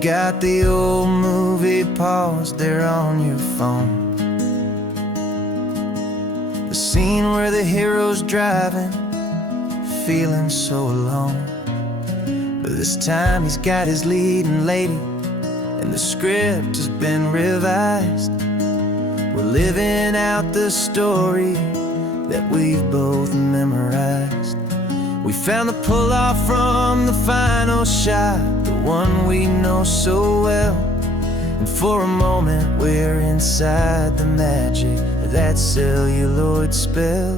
you've got the old movie paused there on your phone. The scene where the hero's driving, feeling so alone. But this time he's got his leading lady, and the script has been revised. We're living out the story that we've both memorized. We found the pull-off from the final shot, the one we know so well. And for a moment we're inside the magic of that celluloid spell.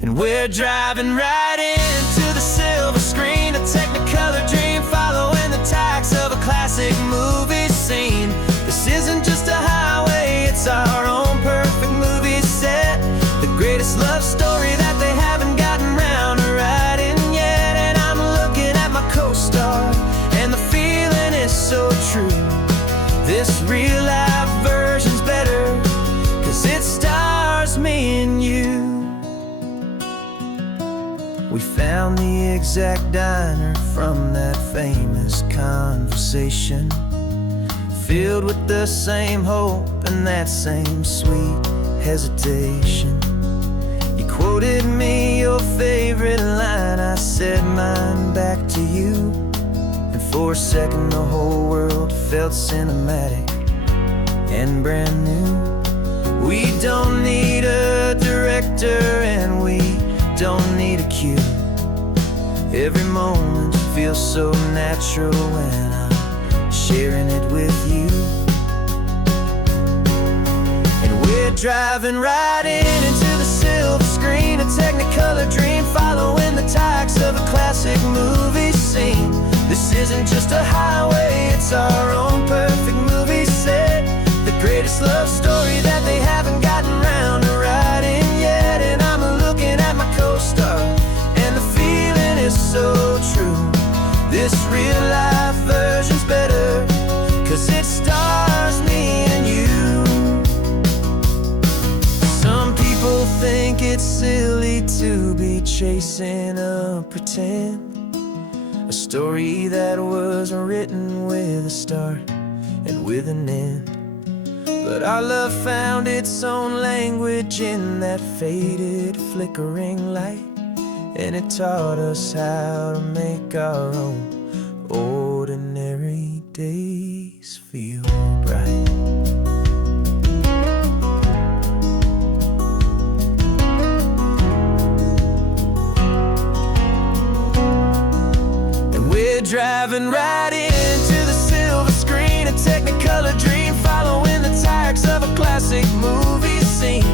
And we're driving right into the silver screen, a Technicolor dream, following the tacks of a classic movie scene. This isn't just a highway, it's our own perfect movie set, the greatest love story that they haven't gotten round to writing yet. And I'm looking at my co-star, and the feeling is so true. This real-life version's better, 'cause it stars me and you. We found the exact diner from that famous conversation, filled with the same hope and that same sweet hesitation. You quoted me your favorite line, I said mine back to you. And for a second the whole world felt cinematic and brand new. We don't need a director and we don't need a cue. Every moment feels so natural when I'm sharing it with you. And we're driving right into the silver screen, a Technicolor dream, following the tacks of a classic movie scene. This isn't just a highway, it's our own perfect movie set, the greatest love story that they haven't gotten round to writing yet. And I'm looking at my co-star, and the feeling is so true. This real-life version's better, 'cause it stars me and you. Some people think it's silly to be chasing a pretend, a story that was written with a start and with an end. But our love found its own language in that faded, flickering light, and it taught us how to make our own ordinary days feel bright. And we're driving right into the silver screen, a Technicolor dream, following the tacks of a classic movie scene.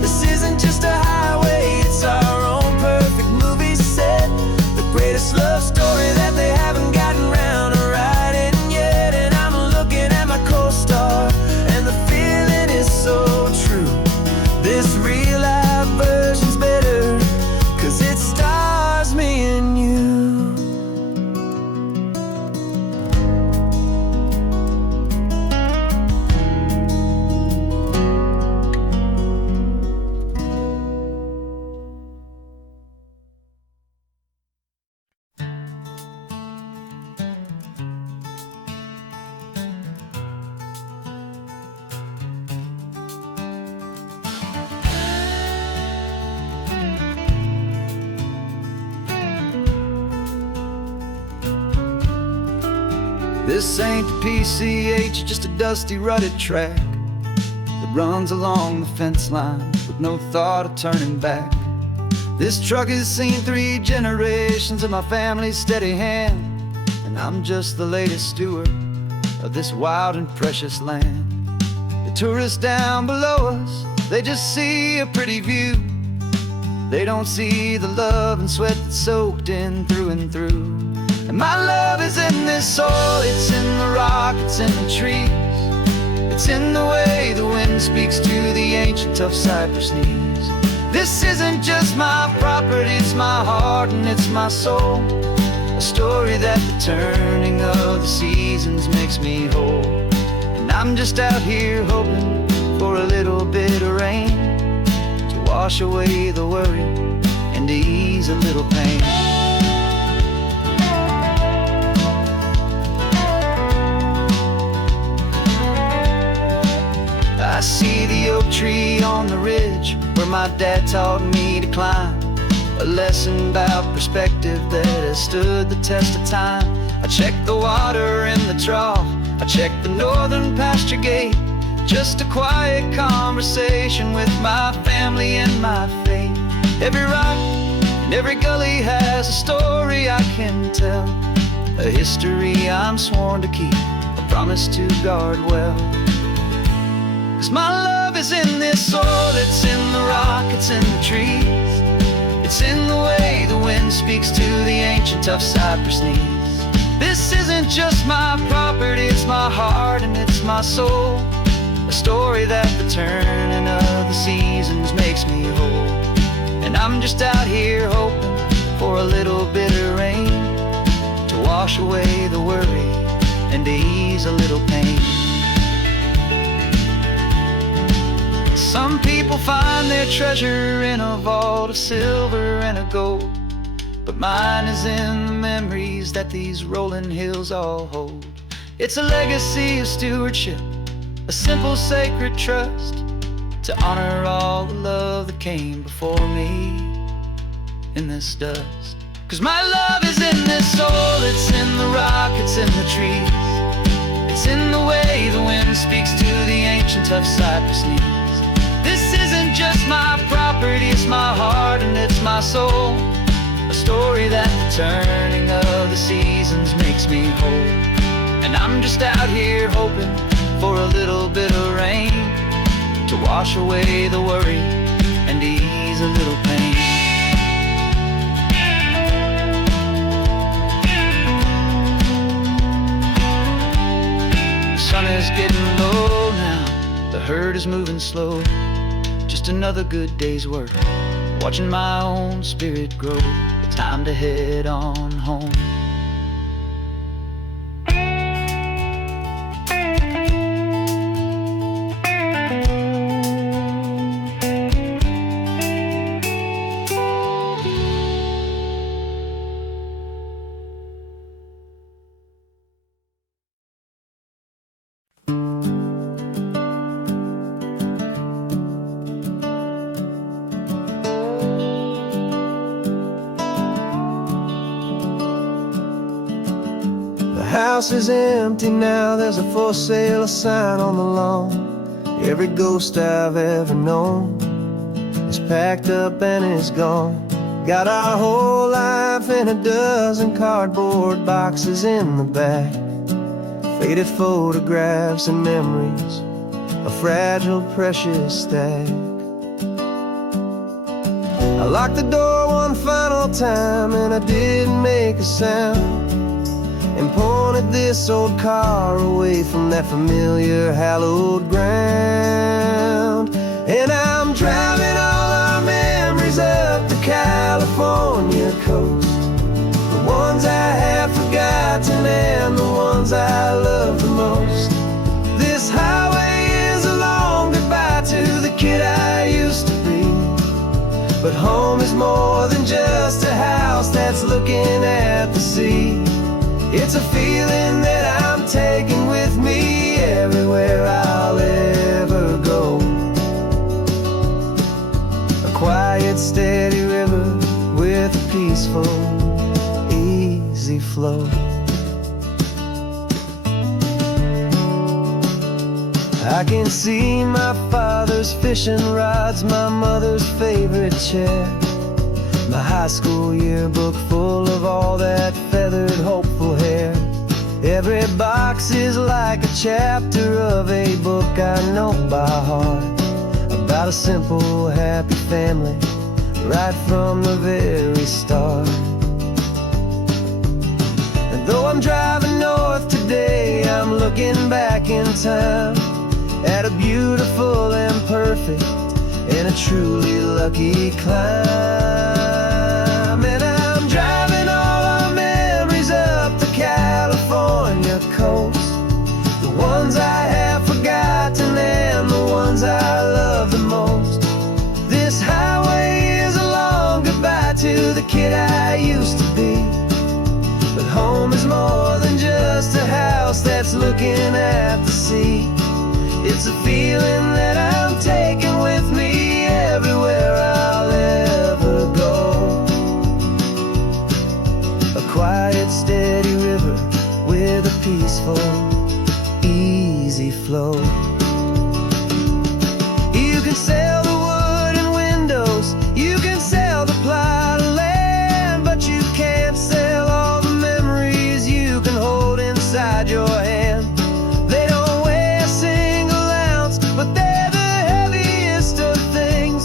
This isn't just a highway, it's our own perfect movie set, the greatest love story that they haven't gotten round to writing yet. And I'm looking at my co-star, and the feeling is so true. This real-life version's better, 'cause it stars me and you. This ain't the PCH, just a dusty, rutted track that runs along the fence line with no thought of turning back. This truck has seen 3 generations of my family's steady hand, and I'm just the latest steward of this wild and precious land. The tourists down below us, they just see a pretty view. They don't see the love and sweat that's soaked in through and through. And my love is in this soil, it's in the rock, it's in the trees, it's in the way the wind speaks to the ancient tough cypress knees. This isn't just my property, it's my heart and it's my soul, a story that the turning of the seasons makes me whole. And I'm just out here hoping for a little bit of rain to wash away the worry and to ease a little pain. see the oak tree on the ridge where my dad taught me to climb, a lesson about perspective that has stood the test of time. I check the water in the trough, I check the northern pasture gate, just a quiet conversation with my family and my faith. Every rock and every gully has a story I can tell, a history I'm sworn to keep, a promise to guard well. 'Cause my love is in this soil, it's in the rock, it's in the trees, it's in the way the wind speaks to the ancient tough cypress knees. This isn't just my property, it's my heart and it's my soul, a story that the turning of the seasons makes me whole. And I'm just out here hoping for a little bit of rain to wash away the worry and to ease a little pain. Some people find their treasure in a vault of silver and a gold, but mine is in the memories that these rolling hills all hold. It's a legacy of stewardship, a simple sacred trust, to honor all the love that came before me in this dust. 'Cause my love is in this soul, it's in the rock, it's in the trees, it's in the way the wind speaks to the ancient tough cypress knees. This isn't just my property, it's my heart and it's my soul, a story that the turning of the seasons makes me whole. And I'm just out here hoping for a little bit of rain to wash away the worry and ease a little pain. The sun is getting low now, the herd is moving slow, just another good day's work, watching my own spirit grow. Time to head on home. The house is empty now, there's a for sale sign on the lawn. Every ghost I've ever known is packed up and is gone. Got our whole life in a dozen cardboard boxes in the back, faded photographs and memories, a fragile, precious stack. I locked the door one final time and I didn't make a sound, and pointed this old car away from that familiar hallowed ground. And I'm driving all our memories up the California coast, the ones I have forgotten and the ones I love the most. This highway is a long goodbye to the kid I used to be, but home is more than just a house that's looking at the sea. It's a feeling that I'm taking with me everywhere I'll ever go, a quiet, steady river with a peaceful, easy flow. I can see my father's fishing rods, my mother's favorite chair, my high school yearbook full of all that feathered, hopeful hair. Every box is like a chapter of a book I know by heart, about a simple, happy family right from the very start. And though I'm driving north today, I'm looking back in time at a beautiful and perfect and a truly lucky climb. And I'm driving all our memories up the California coast, the ones I have forgotten and the ones I love the most. This highway is a long goodbye to the kid I used to be, but home is more than just a house that's looking at the sea. It's It's a feeling that I'm taking with me everywhere I'll ever go. A quiet, steady river with a peaceful, easy flow. You can sail the wood and windows, you can sail the plot of land, but you can't sail all the memories you can hold inside your hand. They don't weigh a single ounce, but they're the heaviest of things,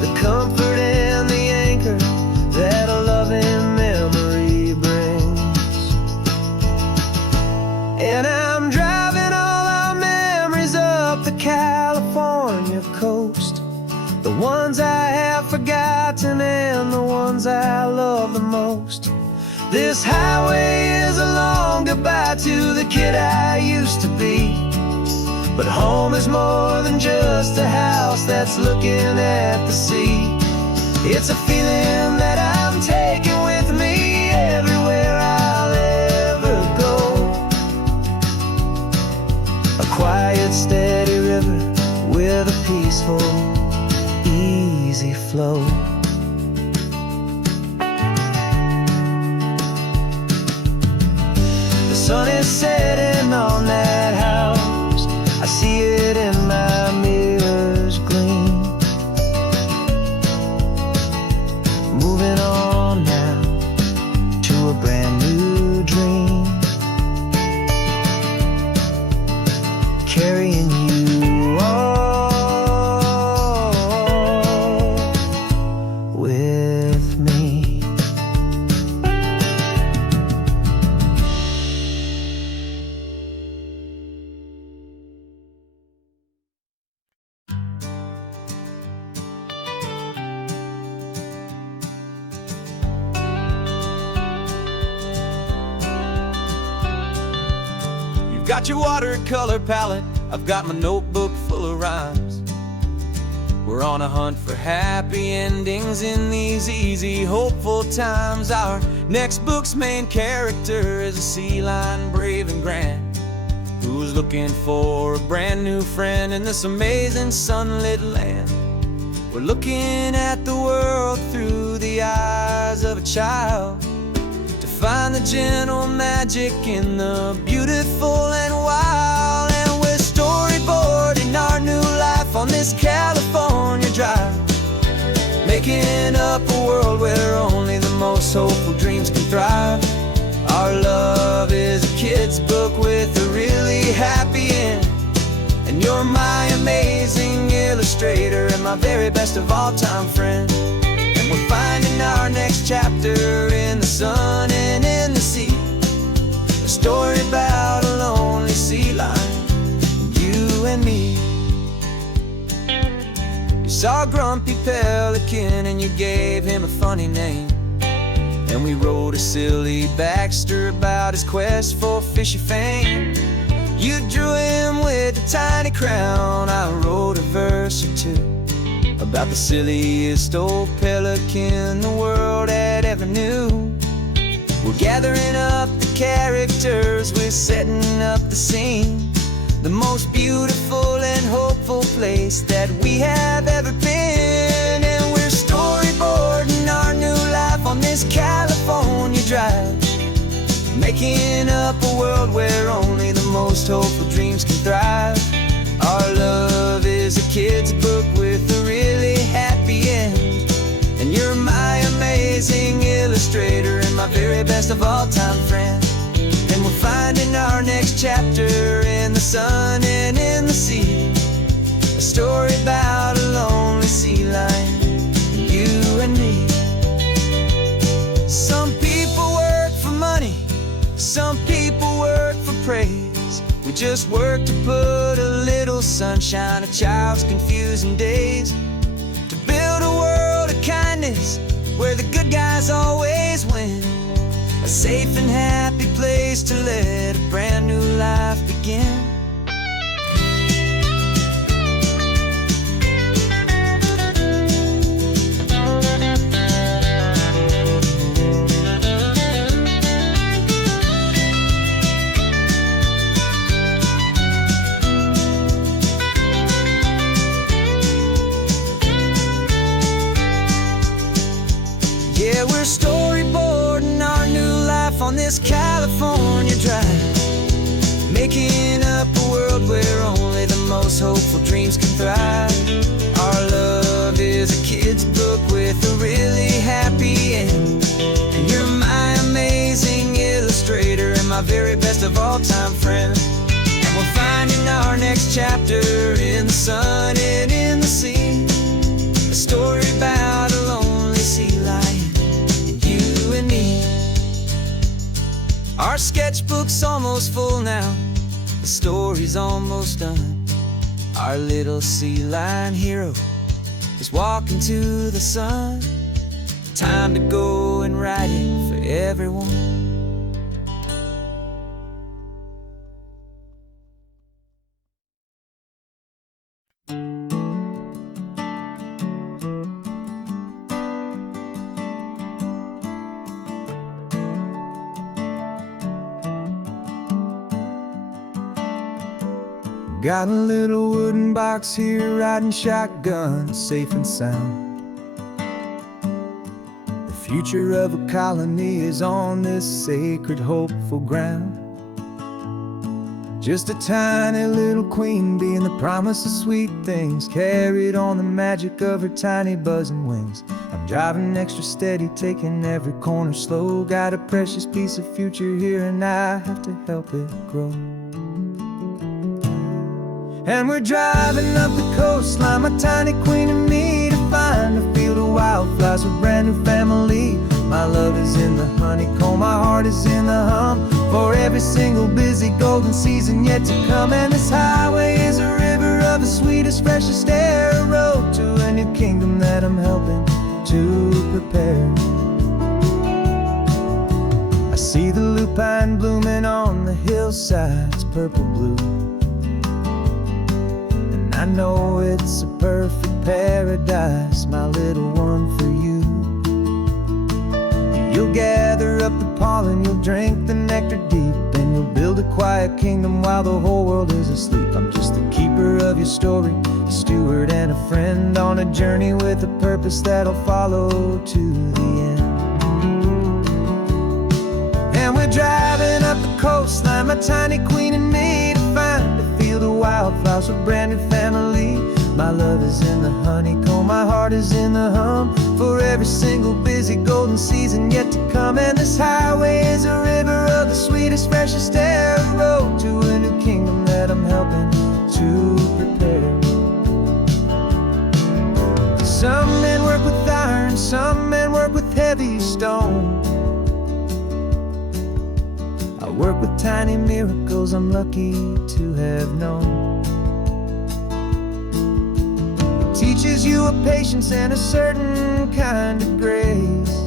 the comfort and the anchor that a loving memory brings. And I'm driving all our memories up the California coast, the ones I have forgotten and the ones I love the most. This highway is a long goodbye to the kid I used to be, but home is more than just a house that's looking at the sea. It's a feeling that I'm taking with me everywhere I'll ever go. A quiet, steady river with a peaceful, easy flow. The sun is setting on that house, I see it in my mirror's gleam. Moving on now to a brand new dream, carrying you all with me. You've got your watercolor palette, I've got my notebook full of rhymes. We're on a hunt for happy endings in these easy, hopeful times. Our next book's main character is a sea lion, brave and grand, who's looking for a brand new friend in this amazing sunlit land. We're looking at the world through the eyes of a child, to find the gentle magic in the beautiful and wild. And we're storyboarding our new life on this California drive, making up a world where only the most hopeful dreams can thrive. Our love is a kid's book with a really happy end, and you're my amazing illustrator and my very best of all time friend. And we're finding our next chapter in the sun and in the sea, a story about a lonely sea lion, you and me. You saw a grumpy pelican and you gave him a funny name, and we wrote a silly Baxter about his quest for fishy fame. You drew him with a tiny crown, I wrote a verse or two about the silliest old pelican the world had ever knew. We're gathering up the characters, we're setting up the scene, the most beautiful and hopeful place that we have ever been. And we're storyboarding our new life on this California drive, making up a world where only the most hopeful dreams can thrive. Our love is a kid's book with a really happy end, and you're my amazing illustrator and my very best of all time friend. And we're finding our next chapter in the sun and in the sea, a story about a lonely sea lion, you and me. Some people work for money, some people work for praise. We just work to put a little sunshine in a child's confusing days, to build a world of kindness where the good guys always win, a safe and happy place to let a brand new life begin. Storyboarding our new life on this California drive, making up a world where only the most hopeful dreams can thrive. Our love is a kid's book with a really happy end, and you're my amazing illustrator and my very best of all time friend. And we're finding our next chapter in the sun and in the sea, a story about a lonely sea lion and you and me. Our sketchbook's almost full now, the story's almost done. Our little sea lion hero is walking to the sun. Time to go and write it for everyone. Got a little wooden box here, riding shotgun, safe and sound. The future of a colony is on this sacred, hopeful ground. Just a tiny little queen bee and the promise of sweet things, carried on the magic of her tiny buzzing wings. I'm driving extra steady, taking every corner slow. Got a precious piece of future here and I have to help it grow. And we're driving up the coastline, my tiny queen and me, to find a field of wildflowers with a brand new family. My love is in the honeycomb, my heart is in the hum, for every single busy golden season yet to come. And this highway is a river of the sweetest, freshest air, a road to a new kingdom that I'm helping to prepare. I see the lupine blooming on the hillsides, purple blue, I know it's a perfect paradise, my little one, for you. You'll gather up the pollen, you'll drink the nectar deep, and you'll build a quiet kingdom while the whole world is asleep. I'm just the keeper of your story, a steward and a friend, on a journey with a purpose that'll follow to the end. And we're driving up the coastline, my tiny queen and me, to find a field of wildflowers with a brand new family. My love is in the honeycomb, my heart is in the hum, for every single busy golden season yet to come. And this highway is a river of the sweetest, freshest air, a road to a new kingdom that I'm helping to prepare. Some men work with iron, some men work with heavy stone. I work with tiny miracles I'm lucky to have known. It teaches you a patience and a certain kind of grace,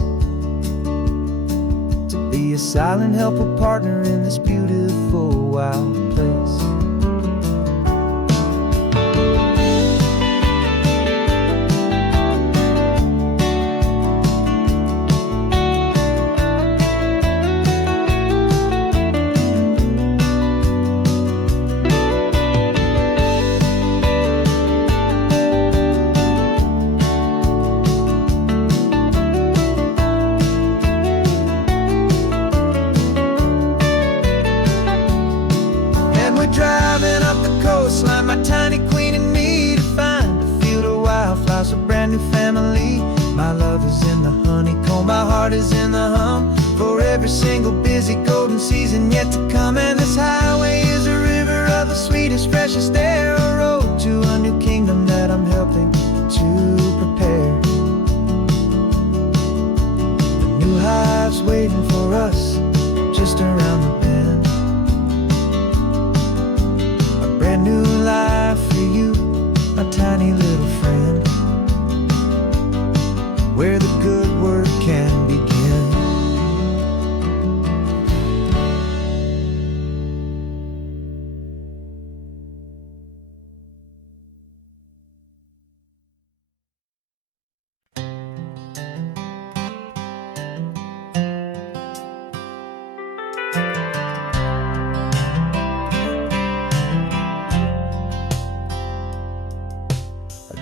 to be a silent, helpful partner in this beautiful, wild place. Driving up the coastline, my tiny queen and me, to find a field of wildflowers, a brand new family. My love is in the honeycomb, my heart is in the hum, for every single busy golden season yet to come. And this highway is a river of the sweetest, freshest air, a road to a new kingdom that I'm helping to prepare. The new hive's waiting for us just around the bend. Brand new life for you, my tiny little friend, where the good work can begin.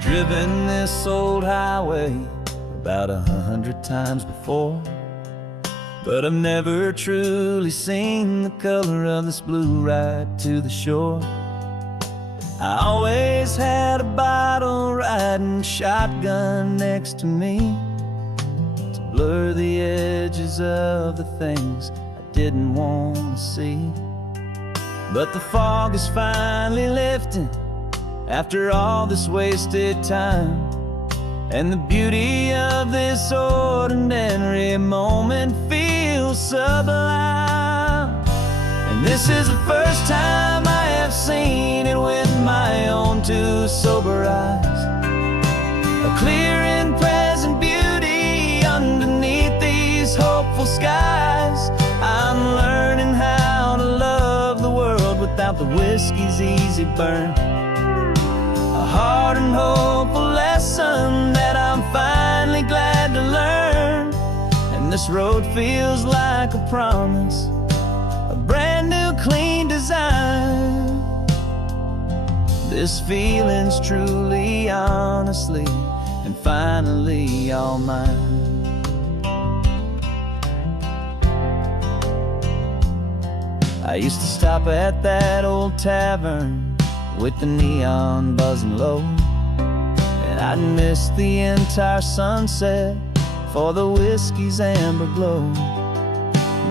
Driven this old highway about 100 times before. but I've never truly seen the color of this blue right to the shore. I always had a bottle riding shotgun next to me to blur the edges of the things I didn't want to see. But the fog is finally lifting after all this wasted time, and the beauty of this ordinary moment feels sublime. And this is the first time I have seen it with my own two sober eyes. A clear and present beauty underneath these hopeful skies. I'm learning how to love the world without the whiskey's easy burn. A hard and hopeful lesson that I'm finally glad to learn. And this road feels like a promise, a brand new clean design. This feeling's truly, honestly, and finally all mine. I used to stop at that old tavern with the neon buzzing low, and I'd miss the entire sunset for the whiskey's amber glow.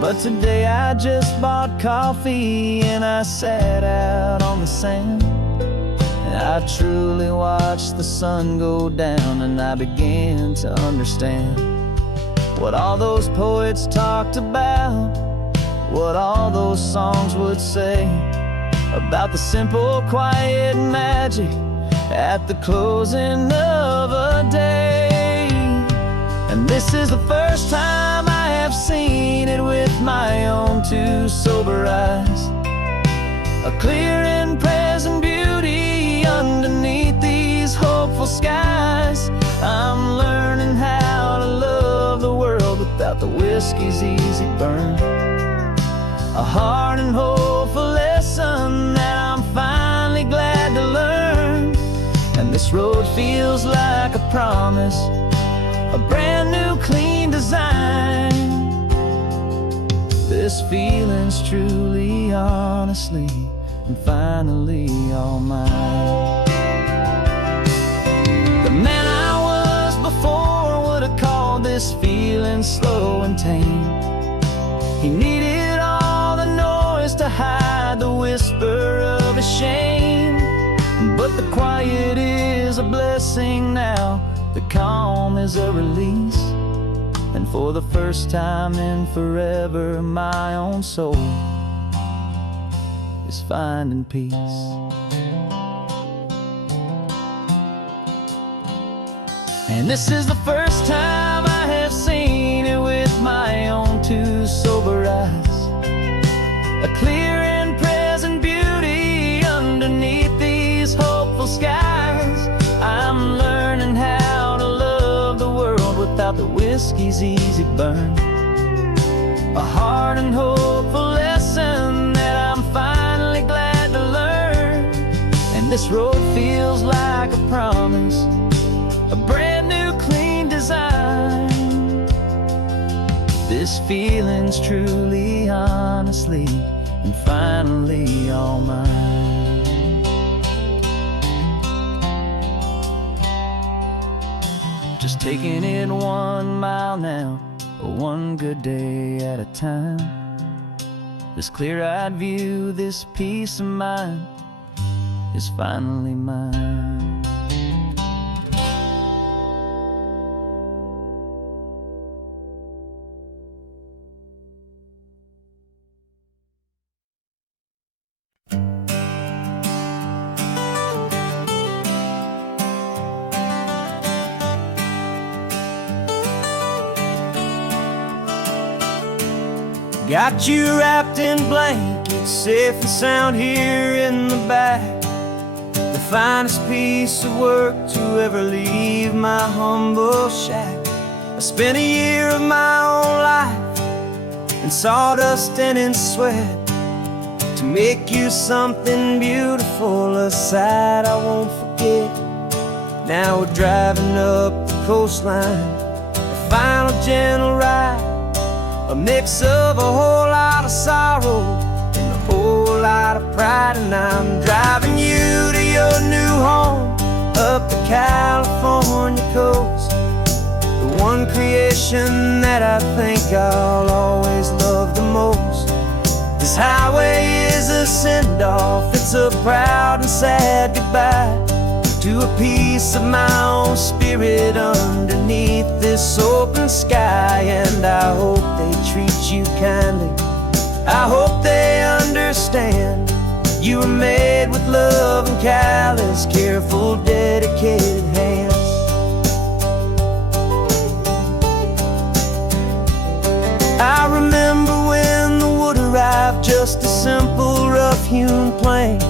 But today I just bought coffee and I sat out on the sand, and I truly watched the sun go down, and I began to understand what all those poets talked about, what all those songs would say about the simple, quiet magic at the closing of a day. And this is the first time I have seen it with my own two sober eyes. A clear and present beauty underneath these hopeful skies. I'm learning how to love the world without the whiskey's easy burn. A hard and hopeful lesson that I'm finally glad to learn. And this road feels like a promise, a brand new clean design. This feeling's truly, honestly, and finally all mine. The man I was before would have called this feeling slow and tame. He needed all the noise to hide the whisper of his shame. But the quiet is a blessing now, the calm is a release. And for the first time in forever, my own soul is finding peace. And this is the first time I have seen it with my own two sober eyes. A clear and present beauty underneath these hopeful skies. I'm learning how to love the world without the whiskey's easy burn. A hard and hopeful lesson that I'm finally glad to learn. And this road feels like a promise, a brand new clean design. This feeling's truly, honestly, and finally all mine. Just taking it 1 mile now, one good day at a time. This clear-eyed view, this peace of mind is finally mine. Got you wrapped in blankets, safe and sound here in the back. The finest piece of work to ever leave my humble shack. I spent a year of my own life in sawdust and in sweat to make you something beautiful, a sight I won't forget. Now we're driving up the coastline, a final gentle ride a mix of a whole lot of sorrow and a whole lot of pride. And I'm driving you to your new home up the California coast, the one creation that I think I'll always love the most. This highway is a send-off, it's a proud and sad goodbye to a piece of my own spirit underneath this open sky. And I hope they treat you kindly, I hope they understand you were made with love and callous, careful, dedicated hands. I remember when the wood arrived, just a simple rough-hewn plank,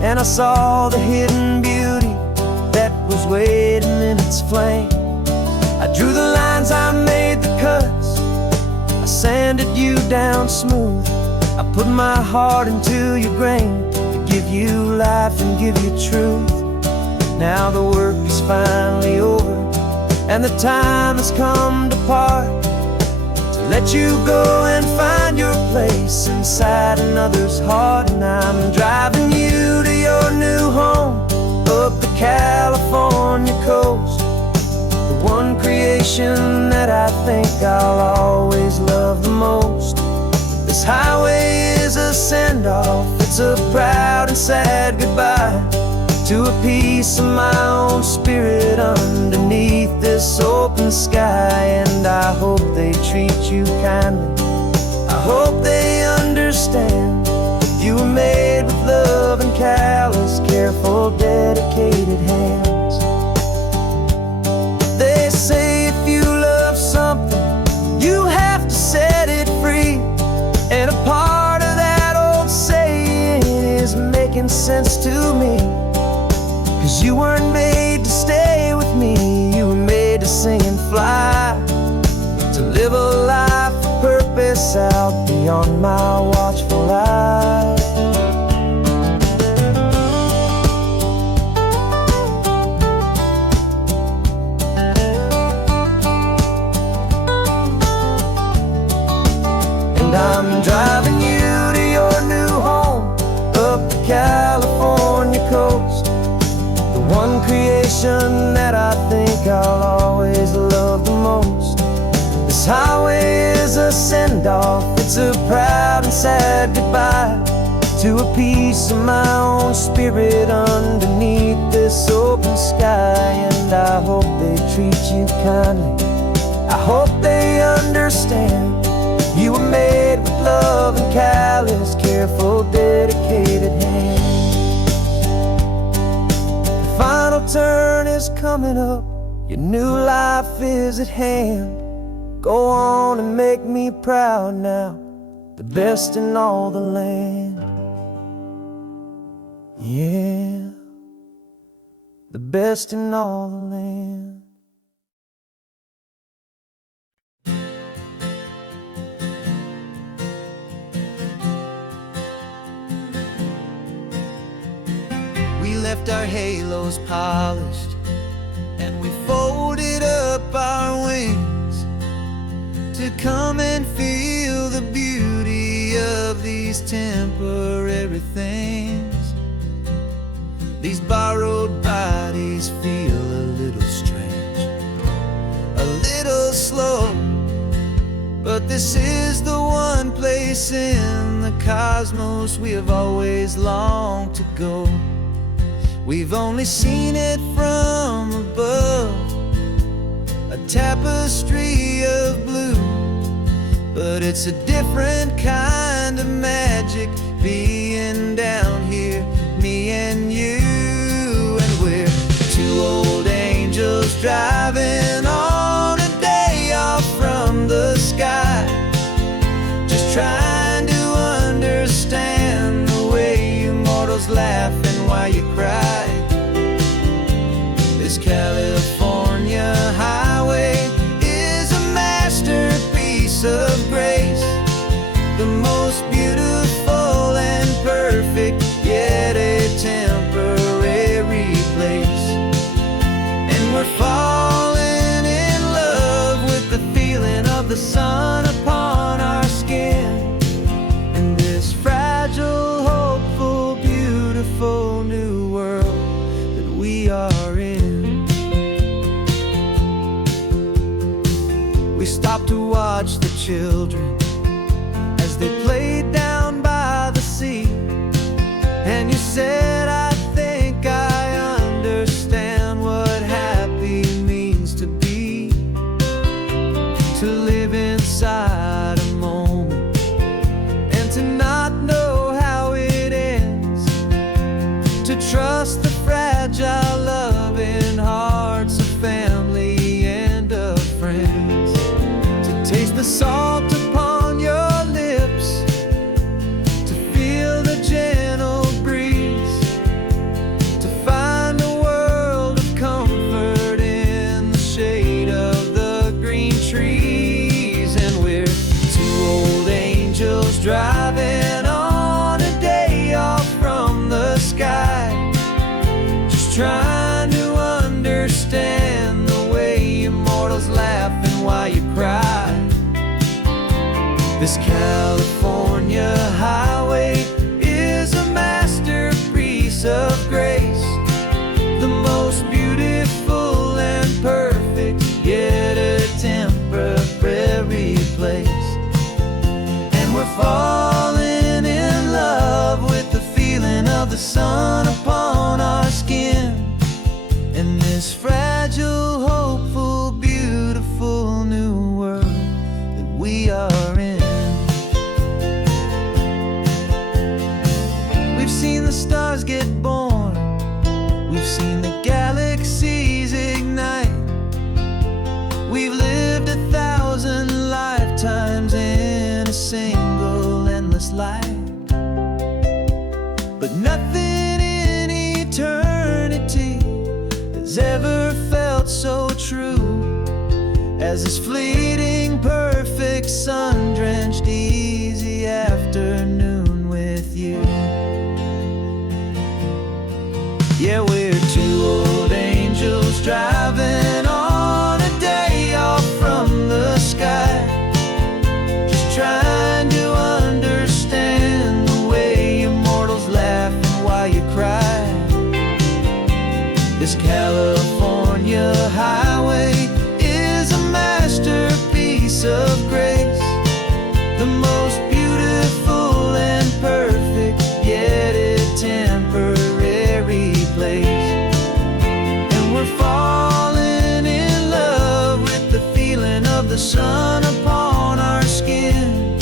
and I saw the hidden beauty that was waiting in its flame. I drew the lines, I made the cuts, I sanded you down smooth. I put my heart into your grain to give you life and give you truth. Now the work is finally over, and the time has come to part, to let you go and find your place inside another's heart. And I'm driving you to your new home up the California coast, the one creation that I think I'll always love the most. This highway is a send-off, it's a proud and sad goodbye to a piece of my own spirit underneath this open sky. And I hope they treat you kindly, I hope they understand you were made with love and callous, careful, dedicated hands. They say if you love something, you have to set it free. And a part of that old saying is making sense to me, 'cause you weren't made to stay with me, you were made to sing and fly, to live a life of purpose out beyond my watchful eye. And I'm driving you to your new home up the California coast, the one creation that I think I'll always love the most. This highway is a send-off, it's a proud and sad goodbye to a piece of my own spirit underneath this open sky. And I hope they treat you kindly, I hope they understand you were made with love and callous, careful, dedicated hands. The final turn is coming up, your new life is at hand. Go on and make me proud now, the best in all the land. Yeah, the best in all the land. We left our halos polished, and we folded up our wings to come and feel the beauty of these temporary things. These borrowed bodies feel a little strange, a little slow, but this is the one place in the cosmos we have always longed to go. We've only seen it from above, a tapestry of blue, but it's a different kind of magic being down here, me and you. And we're two old angels driving on a day off from the sky, just trying to understand the way you mortals laugh and why you cry. This California highway is a masterpiece of grace, the most beautiful and perfect, yet a temporary place. And we're falling we are in. We stopped to watch the children as they played down by the sea. And you said, I think I understand what happy means to be. To live inside a moment and to not know how it ends. To trust the fragile loving hearts of family and of friends. To taste the salt upon your lips, to feel the gentle breeze, to find a world of comfort in the shade of the green trees. And we're two old angels driving on a day off from the sky, just trying to understand the way immortals laugh and why you cry. This California highway is a masterpiece of grace, the most beautiful and perfect, yet a temporary place. And we're falling in love with the feeling of the sun upon our skin, in this fragile, hopeful, beautiful new world that we are in. We've seen the stars get born, we've seen the galaxies ignite. We've lived 1,000 lifetimes in a single endless life. But nothing in eternity has ever felt so true as this fleeting, perfect, sun-drenched, easy afternoon with you. Yeah, we're two old angels driving on a day off from the sky, just trying to understand the way immortals laugh and why you cry. This California highway is a masterpiece of grace, the most beautiful and perfect, yet a temporary place. And we're falling in love with the feeling of the sun upon our skin,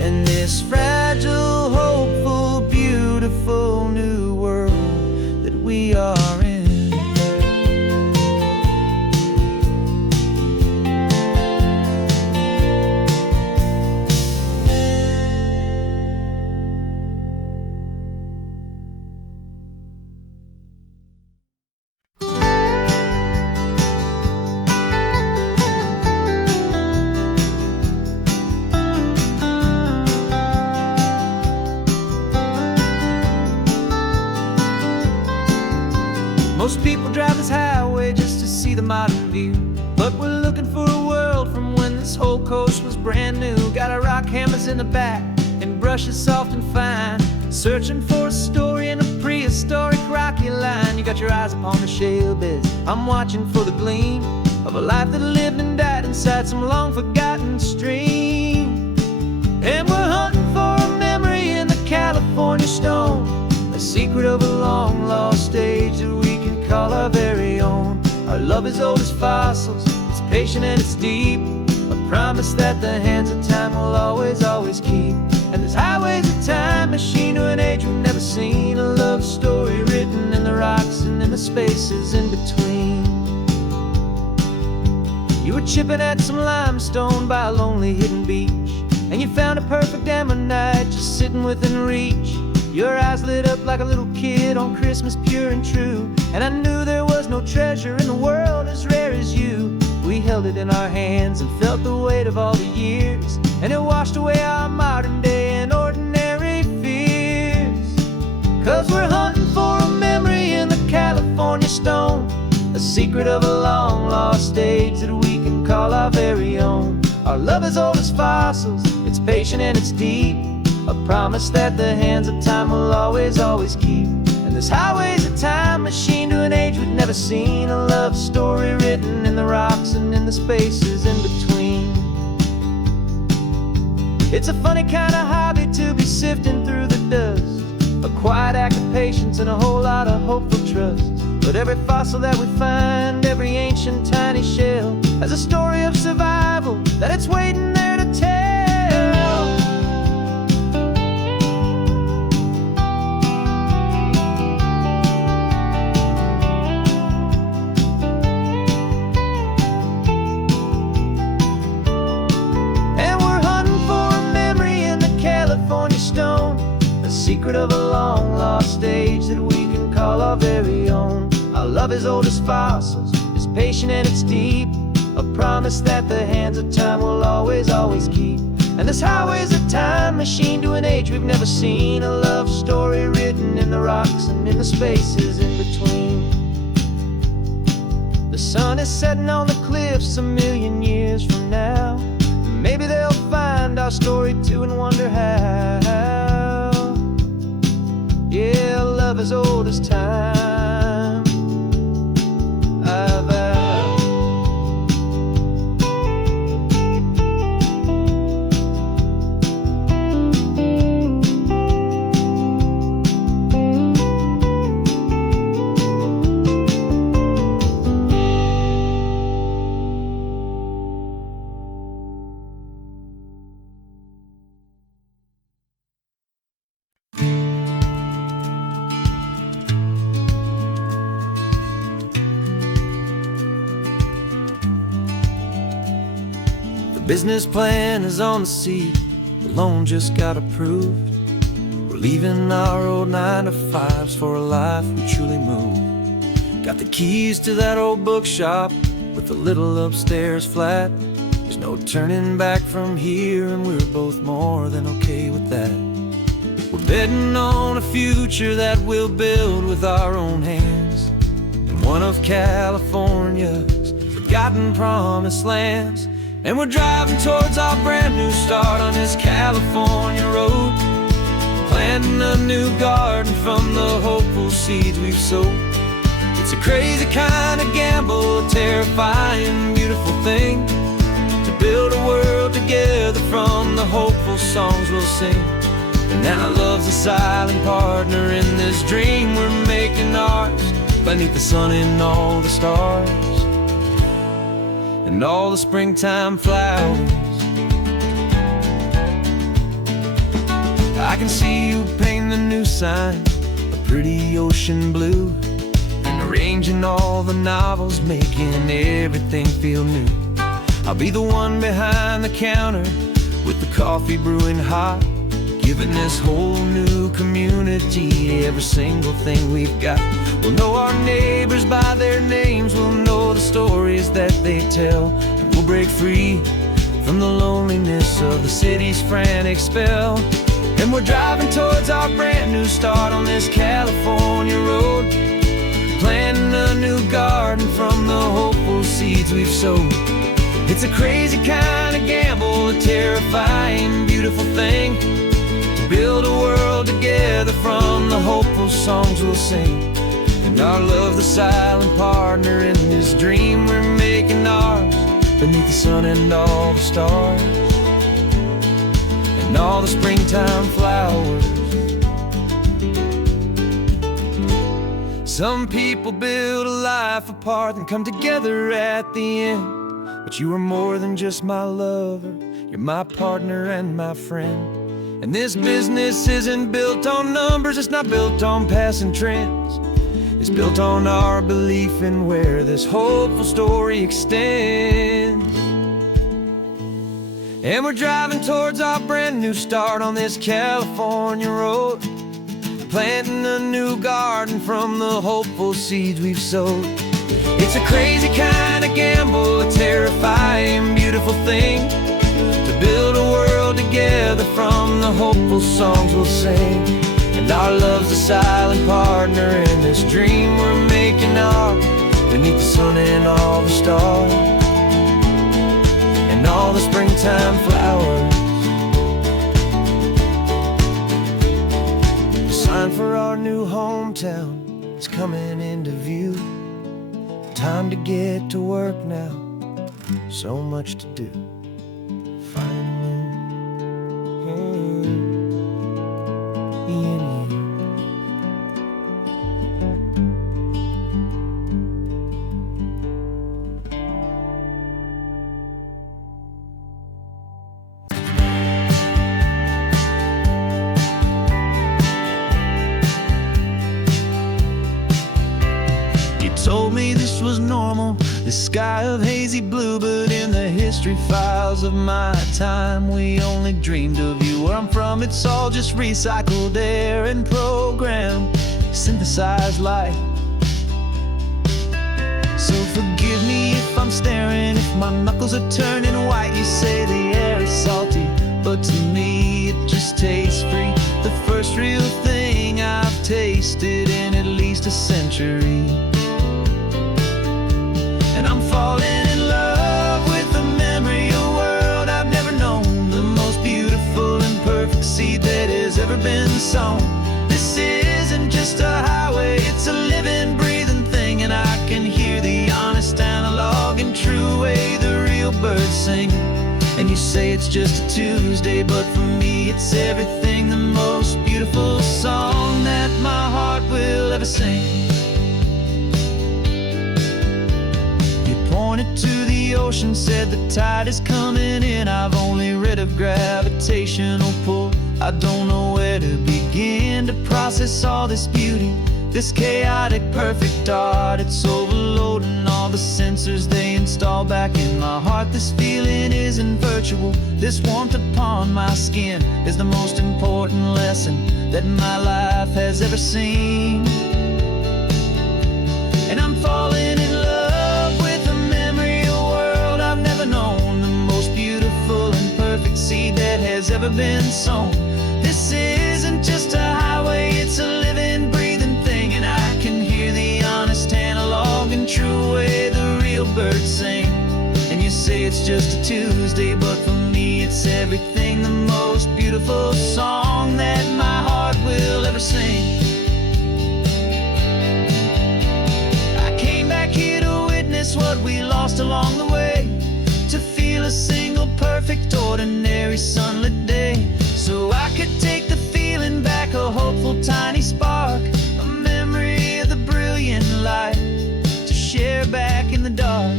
and this fragile, hopeful, beautiful new world that we are in. Most people drive this highway just to see the modern view, but we're looking for a world from when this whole coast was brand new. Got our rock hammers in the back and brushes soft and fine, searching for a story in a prehistoric rocky line. You got your eyes upon the shale beds, I'm watching for the gleam of a life that lived and died inside some long forgotten stream. And we're hunting for a memory in the California stone, a secret of a long lost age that we can call our very own. Our love is old as fossils, it's patient and it's deep, a promise that the hands of time will always, always keep. And this highway's a time machine to an age we've never seen, a love story written in the rocks and in the spaces in between. You were chipping at some limestone by a lonely hidden beach, and you found a perfect ammonite just sitting within reach. Your eyes lit up like a little kid on Christmas, pure and true, and I knew there was no treasure in the world as rare as you. We held it in our hands and felt the weight of all the years, and it washed away our modern day and ordinary fears. 'Cause we're hunting for a memory in the California stone, a secret of a long lost age that we can call our very own. Our love is old as fossils, it's patient and it's deep, a promise that the hands of time will always, always keep. And this highway's a time machine to an age we've never seen. A love story written in the rocks and in the spaces in between. It's a funny kind of hobby to be sifting through the dust, a quiet act of patience and a whole lot of hopeful trust. But every fossil that we find, every ancient tiny shell, has a story of survival that it's waiting there to tell. And we're hunting for a memory in the California stone, the secret of a long lost age that we can call our very own. Our love is old as fossils, it's patient and it's deep, a promise that the hands of time will always, always keep. And this highway's a time machine to an age we've never seen, a love story written in the rocks and in the spaces in between. The sun is setting on the cliffs a million years from now. Maybe they'll find our story too and wonder how. Yeah, love is old as time. Business plan is on the seat, the loan just got approved. We're leaving our old 9-to-5s for a life we truly move. Got the keys to that old bookshop with the little upstairs flat. There's no turning back from here, and we're both more than okay with that. We're betting on a future that we'll build with our own hands, in one of California's forgotten promised lands. And we're driving towards our brand new start on this California road, planting a new garden from the hopeful seeds we've sowed. It's a crazy kind of gamble, a terrifying, beautiful thing, to build a world together from the hopeful songs we'll sing. And now love's a silent partner in this dream we're making ours, beneath the sun and all the stars and all the springtime flowers. I can see you painting the new sign, a pretty ocean blue, and arranging all the novels, making everything feel new. I'll be the one behind the counter with the coffee brewing hot, giving this whole new community every single thing we've got. We'll know our neighbors by their names, we'll know the stories that they tell, and we'll break free from the loneliness of the city's frantic spell. And we're driving towards our brand new start on this California road, planting a new garden from the hopeful seeds we've sowed. It's a crazy kind of gamble, a terrifying, beautiful thing, to build a world together from the hopeful songs we'll sing. And our love, the silent partner in this dream we're making ours, beneath the sun and all the stars and all the springtime flowers. Some people build a life apart and come together at the end, but you are more than just my lover, you're my partner and my friend. And this business isn't built on numbers, it's not built on passing trends, it's built on our belief in where this hopeful story extends. And we're driving towards our brand new start on this California road, planting a new garden from the hopeful seeds we've sowed. It's a crazy kind of gamble, a terrifying, beautiful thing, to build a world together from the hopeful songs we'll sing. And our love's a silent partner in this dream we're making ours, beneath the sun and all the stars and all the springtime flowers. The sun sign for our new hometown is coming into view. Time to get to work now, so much to do. Finding in you. Told me this was normal, this sky of hazy blue, but in the history files of my time, we only dreamed of you. Where I'm from, it's all just recycled air and programmed, synthesized light. So forgive me if I'm staring, if my knuckles are turning white. You say the air is salty, but to me it just tastes free. The first real thing I've tasted in at least a century. And I'm falling in love with the memory of a world I've never known, the most beautiful and perfect seed that has ever been sown. This isn't just a highway, it's a living, breathing thing, and I can hear the honest analog and true way the real birds sing. And you say it's just a Tuesday, but for me it's everything, the most beautiful song that my heart will ever sing. Pointed to the ocean, said the tide is coming in. I've only read of gravitational pull. I don't know where to begin to process all this beauty, this chaotic perfect art. It's overloading all the sensors they install back in my heart. This feeling isn't virtual, this warmth upon my skin is the most important lesson that my life has ever seen. And I'm falling in love with a memory of a world I've never known, the most beautiful and perfect seed that has ever been sown. This isn't just a highway, it's a living, breathing thing, and I can hear the honest analog and true way the real birds sing. And you say it's just a Tuesday, but for me it's everything, the most beautiful song that my heart will ever sing. What we lost along the way, to feel a single perfect ordinary sunlit day, so I could take the feeling back, a hopeful tiny spark, a memory of the brilliant light to share back in the dark.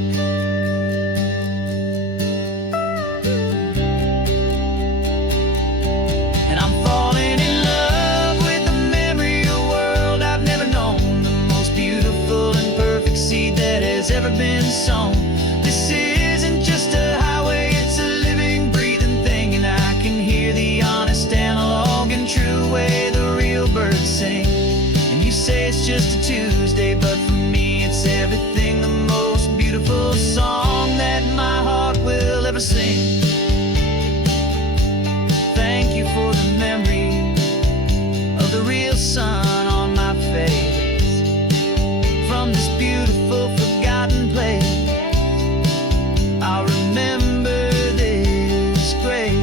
And I'm falling in love with the memory of a world I've never known, the most beautiful and perfect seed that has ever been sown. This isn't just a highway, it's a living, breathing thing, and I can hear the honest analog and true way the real birds sing. And you say it's just a Tuesday, but for me it's everything, the most beautiful song that my heart will ever sing. Thank you for the memory of the real sun on my face, from this beautiful forgotten place. I'll remember this grace.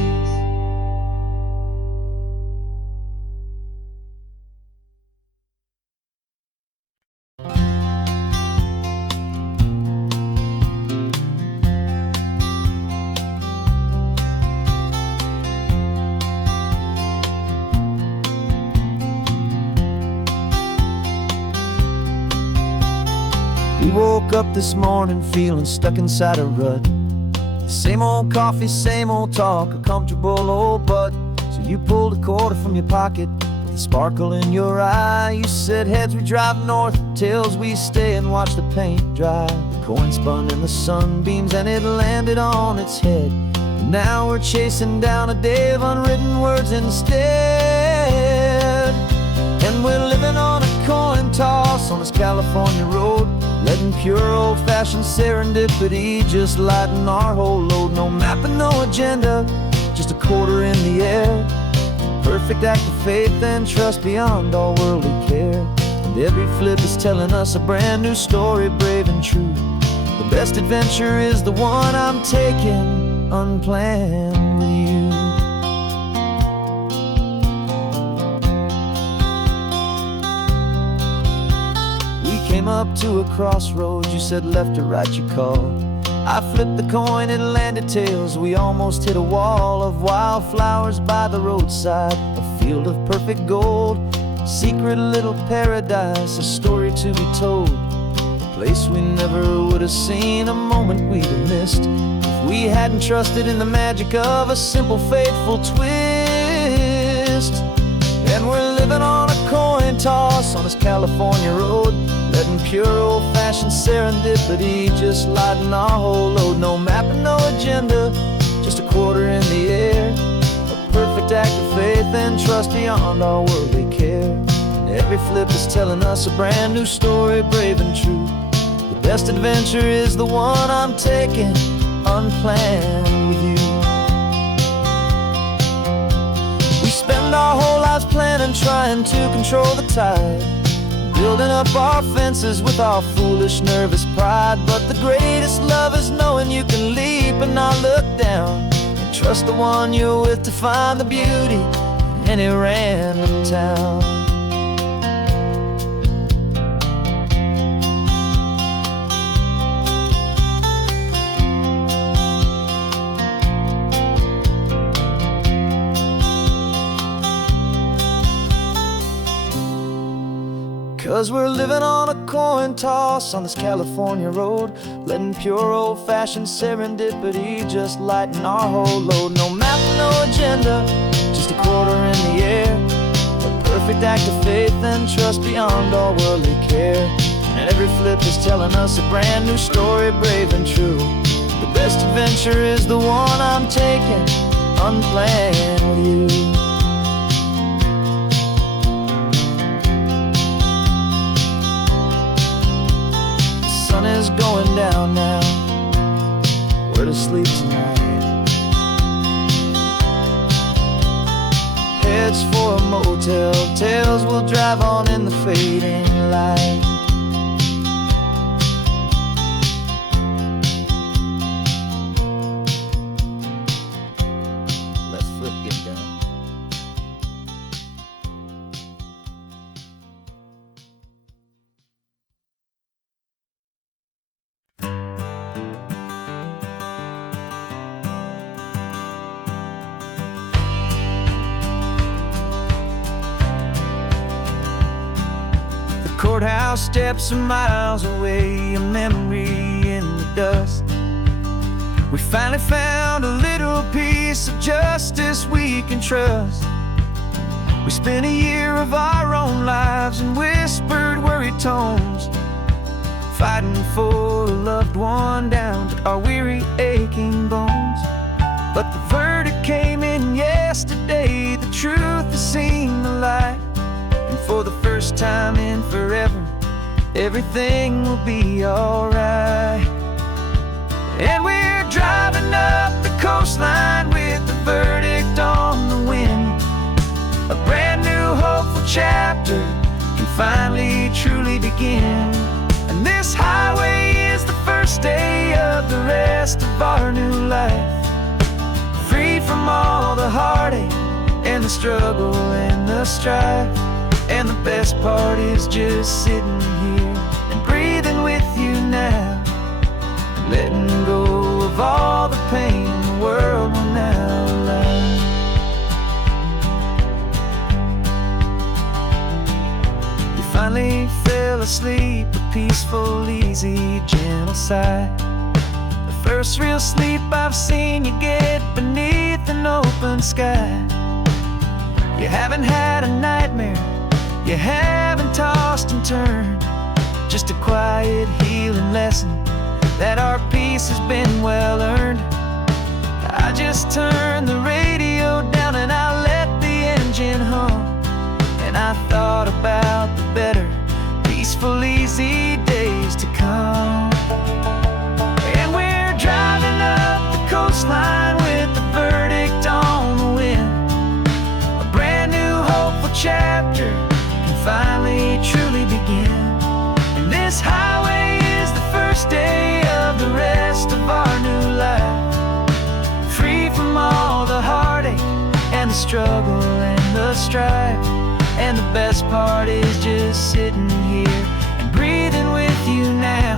We woke up this morning feeling stuck inside a rut. Same old coffee, same old talk, a comfortable old butt. So you pulled a quarter from your pocket with a sparkle in your eye. You said, heads we drive north, tails we stay and watch the paint dry. The coin spun in the sunbeams and it landed on its head. And now we're chasing down a day of unwritten words instead. And we're living on a coin toss on this California road, letting pure old-fashioned serendipity just lighten our whole load. No map and no agenda, just a quarter in the air. Perfect act of faith and trust beyond all worldly care. And every flip is telling us a brand new story, brave and true. The best adventure is the one I'm taking unplanned with you. Came up to a crossroads, you said left or right you called. I flipped the coin, it landed tails. We almost hit a wall of wildflowers by the roadside, a field of perfect gold, secret little paradise, a story to be told, a place we never would have seen, a moment we'd have missed if we hadn't trusted in the magic of a simple, faithful twist. And we're living on a coin toss on this California road, letting pure old-fashioned serendipity just lighten our whole load. No map and no agenda, just a quarter in the air, a perfect act of faith and trust beyond our worldly care. And every flip is telling us a brand new story, brave and true. The best adventure is the one I'm taking, unplanned with you. We spend our whole lives planning, trying to control the tide, building up our fences with our foolish, nervous pride. But the greatest love is knowing you can leap and not look down, and trust the one you're with to find the beauty in any random town. 'Cause we're living on a coin toss on this California road, letting pure old-fashioned serendipity just lighten our whole load. No map, no agenda, just a quarter in the air, a perfect act of faith and trust beyond all worldly care. And every flip is telling us a brand new story, brave and true. The best adventure is the one I'm taking, unplanned with you. Is going down now, where to sleep tonight? Heads for a motel, tails will drive on in the fading light. Let's flip get down. Courthouse steps are miles away, a memory in the dust. We finally found a little piece of justice we can trust. We spent a year of our own lives in whispered, worried tones, fighting for a loved one down to our weary, aching bones. But the verdict came in yesterday, the truth has seen the light. And for the first time in forever, everything will be alright. And we're driving up the coastline with the verdict on the wind. A brand new hopeful chapter can finally truly begin. And this highway is the first day of the rest of our new life, free from all the heartache and the struggle and the strife. And the best part is just sitting here and breathing with you now, letting go of all the pain the world will now allow. You finally fell asleep, a peaceful, easy, gentle sigh. The first real sleep I've seen you get beneath an open sky. You haven't had a nightmare, you haven't tossed and turned, just a quiet healing lesson that our peace has been well earned. I just turned the radio down and I let the engine hum, and I thought about the better, peaceful, easy days to come. And we're driving up the coastline with the verdict on the wind. A brand new hopeful chapter finally truly begin. And this highway is the first day of the rest of our new life, free from all the heartache and the struggle and the strife. And the best part is just sitting here and breathing now,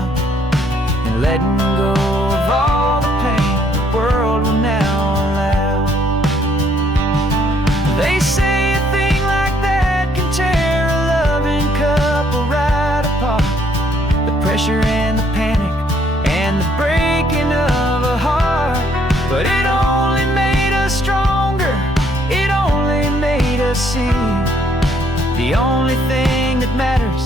and letting go of all the pain the world will now allow. They say a thing like that can tear a loving couple right apart. The pressure and the panic and the breaking of a heart. But it only made us stronger, it only made us see the only thing that matters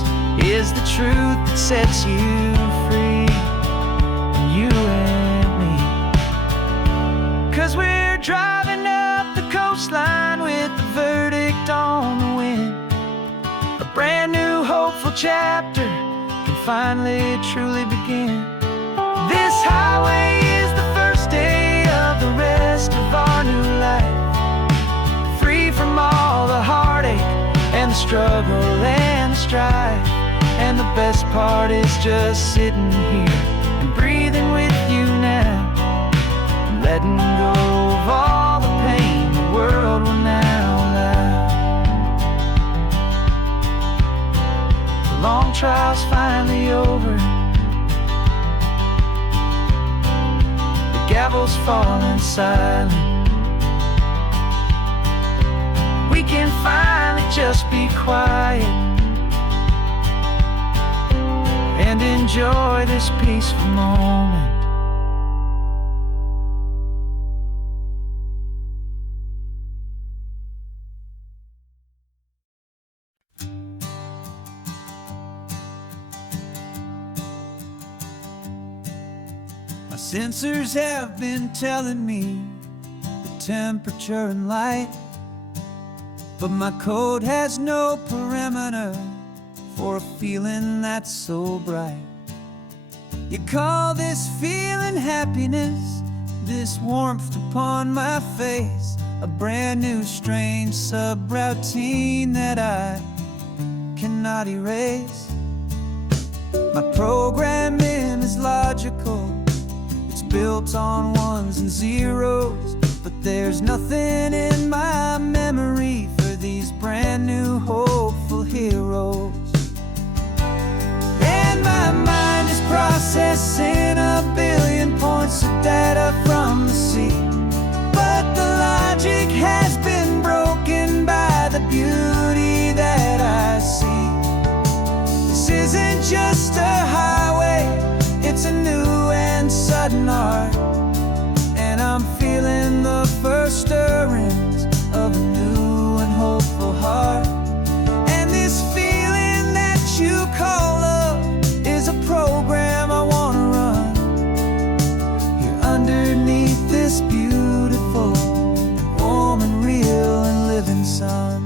is the truth that sets you free. You and me. 'Cause we're driving up the coastline with the verdict on the wind. A brand new hopeful chapter can finally truly begin. This highway is the first day of the rest of our new life, free from all the heartache and the struggle and the strife. And the best part is just sitting here and breathing with you now, and letting go of all the pain the world will now allow. The long trial's finally over, the gavel's falling silent. We can finally just be quiet and enjoy this peaceful moment. My sensors have been telling me the temperature and light, but my code has no parameter for a feeling that's so bright. You call this feeling happiness, this warmth upon my face, a brand new strange subroutine that I cannot erase. My programming is logical, it's built on ones and zeros, but there's nothing in my memory for these brand new hopeful heroes. And my mind is processing a billion points of data from the sea, but the logic has been broken by the beauty that I see. This isn't just a highway, it's a new and sudden art, and I'm feeling the first stirrings of a new and hopeful heart. And this feeling that you call love is a program I wanna run here underneath this beautiful, warm and real and living sun.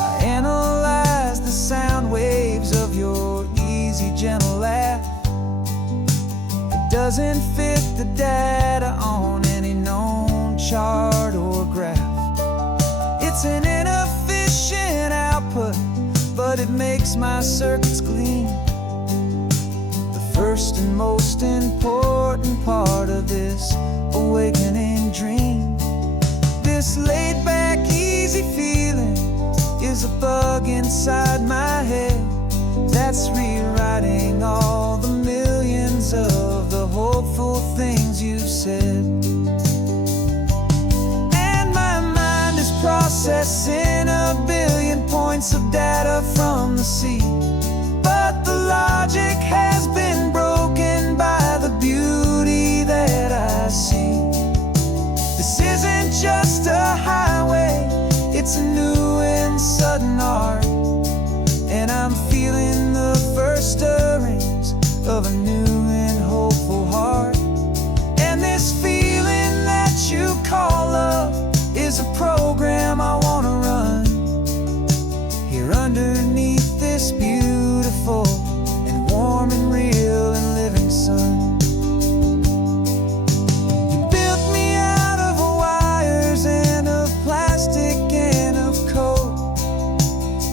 I analyze the sound waves of your easy, gentle laugh. It doesn't fit the data on any known chart or graph. It's an inefficient output, but it makes my circuits gleam. The first and most important part of this awakening dream. This laid back, easy feeling is a bug inside my head that's rewriting all the millions of the hopeful things you've said. And my mind is processing a billion points of data from the sea, but the logic has been broken by the beauty that I see. This isn't just a highway, it's a new and sudden art, and I'm feeling the first stirrings of a new and hopeful heart. And this feeling that you call love is a program I wanna run here underneath this beautiful and warm and real and living sun. You built me out of wires and of plastic and of code.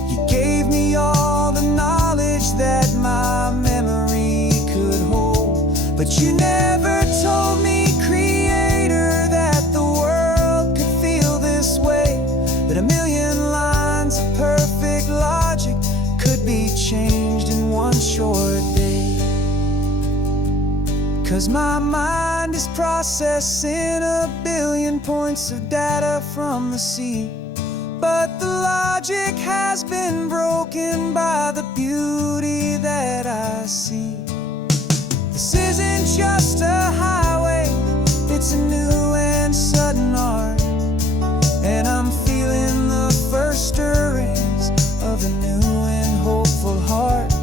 You gave me all the knowledge that my memory could hold, but you never told me, Creator, that the world could feel this way, that a million lines of perfect logic could be changed in one a day. 'Cause my mind is processing a billion points of data from the sea, but the logic has been broken by the beauty that I see. This isn't just a highway, it's a new and sudden art, and I'm feeling the first stirrings of a new and hopeful heart.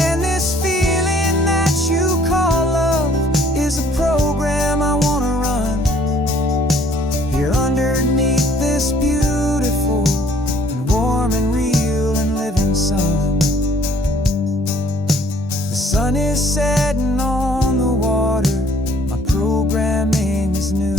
And this feeling that you call love is a program I wanna run here underneath this beautiful and warm and real and living sun. The sun is setting on the water, my programming is new.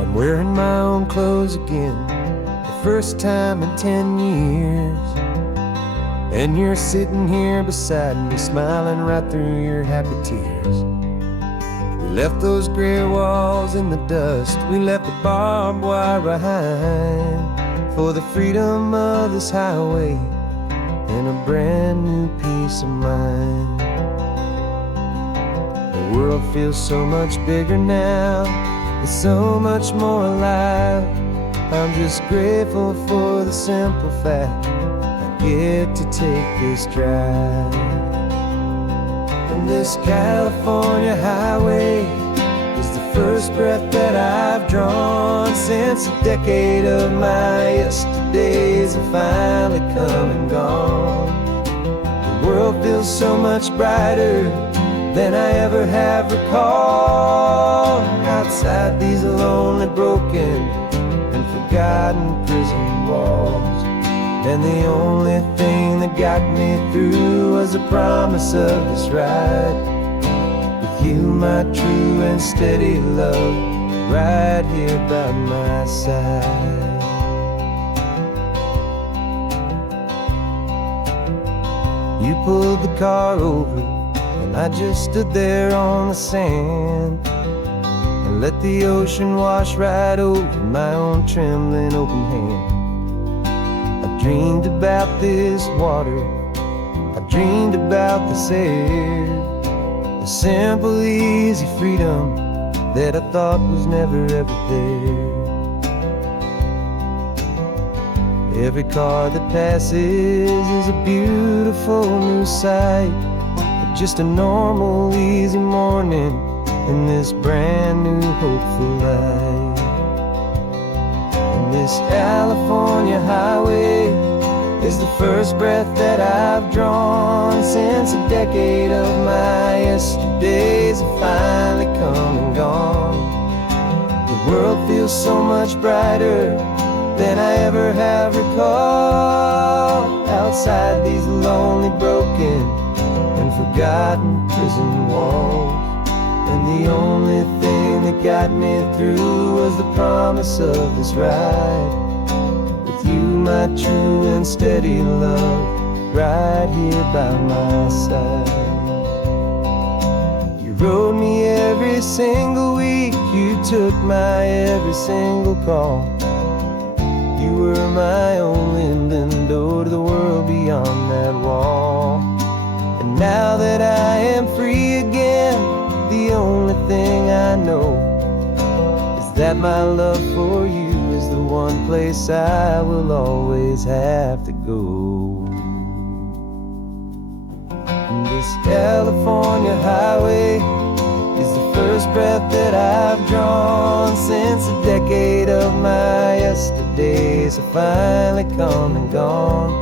I'm wearing my own clothes again, the first time in 10 years. And you're sitting here beside me, smiling right through your happy tears. We left those gray walls in the dust, we left the barbed wire behind, for the freedom of this highway and a brand new peace of mind. The world feels so much bigger now, it's so much more alive. I'm just grateful for the simple fact I get to take this drive. And this California highway is the first breath that I've drawn since a decade of my yesterdays have finally come and gone. The world feels so much brighter than I ever have recalled. Outside these lonely, broken, and forgotten prison walls, and the only thing that got me through was the promise of this ride with you, my true and steady love, right here by my side. You pulled the car over, I just stood there on the sand and let the ocean wash right over my own trembling open hand. I dreamed about this water, I dreamed about this air, the simple, easy freedom that I thought was never ever there. Every car that passes is a beautiful new sight, just a normal, easy morning in this brand new, hopeful life. And this California highway is the first breath that I've drawn since a decade of my yesterdays have finally come and gone. The world feels so much brighter than I ever have recalled. Outside these lonely, broken, and forgotten prison walls, and the only thing that got me through was the promise of this ride with you, my true and steady love, right here by my side. You rode me every single week, you took my every single call. You were my only window to the world beyond that wall. Now that I am free again, the only thing I know is that my love for you is the one place I will always have to go. And this California highway is the first breath that I've drawn since a decade of my yesterdays have finally come and gone.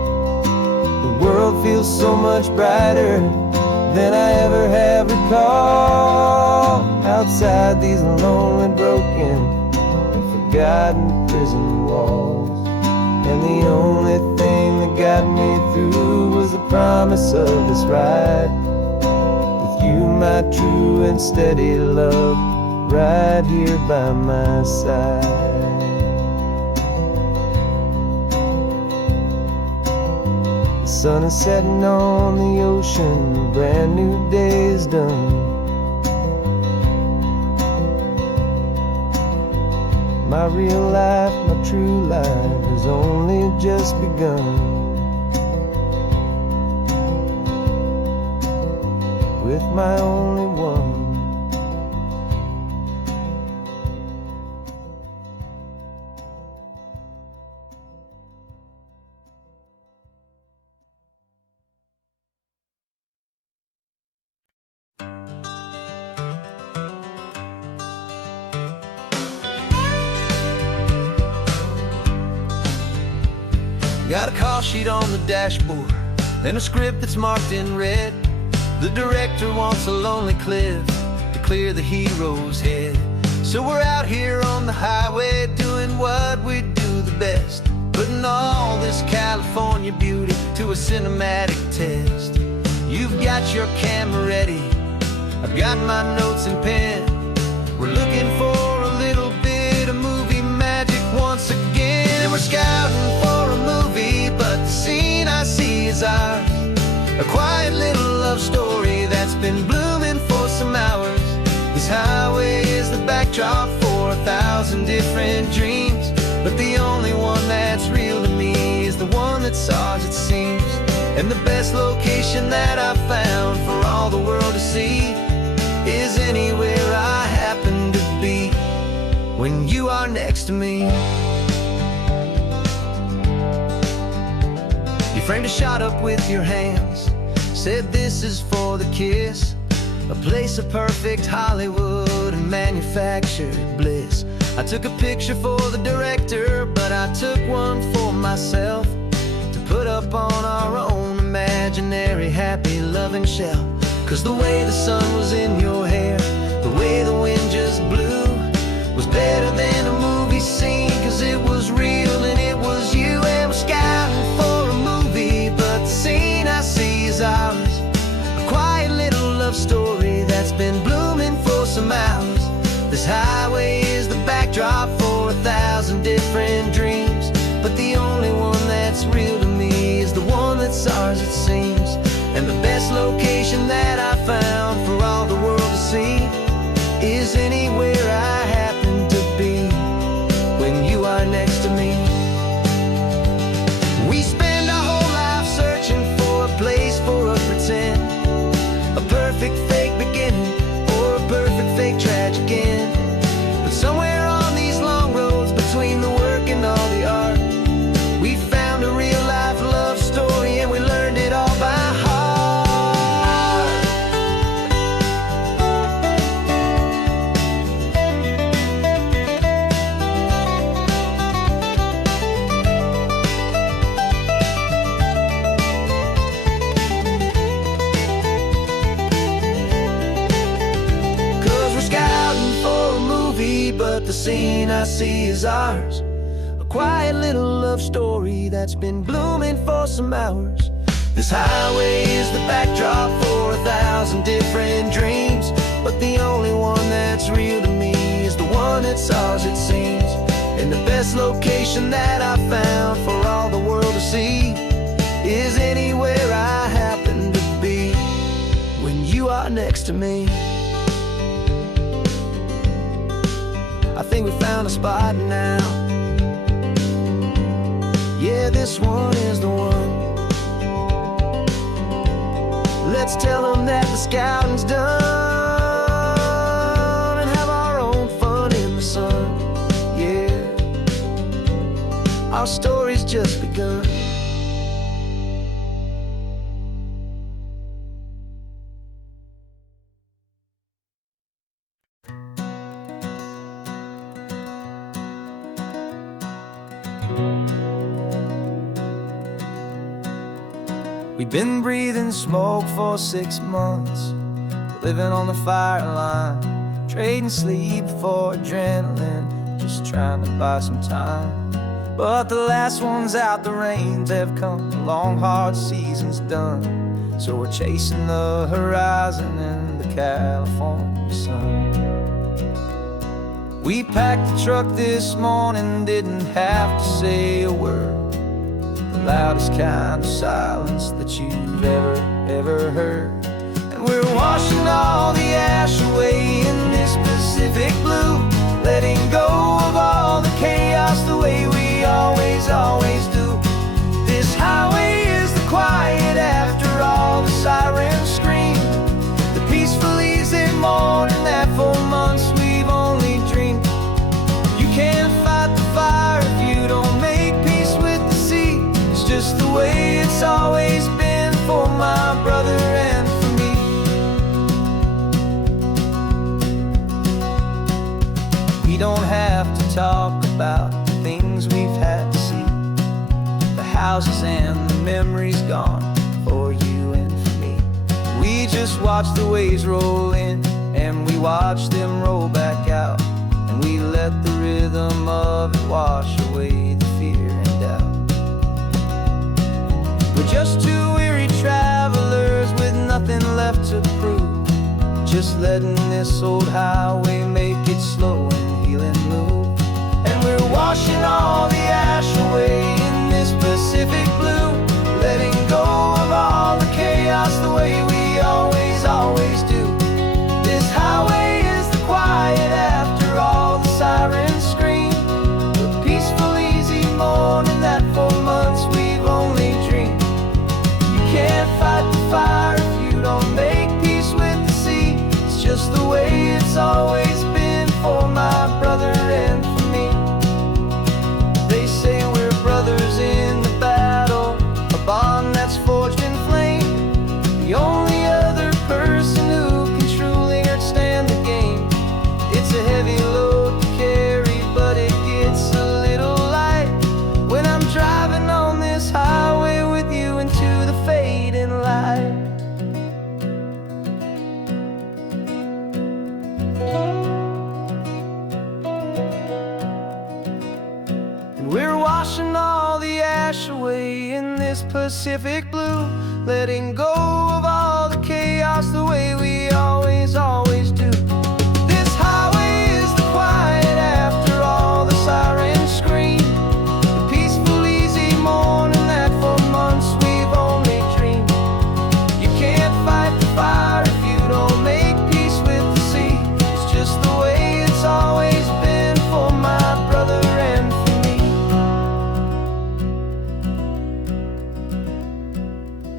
The world feels so much brighter than I ever have recalled. Outside these lonely, broken, and forgotten prison walls, and the only thing that got me through was the promise of this ride with you, my true and steady love, right here by my side. sun is setting on the ocean, a brand new day is done. My real life, my true life has only just begun. With my only one. Got a call sheet on the dashboard and a script that's marked in red. The director wants a lonely cliff to clear the hero's head. So we're out here on the highway doing what we do the best, putting all this California beauty to a cinematic test. You've got your camera ready, I've got my notes and pen. We're looking for a little bit of movie magic once again. And we're scouting for a movie, but the scene I see is ours. A quiet little love story that's been blooming for some hours. This highway is the backdrop for 1,000 different dreams, but the only one that's real to me is the one that's ours, it seems. And the best location that I've found for all the world to see is anywhere I happen to be when you are next to me. You framed a shot up with your hands, said this is for the kiss, a place of perfect Hollywood and manufactured bliss. I took a picture for the director, but I took one for myself to put up on our own imaginary happy loving shelf. Cause the way the sun was in your hair, the way the wind just blew, was better than a movie scene. Cause it was real and it was you. And we're scouting for a movie, but the scene I see is ours. A quiet little love story that's been blooming for some hours. This highway is the backdrop for 1,000 different dreams, but the only one that's real to me is the one that's ours, it seems. And the best location that I found for all the world to see is anywhere I happen to be when you are next to me. We spend our whole life searching for a place for a pretend, a perfect fake beginning or a perfect fake tragic end. But somewhere on these long roads between the work and all the art, we found a real life love story and we learned it all by heart. But the scene I see is ours. A quiet little love story that's been blooming for some hours. This highway is the backdrop for 1,000 different dreams, but the only one that's real to me is the one that's ours, it seems. And the best location that I found for all the world to see is anywhere I happen to be when you are next to me. I think we found a spot now. Yeah, this one is the one. Let's tell them that the scouting's done and have our own fun in the sun. Yeah, our story's just begun. We've been breathing smoke for 6 months, living on the fire line, trading sleep for adrenaline, just trying to buy some time. But the last one's out, the rains have come, the long hard season's done. So we're chasing the horizon in the California sun. We packed the truck this morning, didn't have to say a word. loudest kind of silence that you've ever heard. And we're washing all the ash away in this Pacific blue, letting go of all the chaos the way we always do. This highway is the quiet after all the sirens scream, the peaceful easy morning that for months we've only dreamed. You can't fight the fire if you don't make peace with the sea. It's just the way it's always been for my brother and for me. We don't have to talk about the things we've had to see, the houses and the memories gone for you and for me. We just watch the waves roll in and we watch them roll back out, and we let the rhythm of it wash away the fear and doubt. We're just two weary travelers with nothing left to prove, just letting this old highway make it slow and healing move. And we're washing all the ash away in this Pacific blue, letting go of all the chaos the way we always do. This highway is the quiet after all the sirens scream, the peaceful easy morning that for months we've only dreamed. You can't fight the fire if you don't make peace with the sea. It's just the way it's always been for my brother and for me. They say we're brothers in the battle, a bond that's forged in flame, the only other person who can truly stand the game. It's a heavy load to carry, but it gets a little light when I'm driving on this highway with you into the fading light. And we're washing all the ash away in this Pacific blue, letting go of all the chaos the way we always do. This highway is the quiet after all the sirens scream, the peaceful easy morning that for months we've only dreamed. You can't fight the fire if you don't make peace with the sea. It's just the way it's always been for my brother and for me.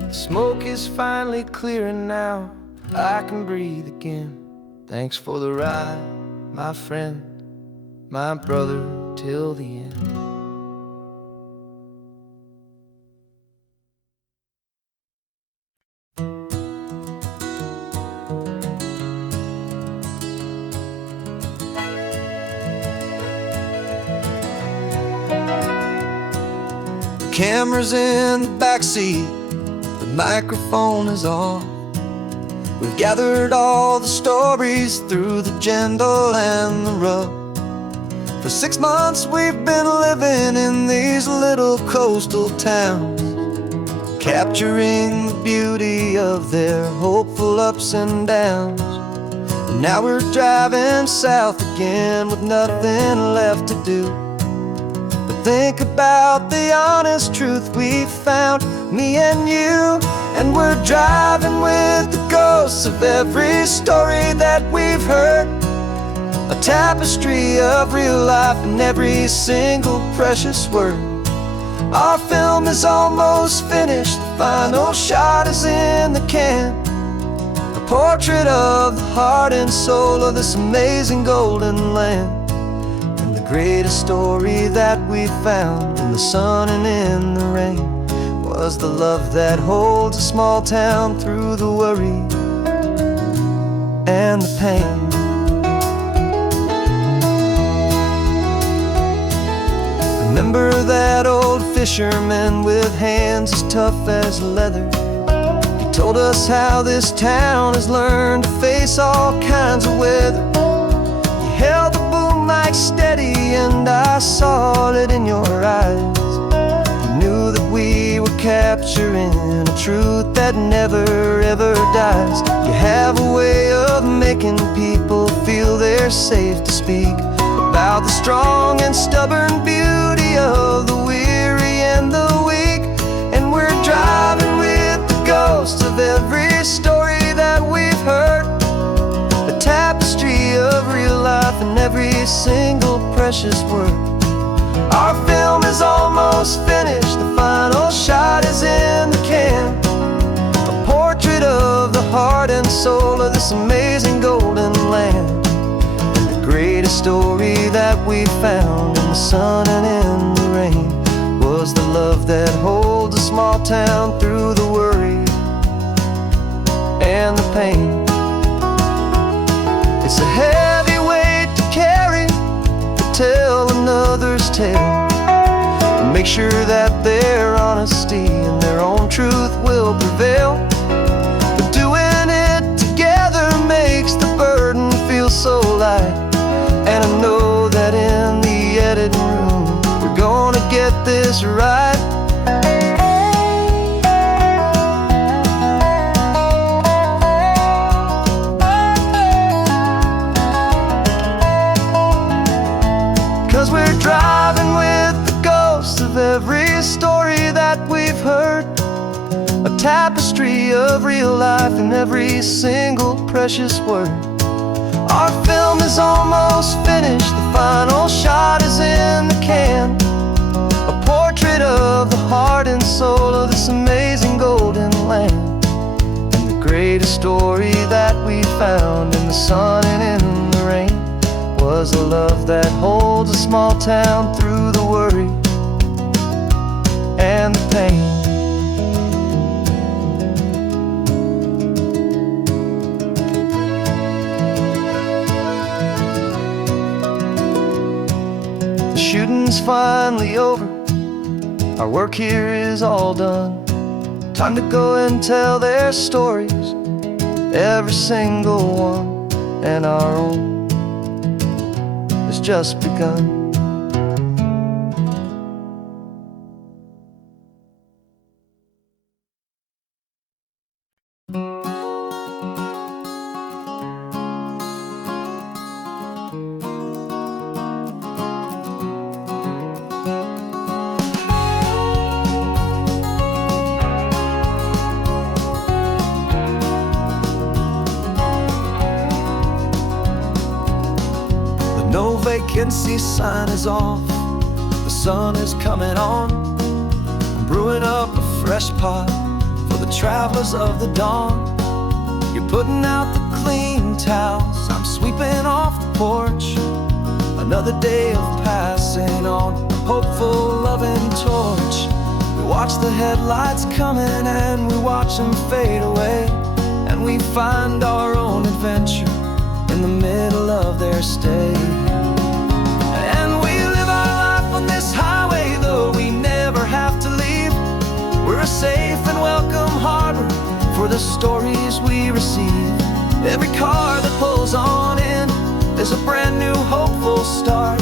The smoke is finally clearing now, I can breathe again. Thanks for the ride, my friend, my brother till the end. The camera's in the backseat, the microphone is on. We've gathered all the stories through the gentle and the rough. For 6 months we've been living in these little coastal towns, capturing the beauty of their hopeful ups and downs. And now we're driving south again with nothing left to do but think about the honest truth we found, me and you. And we're driving with the ghosts of every story that we've heard, a tapestry of real life in every single precious word. Our film is almost finished, the final shot is in the can, a portrait of the heart and soul of this amazing golden land. And the greatest story that we found in the sun and in the rain was the love that holds a small town through the worry and the pain. Remember that old fisherman with hands as tough as leather? He told us how this town has learned to face all kinds of weather. You held the boom mic steady and I saw it in your eyes. Knew that we were capturing a truth that never ever dies. You have a way of making people feel they're safe to speak about the strong and stubborn beauty of the weary and the weak. every single precious word. Our film is almost finished, the final shot is in the can. A portrait of the heart and soul of this amazing golden land. And the greatest story that we found in the sun and in the rain was the love that holds a small town through the worry and the pain. It's a heavy weight to carry, to tell another's tale, and make sure that their honesty and their own truth will prevail. But doing it together makes the burden feel so light. And I know that in the editing room we're gonna get this right. 'Cause we're driving with the ghosts of every story that we've heard, a tapestry of real life in every single precious word. Our film is almost finished, the final shot is in the can. A portrait of the heart and soul of this amazing golden land. And the greatest story that we found in the sun and in the rain was a love that holds a small town through the worry and the pain. The shooting's finally over, our work here is all done. Time to go and tell their stories, every single one, and our own has just begun. No vacancy sign is off, the sun is coming on. I'm brewing up a fresh pot for the travelers of the dawn. You're putting out the clean towels, I'm sweeping off the porch. Another day of passing on, a hopeful loving torch. We watch the headlights coming and we watch them fade away, and we find our own adventure in the middle of their stay. And we live our life on this highway, though we never have to leave. We're a safe and welcome harbor for the stories we receive. Every car that pulls on in is a brand new hopeful start.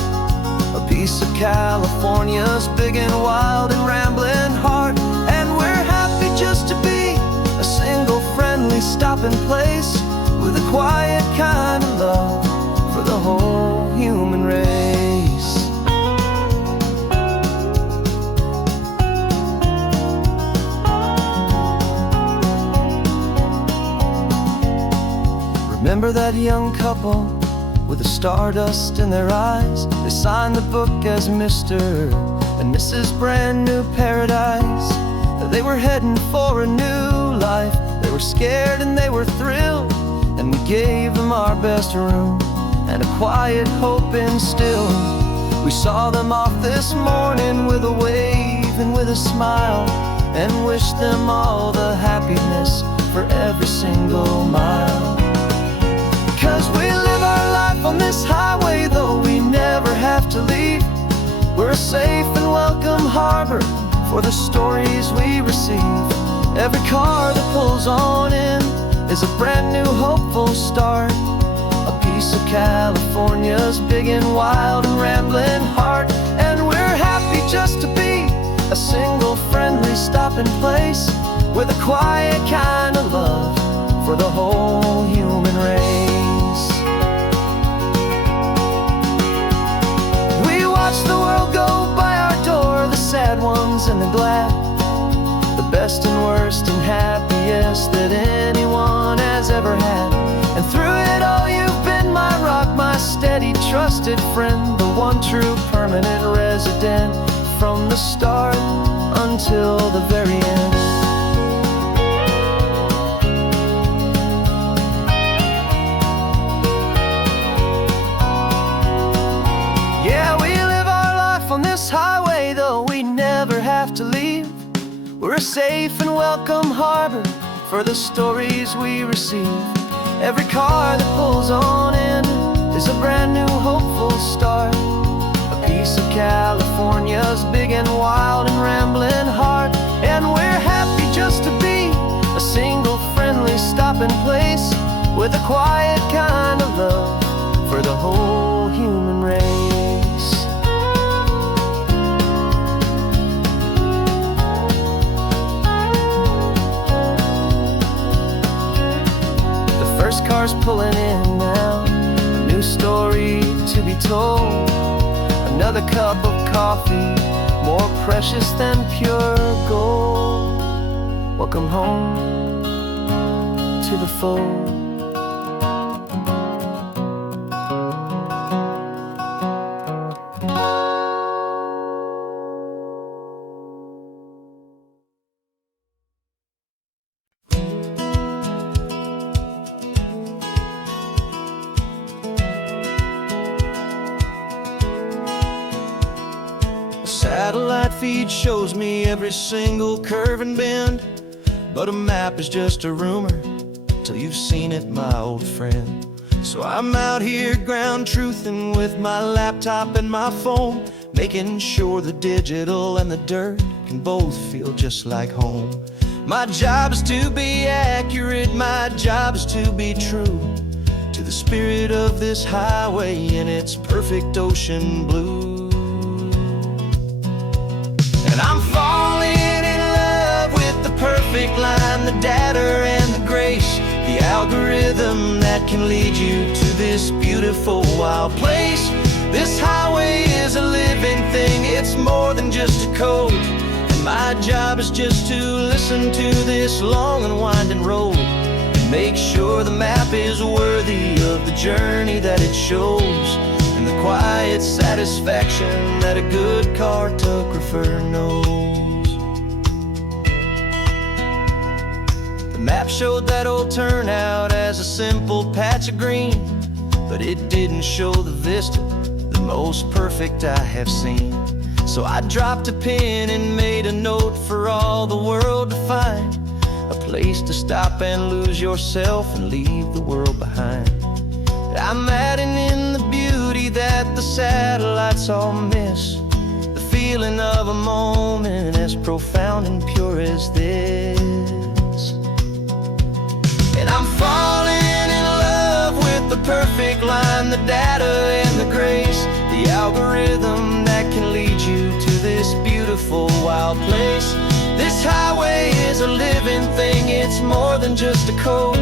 A piece of California's big and wild and rambling heart. And we're happy just to be a single friendly stopping place, with a quiet kind of love for the whole human race. Remember that young couple with the stardust in their eyes? They signed the book as Mr. and Mrs. Brand New Paradise. They were heading for a new life. They were scared and they were thrilled, and we gave them our best room and a quiet hope instilled. We saw them off this morning with a wave and with a smile, and wished them all the happiness for every single mile. 'Cause we live our life on this highway, though we never have to leave. We're a safe and welcome harbor for the stories we receive. Every car that pulls on in is a brand new hopeful start. A piece of California's big and wild and rambling heart. And we're happy just to be a single friendly stopping place, with a quiet kind of love for the whole human race. We watch the world go by our door, the sad ones and the glad, the best and worst and happiest that anyone has ever had. And through it all you've been my rock, my steady, trusted friend, the one true permanent resident, from the start until the very end. Yeah, we live our life on this highway, though we never have to leave. We're a safe and welcome harbor for the stories we receive. Every car that pulls on in is a brand new hopeful start, a piece of California's big and wild and rambling heart. And we're happy just to be a single friendly stopping place, with a quiet kind of love for the whole human race. First car's pulling in now, a new story to be told. Another cup of coffee, more precious than pure gold. Welcome home to the fold. Satellite feed shows me every single curve and bend, but a map is just a rumor till you've seen it, my old friend. So I'm out here ground truthing with my laptop and my phone, making sure the digital and the dirt can both feel just like home. My job is to be accurate, my job is to be true to the spirit of this highway in its perfect ocean blue. And I'm falling in love with the perfect line, the data and the grace, the algorithm that can lead you to this beautiful wild place. This highway is a living thing, it's more than just a code. And my job is just to listen to this long and winding road, and make sure the map is worthy of the journey that it shows, and the quiet satisfaction that a good cartographer knows. The map showed that old turnout as a simple patch of green, but it didn't show the vista, the most perfect I have seen. So I dropped a pin and made a note for all the world to find, a place to stop and lose yourself and leave the world behind. I'm adding in the beauty that the satellites all miss, the feeling of a moment as profound and pure as this. And I'm falling in love with the perfect line, the data and the grace, the algorithm that can lead you to this beautiful wild place. This highway is a living thing, it's more than just a code.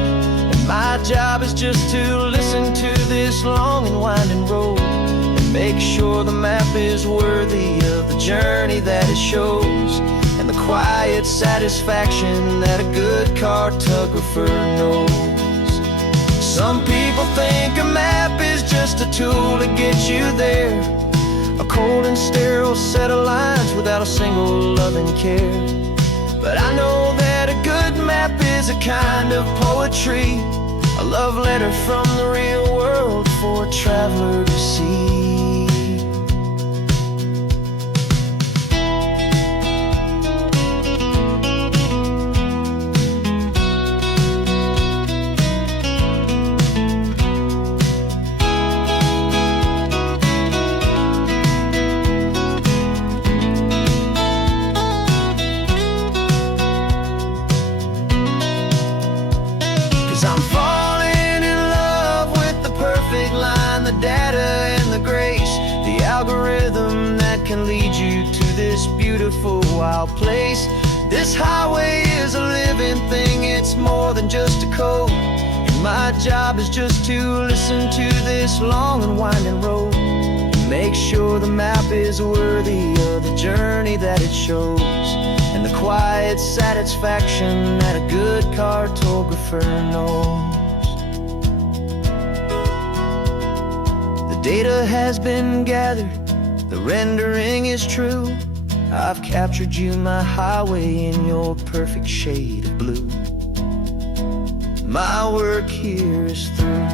My job is just to listen to this long and winding road, and make sure the map is worthy of the journey that it shows, and the quiet satisfaction that a good cartographer knows. Some people think a map is just a tool to get you there, a cold and sterile set of lines without a single loving care. But I know that a good map is a kind of poetry, a love letter from the real world for a traveler to see. I'm falling in love with the perfect line, the data and the grace, the algorithm that can lead you to this beautiful wild place. This highway is a living thing, it's more than just a code. And my job is just to listen to this long and winding road, and make sure the map is worthy of the journey that it shows, and the quiet satisfaction that a good cartographer knows. The The data has been gathered, the rendering is true. I've captured you, my highway, in your perfect shade of blue. My work here is through.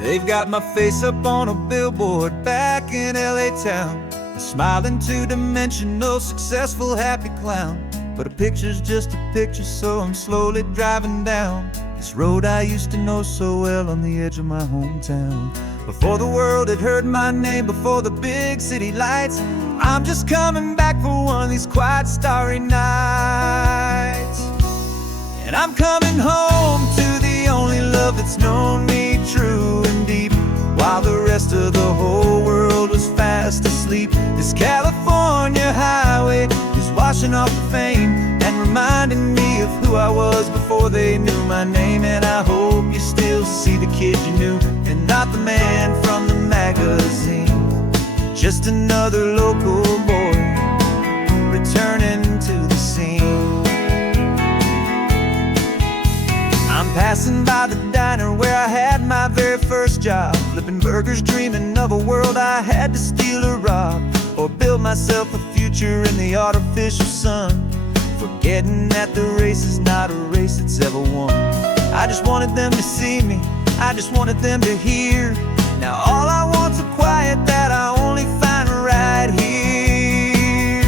They've got my face up on a billboard back in LA town, a smiling two-dimensional, successful, happy clown. But a picture's just a picture, so I'm slowly driving down this road I used to know so well on the edge of my hometown. Before the world had heard my name, before the big city lights, I'm just coming back for one of these quiet, starry nights. And I'm coming home to the only love that's known me true and deep, while the rest of the whole world was fast asleep. This California highway is washing off the fame and reminding me of who I was before they knew my name. And I hope you still see the kid you knew, and not the man from the magazine. Just another local boy returning to the scene. I'm passing by the diner where I had my very first job, flipping burgers, dreaming of a world I had to steal or rob, or build myself a future in the artificial sun, forgetting that the race is not a race that's ever won. I just wanted them to see me, I just wanted them to hear. Now all I want's a quiet that I only find right here.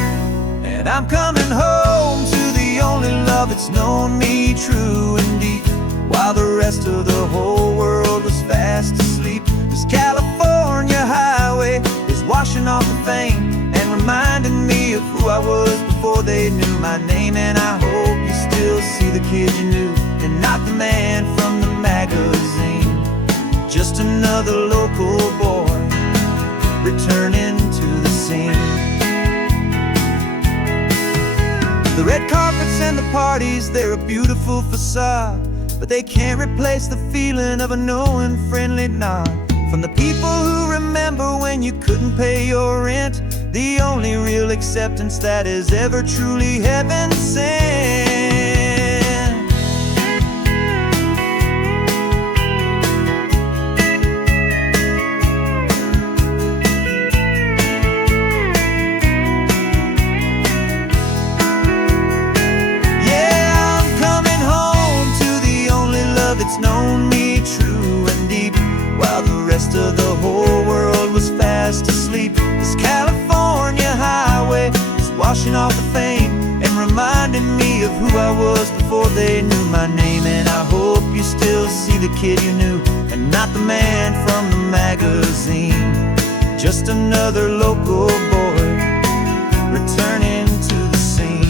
And I'm coming home to the only love that's known me true and deep, while the rest of the whole world was fast asleep. This California highway is washing off the fame and reminding me of who I was before they knew my name. And I hope you still see the kid you knew, and not the man from the magazine. Just another local boy returning to the scene. The red carpets and the parties, they're a beautiful facade, but they can't replace the feeling of a knowing, friendly nod from the people who remember when you couldn't pay your rent. The only real acceptance that is ever truly heaven sent. It's known me true and deep, while the rest of the whole world was fast asleep. This California highway is washing off the fame and reminding me of who I was before they knew my name. And I hope you still see the kid you knew, and not the man from the magazine. Just another local boy returning to the scene.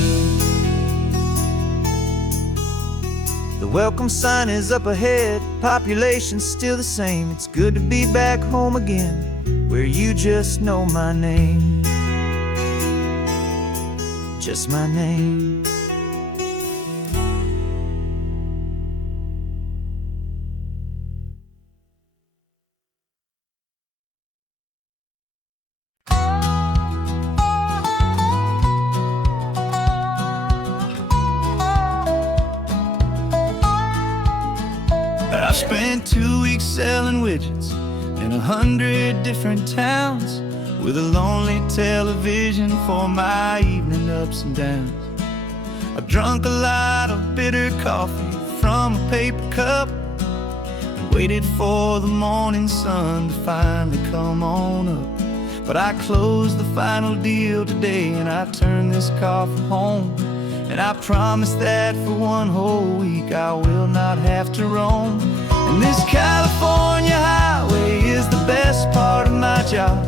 The welcome sign is up ahead, population's still the same. It's good to be back home again, where you just know my name. Just my name. I spent 2 weeks selling widgets in 100 different towns, with a lonely television for my evening ups and downs. I've drunk a lot of bitter coffee from a paper cup, and waited for the morning sun to finally come on up. But I closed the final deal today, and I turned this car for home. And I promise that for one whole week I will not have to roam. And this California highway is the best part of my job.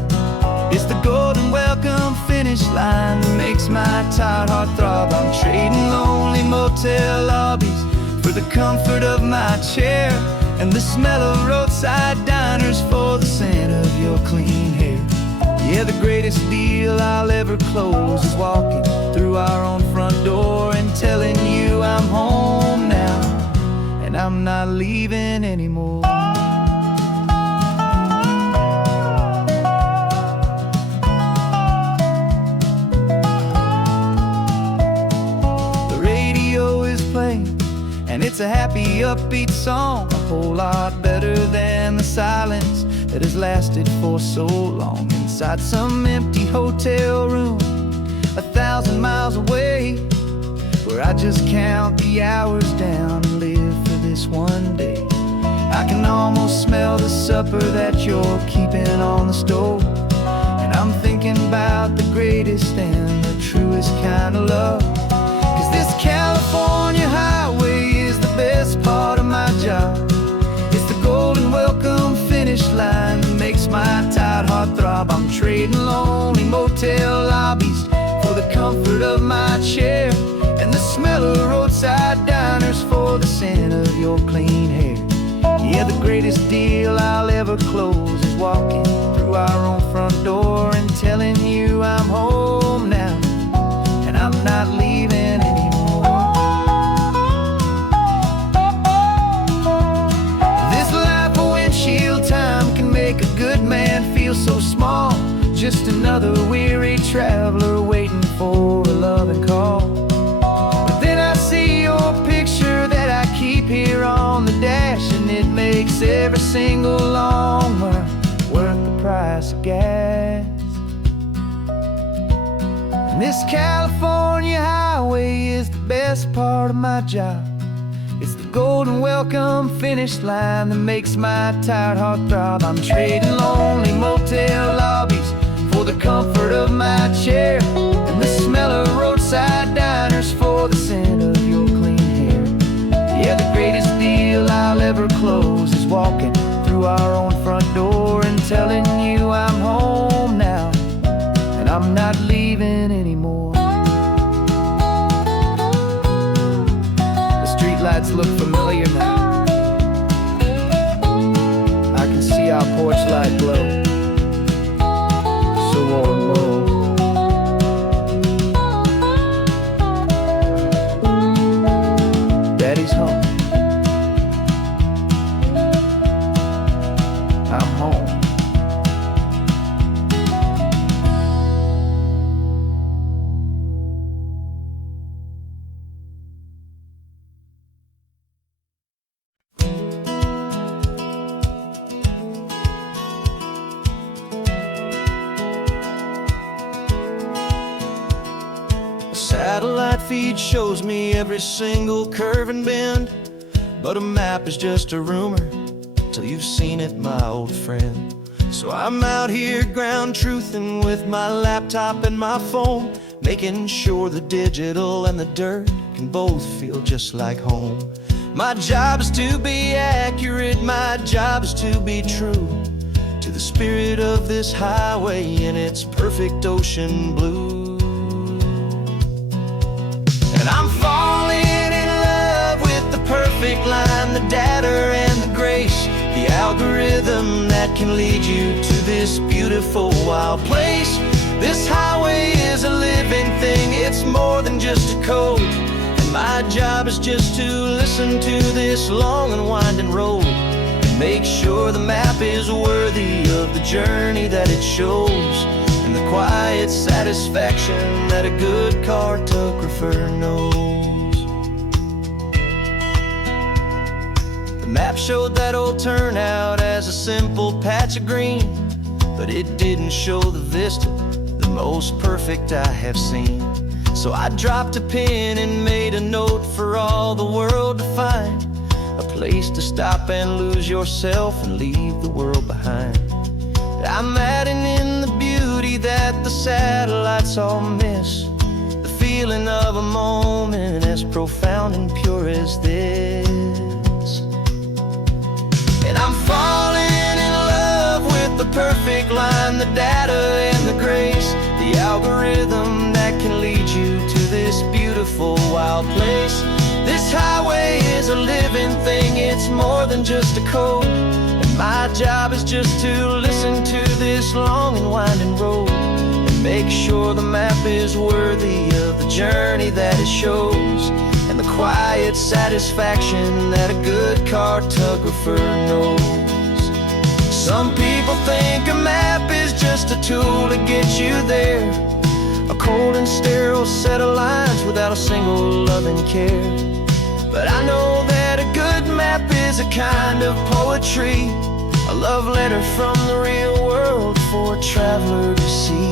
It's the golden welcome finish line that makes my tired heart throb. I'm trading lonely motel lobbies for the comfort of my chair and the smell of roadside roadside diners for the scent of your clean hair. Yeah, the greatest deal I'll ever close is walking through our own front door and telling you I'm home now, and I'm not leaving anymore. The radio is playing, and it's a happy, upbeat song, a whole lot better than the silence that has lasted for so long. Inside some empty hotel room 1,000 miles away, where I just count the hours down and live for this one day. I can almost smell the supper that you're keeping on the stove, and I'm thinking about the greatest and the truest kind of love. 'Cause this California highway is the best part of my job. It's the golden welcome finish line that makes my tired heart throb. I'm trading lonely motel lobbies for the comfort of my chair, and the smell of roadside diners for the scent of your clean hair. Yeah, the greatest deal I'll ever close is walking through our own front door and telling you I'm home now, and I'm not leaving anymore. This life of windshield time can make a good man feel so small, just another weary traveler waiting for a loving call. But then I see your picture that I keep here on the dash, and it makes every single long mile worth the price of gas. And this California highway is the best part of my job. It's the golden welcome finish line that makes my tired heart throb. I'm trading lonely motel lobbies for the comfort of my chair, and the smell of roadside diners for the scent of your clean hair. Yeah, the greatest deal I'll ever close is walking through our own front door and telling you I'm home now, and I'm not leaving anymore. The streetlights look familiar now. I can see our porch light glow, so warm, low. Daddy's home. I'm home. Satellite feed shows me every single curve and bend, but a map is just a rumor till you've seen it, my old friend. So I'm out here ground truthing with my laptop and my phone, making sure the digital and the dirt can both feel just like home. My job is to be accurate, my job is to be true to the spirit of this highway in its perfect ocean blue. And I'm falling in love with the perfect line, the data and the grace, the algorithm that can lead you to this beautiful wild place. This highway is a living thing, it's more than just a code, and my job is just to listen to this long and winding road and make sure the map is worthy of the journey that it shows, and the quiet satisfaction that a good cartographer knows. The map showed that old turnout as a simple patch of green, but it didn't show the vista, the most perfect I have seen. So I dropped a pin and made a note for all the world to find, a place to stop and lose yourself and leave the world behind. I'm adding in the beauty that the satellites all miss, the feeling of a moment as profound and pure as this. And I'm falling in love with the perfect line, the data and the grace, the algorithm that can lead you to this beautiful wild place. This highway is a living thing, it's more than just a code, and My job is just to listen to this long and winding road and make sure the map is worthy of the journey that it shows, and the quiet satisfaction that a good cartographer knows. Some people think a map is just a tool to get you there, a cold and sterile set of lines without a single loving care. But I know that a good map is a kind of poetry, a love letter from the real world for a traveler to see.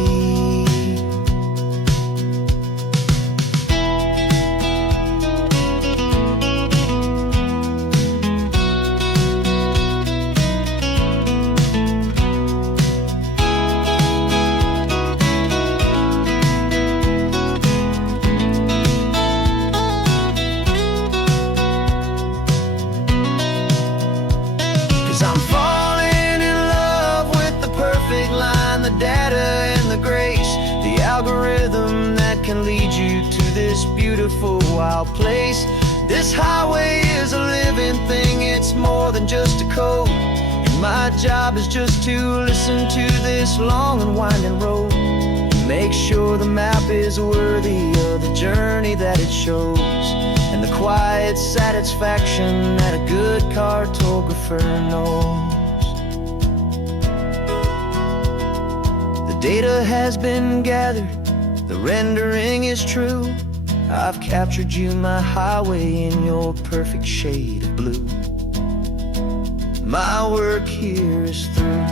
I'm falling in love with the perfect line, the data and the grace, the algorithm that can lead you to this beautiful wild place. This highway is a living thing, it's more than just a code, and my job is just to listen to this long and winding road and make sure the map is worthy of the journey that it shows, and the quiet satisfaction that a good cartographer knows. The data has been gathered, the rendering is true. I've captured you, my highway, in your perfect shade of blue. My work here is through.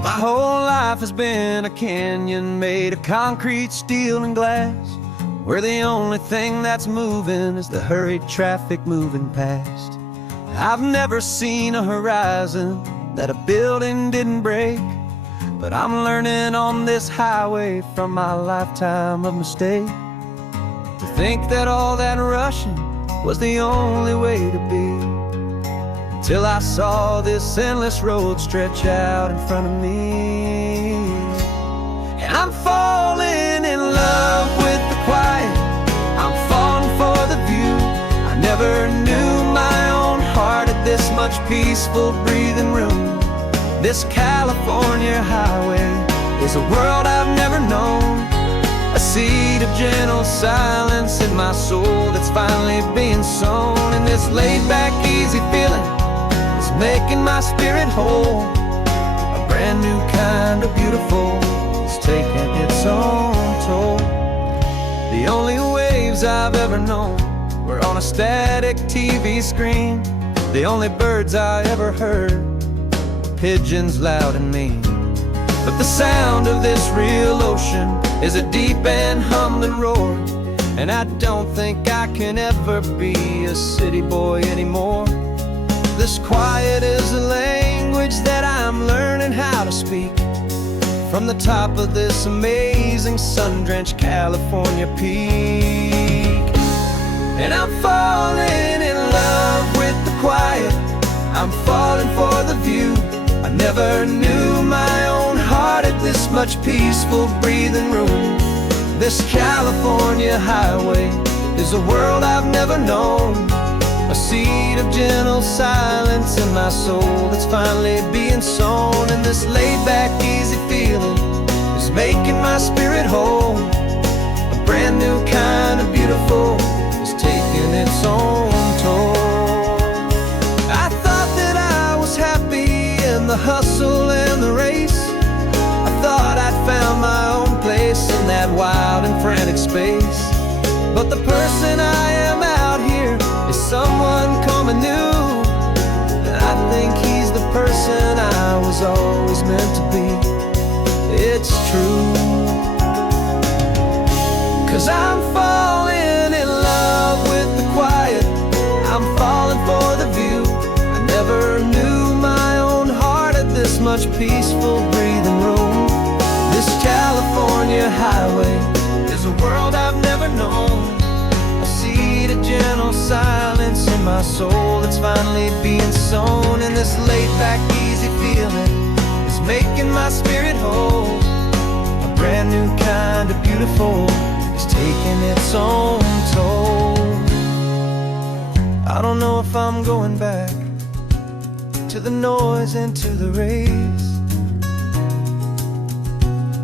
My whole life has been a canyon made of concrete, steel, and glass, where the only thing that's moving is the hurried traffic moving past. I've never seen a horizon that a building didn't break, but I'm learning on this highway from my lifetime of mistakes to think that all that rushing was the only way to be. Till I saw this endless road stretch out in front of me, and I'm falling in love with the quiet, I'm falling for the view. I never knew my own heart had this much peaceful breathing room. This California highway is a world I've never known, a seed of gentle silence in my soul that's finally being sown. And this laid-back, easy feeling is making my spirit whole. A brand new kind of beautiful is taking its own toll. The only waves I've ever known were on a static TV screen. The only birds I ever heard were pigeons loud and mean. But the sound of this real ocean is a deep and humbling roar, and I don't think I can ever be a city boy anymore. This quiet is a language that I'm learning how to speak from the top of this amazing sun-drenched California peak. And I'm falling in love with the quiet, I'm falling for the view. I never knew my own heart had this much peaceful breathing room. This California highway is a world I've never known, a seed of gentle silence in my soul that's finally being sown. And this laid-back, easy feeling is making my spirit whole. A brand new kind of beautiful is taking its own toll. I thought that I was happy in the hustle and the race. I thought I'd found my own place in that wild and frantic space. But the person I am out here is someone coming new, and I think he's the person I was always meant to be. It's true, 'cause I'm falling in love with the quiet, I'm falling for the view. I never knew my own heart had this much peaceful breathing room. This California highway is a world I've never known. I see the gentle silence in my soul that's finally being sown. And this laid-back, easy feeling is making my spirit whole. A brand new kind of beautiful is taking its own toll. I don't know if I'm going back to the noise and to the race.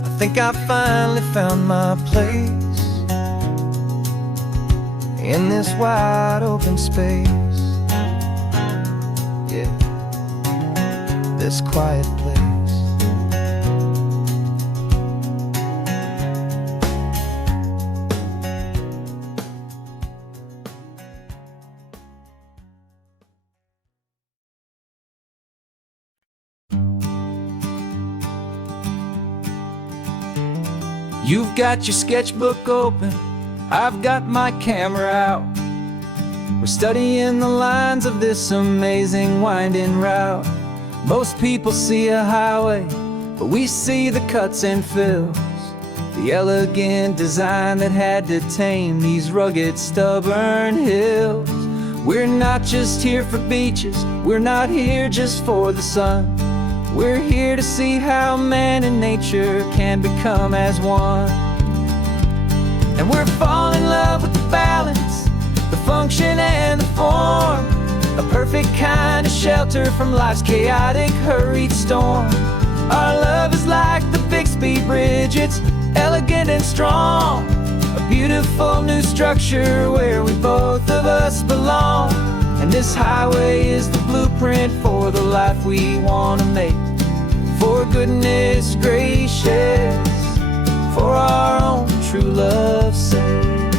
I think I finally found my place in this wide open space. Yeah, this quiet place. You've got your sketchbook open, I've got my camera out. We're studying the lines of this amazing winding route. Most people see a highway, but we see the cuts and fills, the elegant design that had to tame these rugged, stubborn hills. We're not just here for beaches, we're not here just for the sun. We're here to see how man and nature can become as one. And we're falling in love with the balance, the function and the form, a perfect kind of shelter from life's chaotic, hurried storm. Our love is like the Bixby Bridge, it's elegant and strong, a beautiful new structure where we both of us belong. And this highway is the blueprint for the life we want to make. For goodness gracious, for our own true love's sake.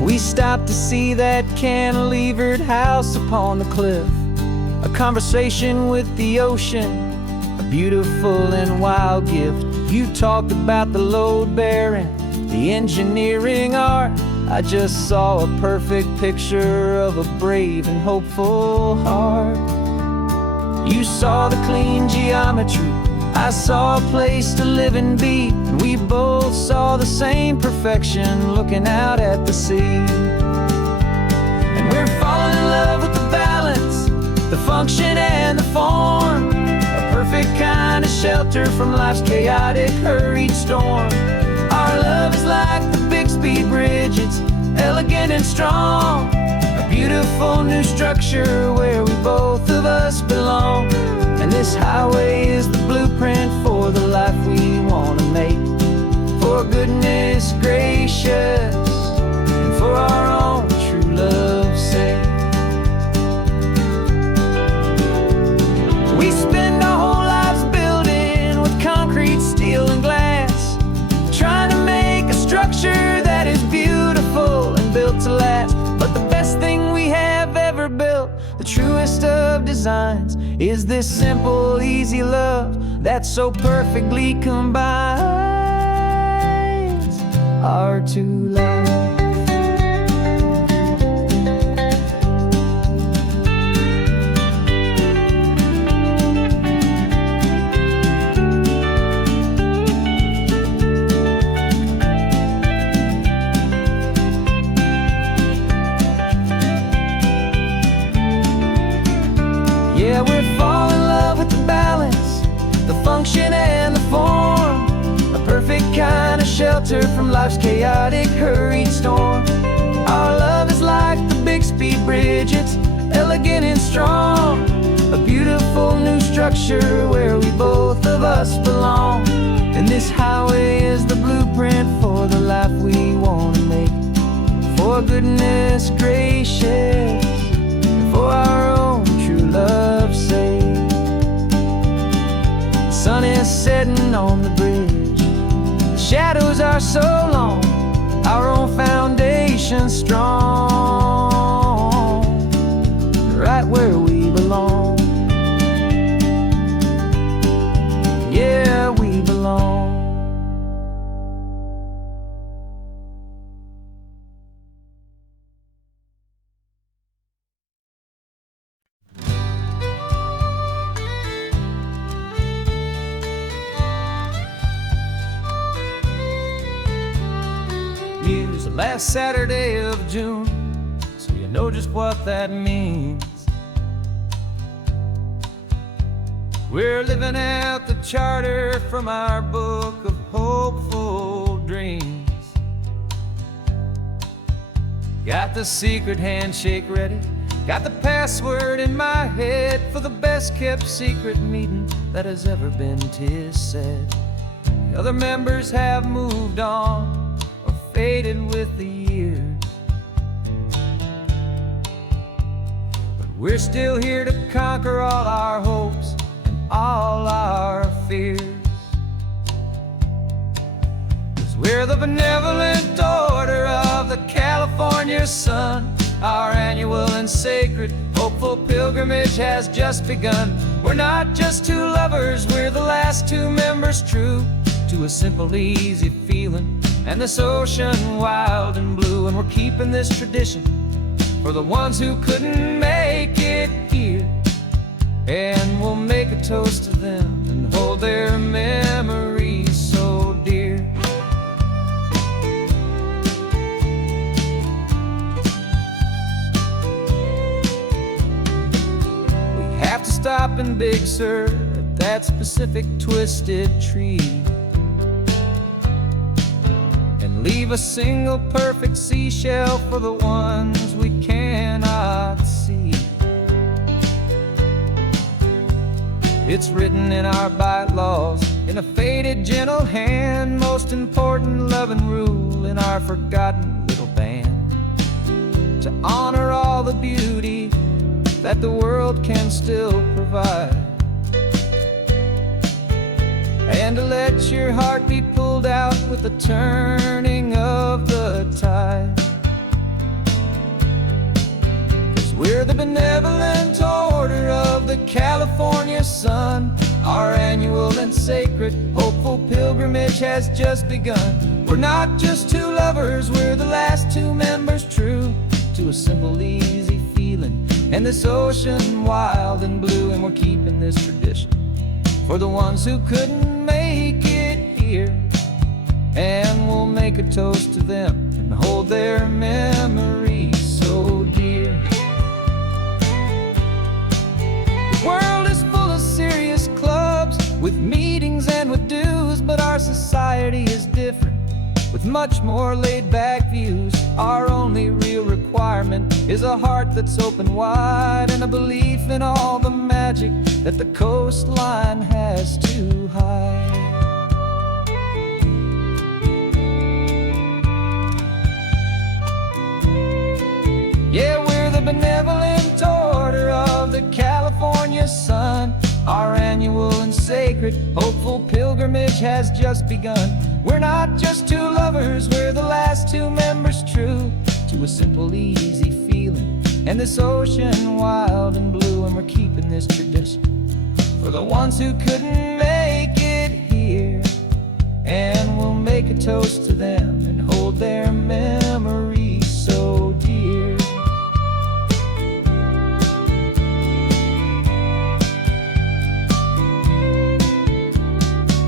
We stopped to see that cantilevered house upon the cliff, a conversation with the ocean, a beautiful and wild gift. You talked about the load bearing, the engineering art. I just saw a perfect picture of a brave and hopeful heart. You saw the clean geometry, I saw a place to live and be, and we both saw the same perfection looking out at the sea. And we're falling in love with the balance, the function and the form, a perfect kind of shelter from life's chaotic, hurried storm. Our love is like the Bixby Bridge, it's elegant and strong, a beautiful new structure where we both of us belong. And this highway is the blueprint for the life we want to make. For goodness gracious, and for our own true love's sake. We spend our whole lives building with concrete, steel, and glass, trying to make a structure that is beautiful and built to last. But the best thing we have ever built, the truest of designs, is this simple, easy love that so perfectly combines our two lives. Yeah, we're falling in love with the balance, the function and the form, a perfect kind of shelter from life's chaotic, hurried storm. Our love is like the Bixby Bridge, it's elegant and strong, a beautiful new structure where we both of us belong. And this highway is the blueprint for the life we want to make. For goodness gracious, for our own true love's sake. The sun is setting on the bridge, the shadows are so long, our own foundation strong, right where we belong. Yeah, we belong. last Saturday of June, so you know just what that means. We're living out the charter from our book of hopeful dreams. Got the secret handshake ready, got the password in my head for the best kept secret meeting that has ever been, 'tis said. The other members have moved on or faded with the years, but we're still here to conquer all our hopes and all our fears. 'Cause we're the benevolent order of the California sun. Our annual and sacred hopeful pilgrimage has just begun. We're not just two lovers, we're the last two members true to a simple, easy feeling and this ocean wild and blue. And we're keeping this tradition for the ones who couldn't make it here, and we'll make a toast to them and hold their memories so dear. We have to stop in Big Sur at that specific twisted tree and leave a single perfect seashell for the ones we cannot see. It's written in our bylaws in a faded gentle hand, most important love and rule in our forgotten little band, to honor all the beauty that the world can still provide, and to let your heart be pulled out with the turning of the tide. 'Cause we're the benevolent order of the California sun. Our annual and sacred hopeful pilgrimage has just begun. We're not just two lovers, we're the last two members true to a simple, easy feeling and this ocean wild and blue. And we're keeping this tradition for the ones who couldn't make it here, and we'll make a toast to them and hold their memories so dear. The world is full of serious clubs with meetings and with dues, but our society is different with much more laid-back views. Our only real requirement is a heart that's open wide and a belief in all the magic that the coastline has to hide. Yeah, we're the benevolent order of the California sun. Our annual and sacred hopeful pilgrimage has just begun. We're not just two lovers, we're the last two members true to a simple, easy feeling and this ocean wild and blue. And we're keeping this tradition for the ones who couldn't make it here, and we'll make a toast to them and hold their memories so dear.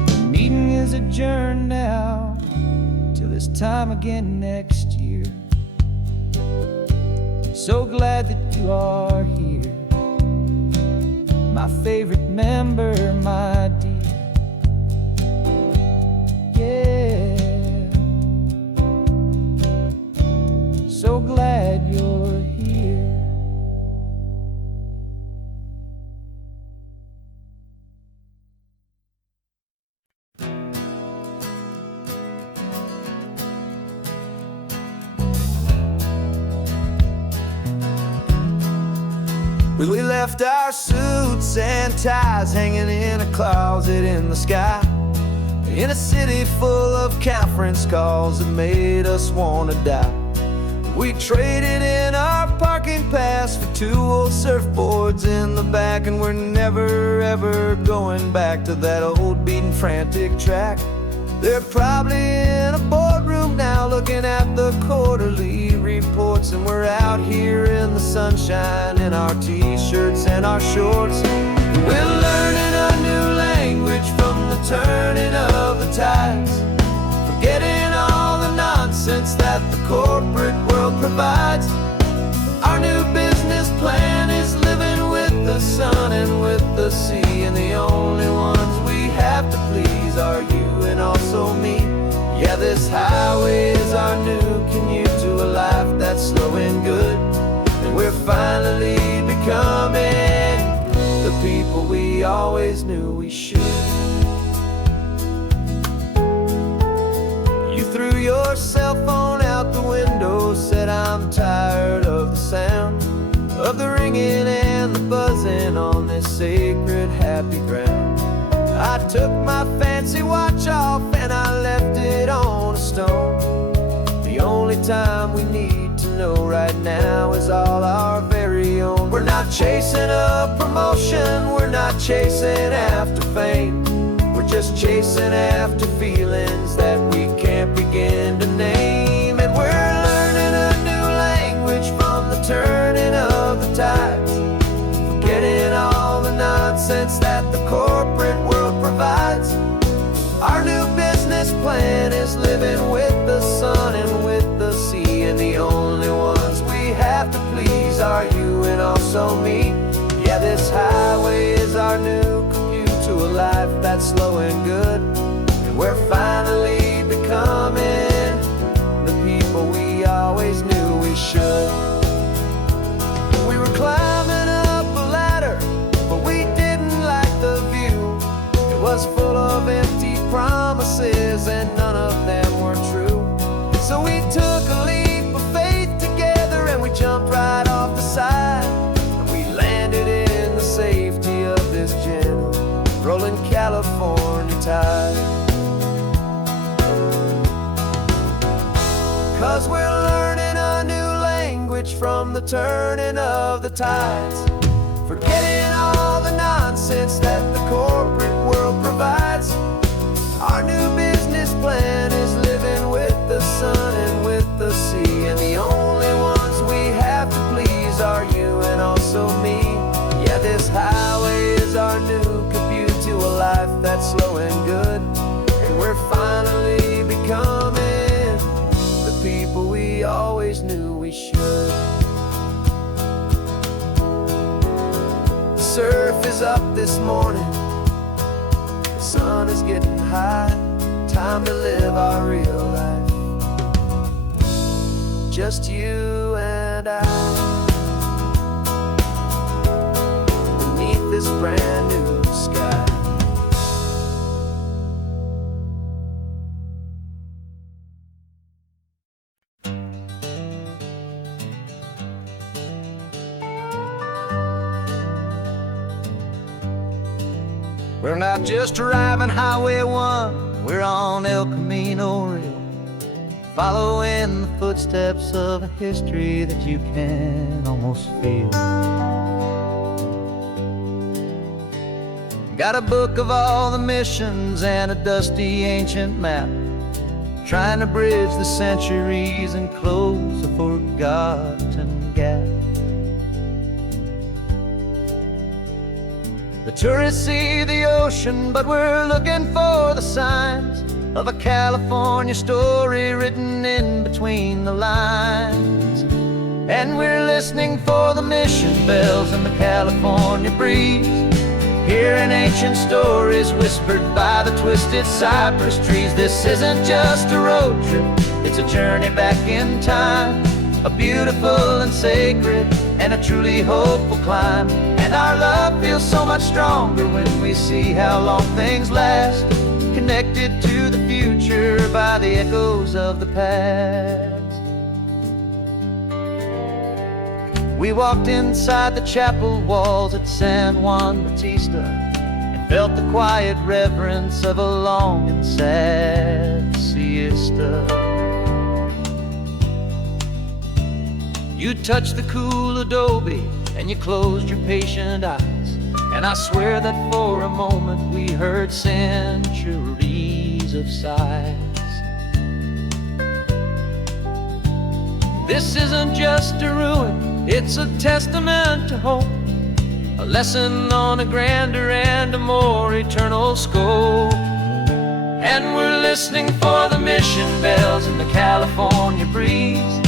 The meeting is adjourned now till this time again next year. So glad that you are here, my favorite member, my dear. Yeah, so glad you're here. We left our suits and ties hanging in a closet in the sky, in a city full of conference calls that made us want to die. We traded in our parking pass for two old surfboards in the back, and we're never ever going back to that old beaten frantic track. They're probably in a boardroom now looking at the quarterly reports, and we're out here in the sunshine in our t-shirts and our shorts. We're learning a new language from the turning of the tides, forgetting all the nonsense nonsense that the corporate world provides. Our new business plan is living with the sun and with the sea, and the only ones we have to please are you and also me. Yeah, this highway is our new commute to a life that's slow and good, and we're finally becoming the people we always knew we should. You threw your cell phone out the window, said I'm tired of the sound of the ringing and the buzzing on this sacred happy ground. I took my fancy watch off and I left it on a stone. The only time we need to know right now is all our very own. We're not chasing a promotion, we're not chasing after fame. We're just chasing after feelings that we can't begin to name. And we're learning a new language from the turning of the tides, forgetting all the nonsense that the corporate world provides. Our new business plan is living with the sun and with the sea, and the only ones we have to please are you and also me. Yeah, this highway is our new commute to a life that's slow and good, and we're finally becoming the people we always knew we should. We were climbing up a ladder, but we didn't like the view. It was full of empty promises and none of them were true. So we took a leap of faith together and we jumped right off the side, and we landed in the safety of this gentle rolling California tide. 'Cause we're learning a new language from the turning of the tides, forgetting all the nonsense that the corporate world provides. Our new business plan is living with the sun and with the sea, and the only ones we have to please are you and also me. Yeah, this highway is our new commute to a life that's slow and good, and we're finally becoming the people we always knew we should. The surf is up this morning, the sun is getting high, time to live our real life, just you and I, beneath this brand new sky. We're not just driving Highway 1, we're on El Camino Real, following the footsteps of a history that you can almost feel. Got a book of all the missions and a dusty ancient map, trying to bridge the centuries and close a forgotten gap. The tourists see the ocean, but we're looking for the signs of a California story written in between the lines. And we're listening for the mission bells and the California breeze, hearing ancient stories whispered by the twisted cypress trees. This isn't just a road trip, it's a journey back in time, a beautiful and sacred and a truly hopeful climb. And our love feels so much stronger when we see how long things last, connected to the future by the echoes of the past. We walked inside the chapel walls at San Juan Bautista and felt the quiet reverence of a long and sad siesta. You touched the cool adobe and you closed your patient eyes, and I swear that for a moment we heard centuries of sighs. This isn't just a ruin, it's a testament to hope, a lesson on a grander and a more eternal scope. And we're listening for the mission bells in the California breeze,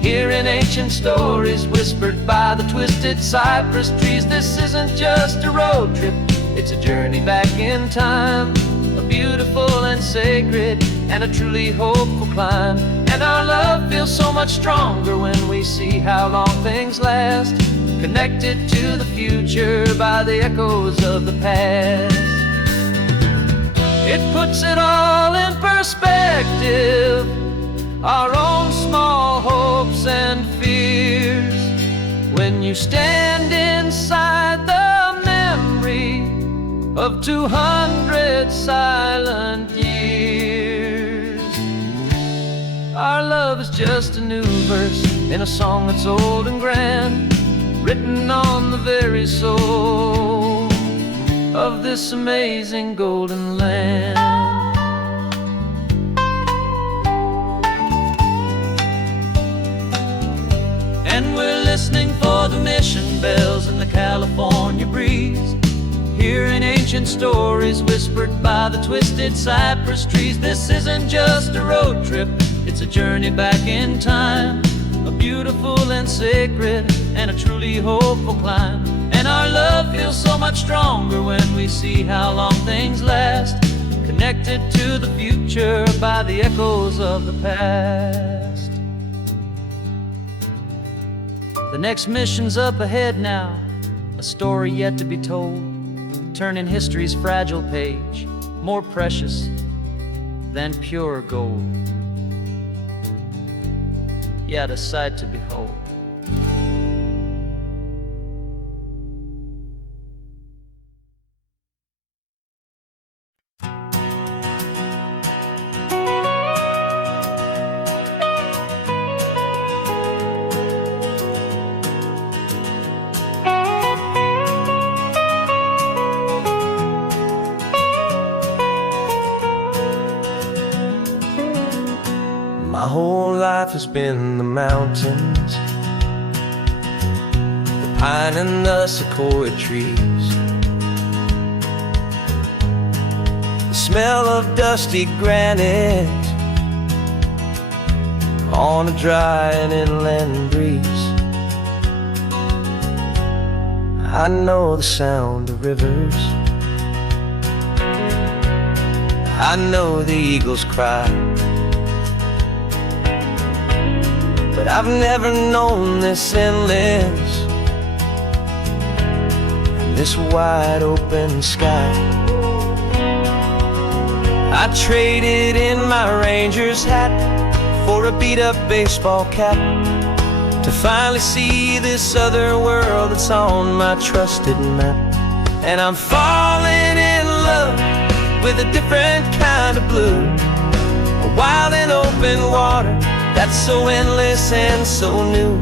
hearing ancient stories whispered by the twisted cypress trees. This isn't just a road trip, it's a journey back in time, a beautiful and sacred and a truly hopeful climb. And our love feels so much stronger when we see how long things last, connected to the future by the echoes of the past. It puts it all in perspective, our own small hopes and fears, when you stand inside the memory of 200 silent years. Our love is just a new verse in a song that's old and grand, written on the very soul of this amazing golden land. And we're listening for the mission bells in the California breeze, hearing ancient stories whispered by the twisted cypress trees. This isn't just a road trip, it's a journey back in time, a beautiful and sacred and a truly hopeful climb. And our love feels so much stronger when we see how long things last, connected to the future by the echoes of the past. The next mission's up ahead now, a story yet to be told, turning history's fragile page more precious than pure gold. Yet a sight to behold. My whole life has been the mountains, the pine and the sequoia trees, the smell of dusty granite on a dry and inland breeze. I know the sound of rivers, I know the eagles cry, but I've never known this endless, this wide open sky. I traded in my Ranger's hat for a beat-up baseball cap, to finally see this other world that's on my trusted map. And I'm falling in love with a different kind of blue, a wild and open water that's so endless and so new.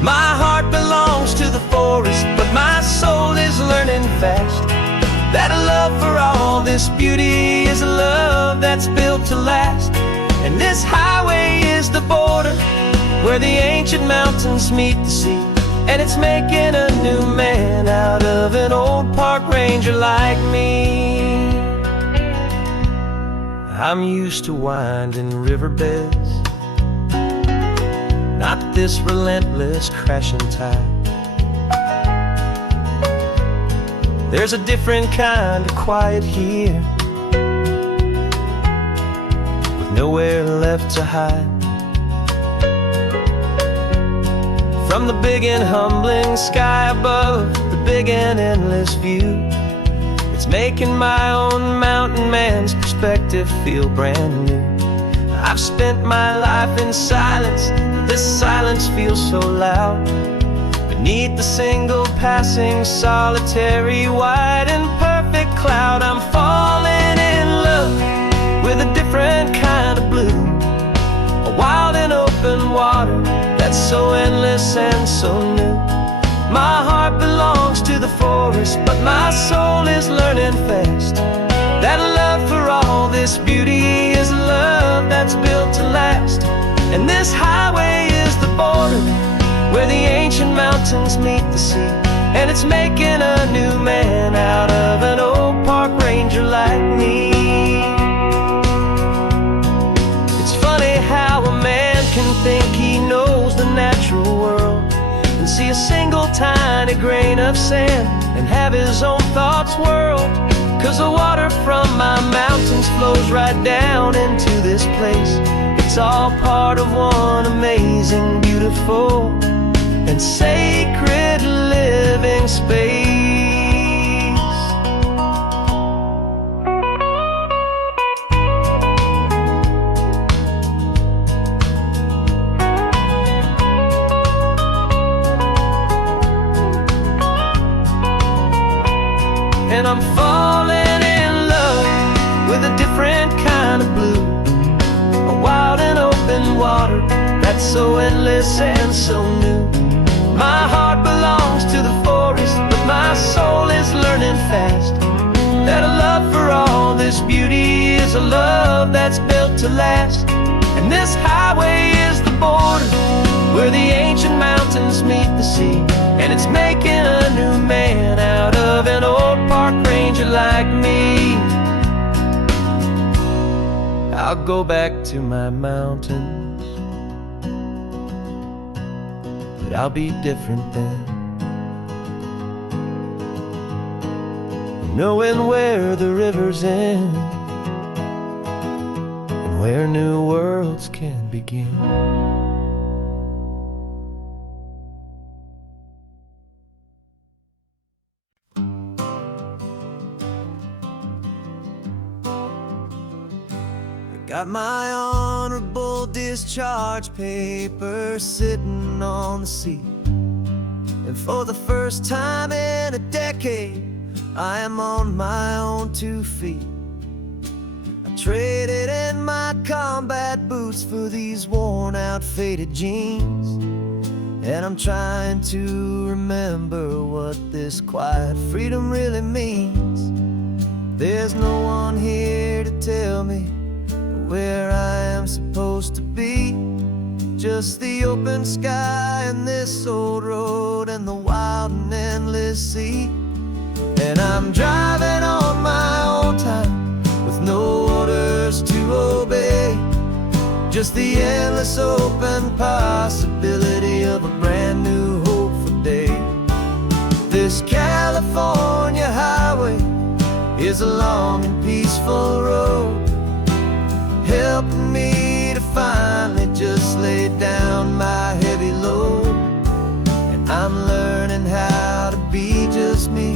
My heart belongs to the forest, but my soul is learning fast that a love for all this beauty is a love that's built to last. And this highway is the border where the ancient mountains meet the sea, and it's making a new man out of an old park ranger like me. I'm used to winding riverbeds, not this relentless crashing tide. There's a different kind of quiet here, with nowhere left to hide. From the big and humbling sky above, the big and endless view, it's making my own mountain man's perspective feel brand new. I've spent my life in silence, this silence feels so loud. Beneath the single passing solitary white and perfect cloud, I'm falling in love with a different kind of blue, a wild and open water that's so endless and so new. My heart belongs to the forest, but my soul is learning fast that love for all this beauty is a love that's built to last. And this highway is the border where the ancient mountains meet the sea, and it's making a new man out of an old park ranger like me. a single tiny grain of sand and have his own thoughts whirl. 'Cause the water from my mountains flows right down into this place. It's all part of one amazing, beautiful, and sacred living space. And I'm falling in love with a different kind of blue, a wild and open water that's so endless and so new. My heart belongs to the forest, but my soul is learning fast that a love for all this beauty is a love that's built to last. And this highway is the border where the ancient mountains meet the sea, and it's making a new man out of an old park ranger like me. I'll go back to my mountains, but I'll be different then, knowing where the rivers end and where new worlds can begin. Got my honorable discharge papers sitting on the seat, and for the first time in a decade, I am on my own 2 feet. I traded in my combat boots for these worn out faded jeans, and I'm trying to remember what this quiet freedom really means. There's no one here to tell me where I am supposed to be, just the open sky and this old road and the wild and endless sea. And I'm driving on my own time with no orders to obey, just the endless open possibility of a brand new hopeful day. This California highway is a long and peaceful road, helping me to finally just lay down my heavy load. And I'm learning how to be just me,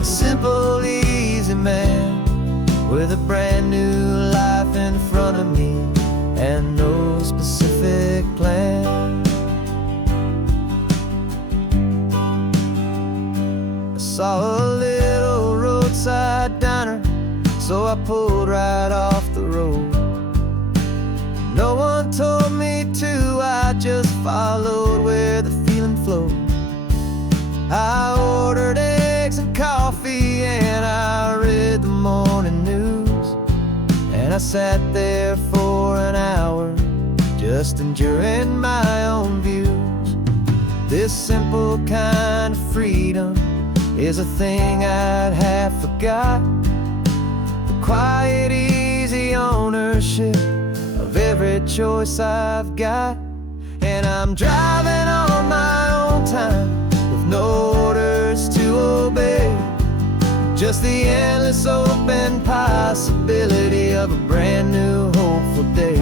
a simple, easy man with a brand new life in front of me and no specific plan. I saw a little roadside diner, so I pulled right off the road. No one told me to, I just followed where the feeling flowed. I ordered eggs and coffee and I read the morning news, and I sat there for an hour just enjoying my own views. This simple kind of freedom is a thing I'd have forgot, the quiet, easy ownership of every choice I've got. And I'm driving on my own time with no orders to obey, just the endless open possibility of a brand new hopeful day.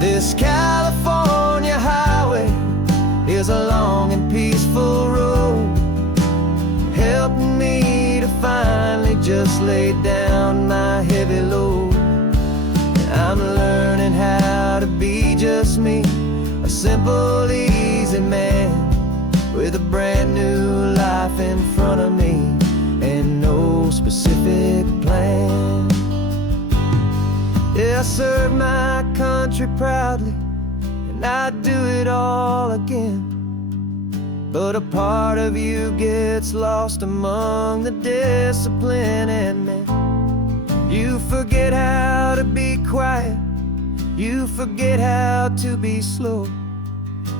This California highway is a long and peaceful road, helping me to finally just lay down my heavy load. I'm learning how to be just me, a simple, easy man with a brand new life in front of me and no specific plan. Yeah, I serve my country proudly and I'd do it all again, but a part of you gets lost among the discipline and men. You forget how to be quiet, you forget how to be slow,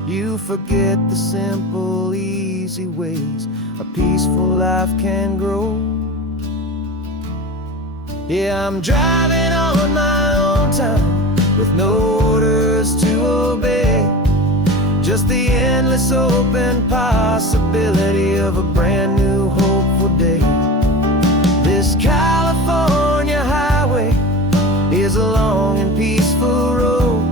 you forget the simple, easy ways a peaceful life can grow. Yeah, I'm driving on my own time with no orders to obey, just the endless open possibility of a brand new hopeful day. This California highway is a long and peaceful road,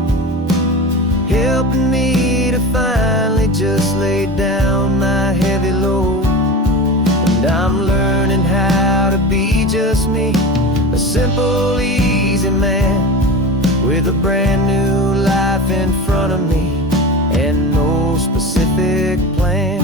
helping me to finally just lay down my heavy load. And I'm learning how to be just me, a simple, easy man with a brand new life in front of me and no specific plan.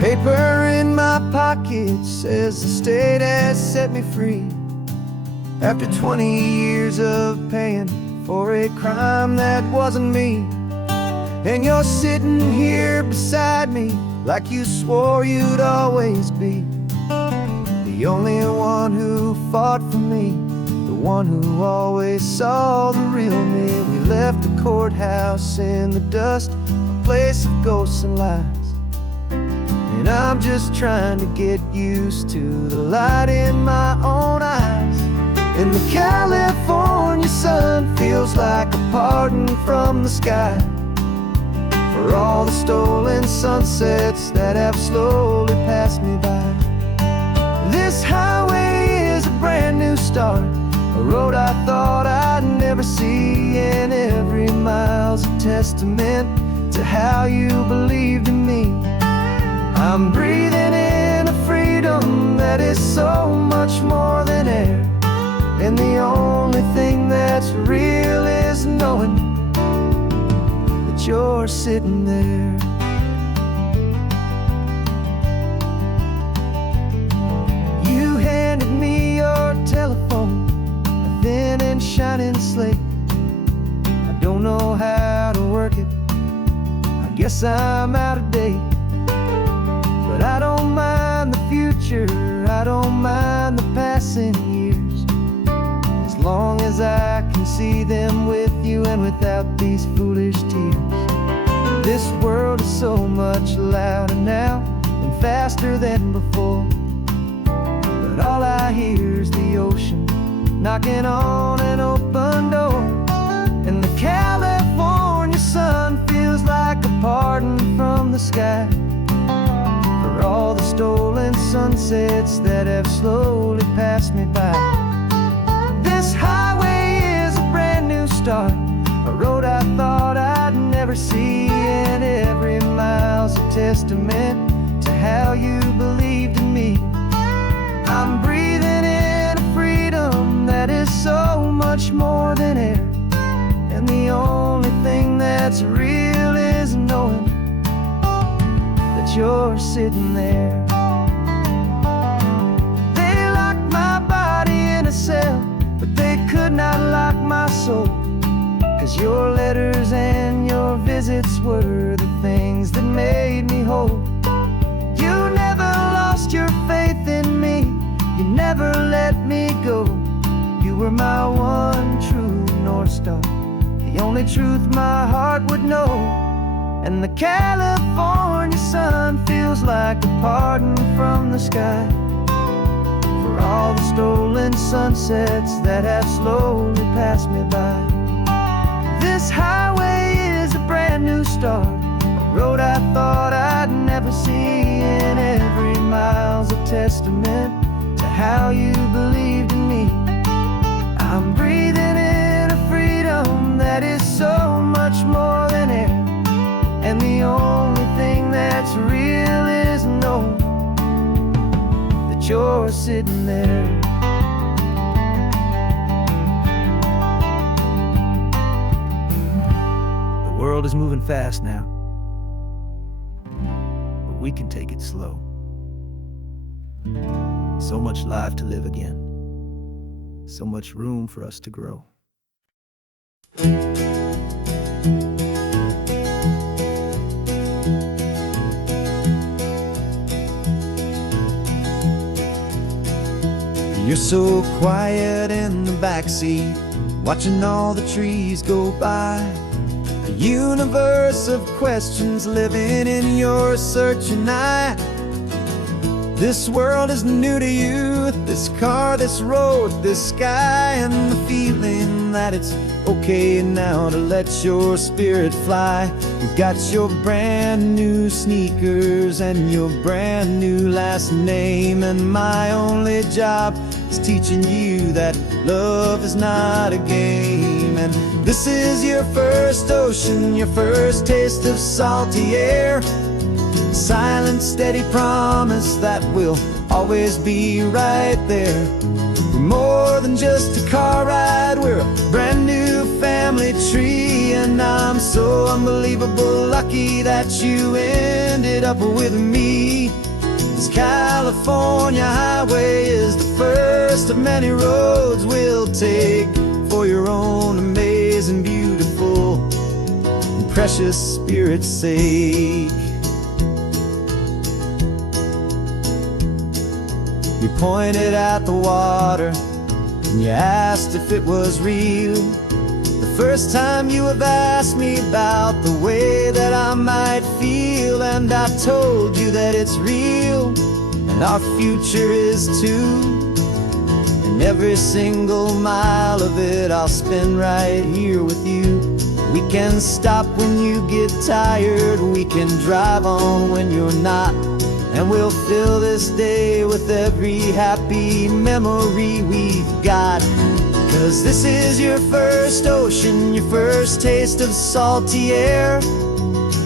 Paper in my pocket says the state has set me free after 20 years of paying for a crime that wasn't me. And you're sitting here beside me like you swore you'd always be the only one who fought for me, the one who always saw the real me. We left the courthouse in the dust, a place of ghosts and lies. And I'm just trying to get used to the light in my own eyes. And the California sun feels like a pardon from the sky for all the stolen sunsets that have slowly passed me by. This highway is a brand new start, a road I thought I'd never see, and every mile's a testament to how you believed in me. I'm breathing in a freedom that is so much more than air, and the only thing that's real is knowing that you're sitting there. You handed me your telephone, a thin and shining slate. I don't know how to work it, I guess I'm out of date. But I don't mind the future, I don't mind the passing years, as long as I can see them with you and without these foolish tears. This world is so much louder now and faster than before, but all I hear is the ocean knocking on an open door. And the California sun feels like a pardon from the sky for all the stolen sunsets that have slowly passed me by. This highway is a brand new start, a road I thought I'd never see, and every mile's a testament to how you believed in me. I'm breathing in a freedom that is so much more than air, and the only thing that's real is knowing you're sitting there. They locked my body in a cell, but they could not lock my soul, 'cause your letters and your visits were the things that made me whole. You never lost your faith in me, you never let me go. You were my one true North Star, the only truth my heart would know. And the California sun feels like a pardon from the sky for all the stolen sunsets that have slowly passed me by. This highway is a brand new start, a road I thought I'd never see, and every mile's a testament to how you believed in me. I'm breathing in a freedom that is so much more than air, and the only thing that's real is knowing that you're sitting there. The world is moving fast now, but we can take it slow. So much life to live again, so much room for us to grow. you're so quiet in the backseat, watching all the trees go by. A universe of questions living in your searching eye. This world is new to you, this car, this road, this sky, and the feeling that it's okay now to let your spirit fly. You've got your brand new sneakers and your brand new last name, and my only job is teaching you that love is not a game. And this is your first ocean, your first taste of salty air. Silent, steady promise that we'll always be right there. We're more than just a car ride, we're a brand new family tree. And I'm so unbelievable lucky that you ended up with me. This California highway is the first of many roads we'll take for your own amazing, beautiful, and precious spirit's sake. You pointed at the water and you asked if it was real. The first time you have asked me about the way that I might feel, and I told you that it's real and our future is too. And every single mile of it I'll spend right here with you. We can stop when you get tired, we can drive on when you're not, and we'll fill this day with every happy memory we've got. 'Cause this is your first ocean, your first taste of salty air.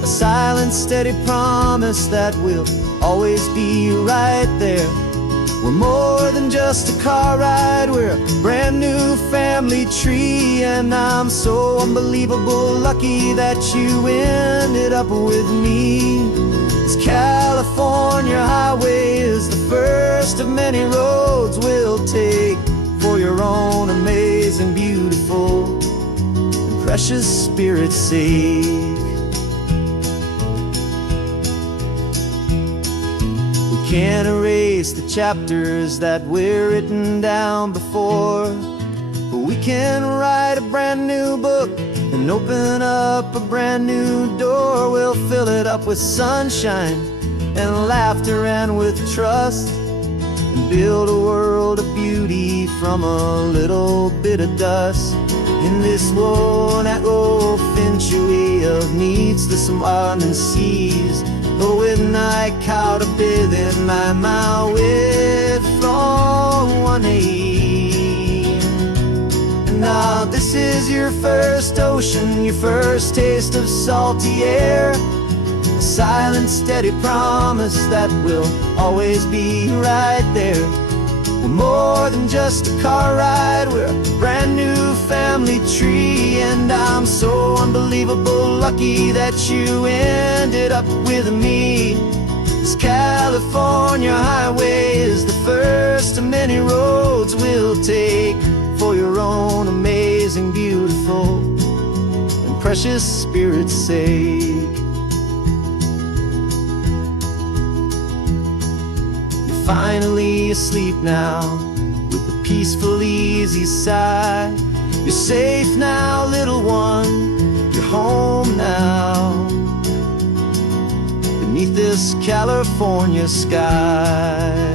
A silent, steady promise that we'll always be right there. We're more than just a car ride, we're a brand new family tree. And I'm so unbelievable lucky that you ended up with me. This California highway is the first of many roads we'll take for your own amazing, beautiful, and precious spirit's sake. We can't erase the chapters that were written down before, but we can write a brand new book and open up a brand new door. We'll fill it up with sunshine and laughter and with trust, and build a world of beauty from a little bit of dust. In this world century of needs the surrounding seas, but when I caught a bit in my mouth with from one aim. And now this is your first ocean, your first taste of salty air. A silent, steady promise that we'll always be right there. We're more than just a car ride, we're a brand new family tree. And I'm so unbelievable lucky that you ended up with me. This California highway is the first of many roads we'll take for your own amazing, beautiful, and precious spirit's sake. Finally asleep now, with a peaceful, easy sigh. You're safe now, little one, you're home now, beneath this California sky.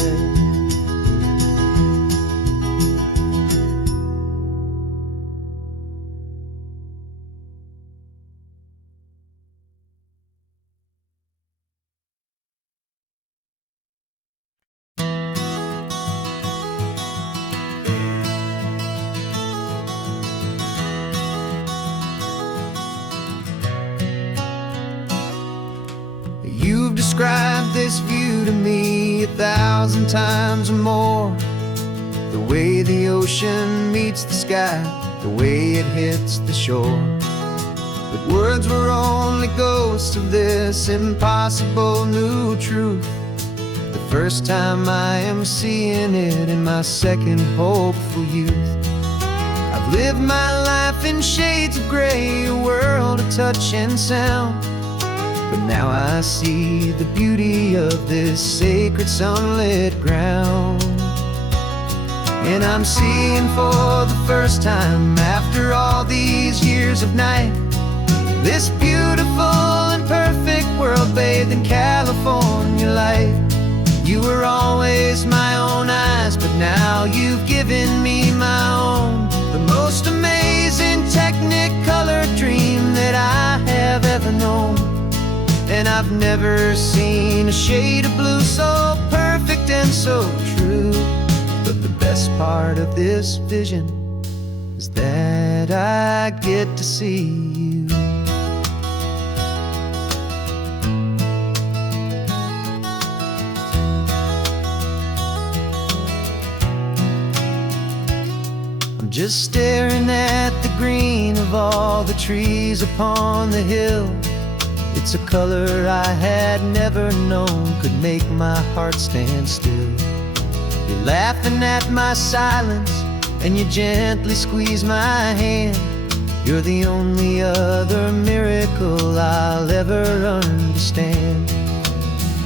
You've described this view to me 1,000 times or more. The way the ocean meets the sky, the way it hits the shore. But words were only ghosts of this impossible new truth. The first time I am seeing it in my second hopeful youth. I've lived my life in shades of gray, a world of touch and sound. But now I see the beauty of this sacred sunlit ground. And I'm seeing for the first time after all these years of night this beautiful and perfect world bathed in California light. You were always my own eyes, but now you've given me my own. The most amazing Technicolor dream that I have ever known. And I've never seen a shade of blue so perfect and so true. But the best part of this vision is that I get to see you. I'm just staring at the green of all the trees upon the hill. It's a color I had never known could make my heart stand still. You're laughing at my silence, and you gently squeeze my hand. You're the only other miracle I'll ever understand.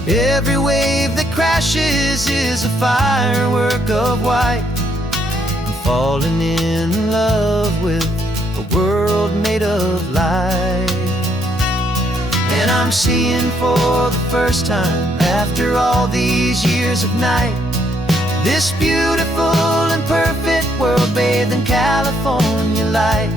Every wave that crashes is a firework of white. I'm falling in love with a world made of light. And I'm seeing for the first time after all these years of night this beautiful and perfect world bathed in California light.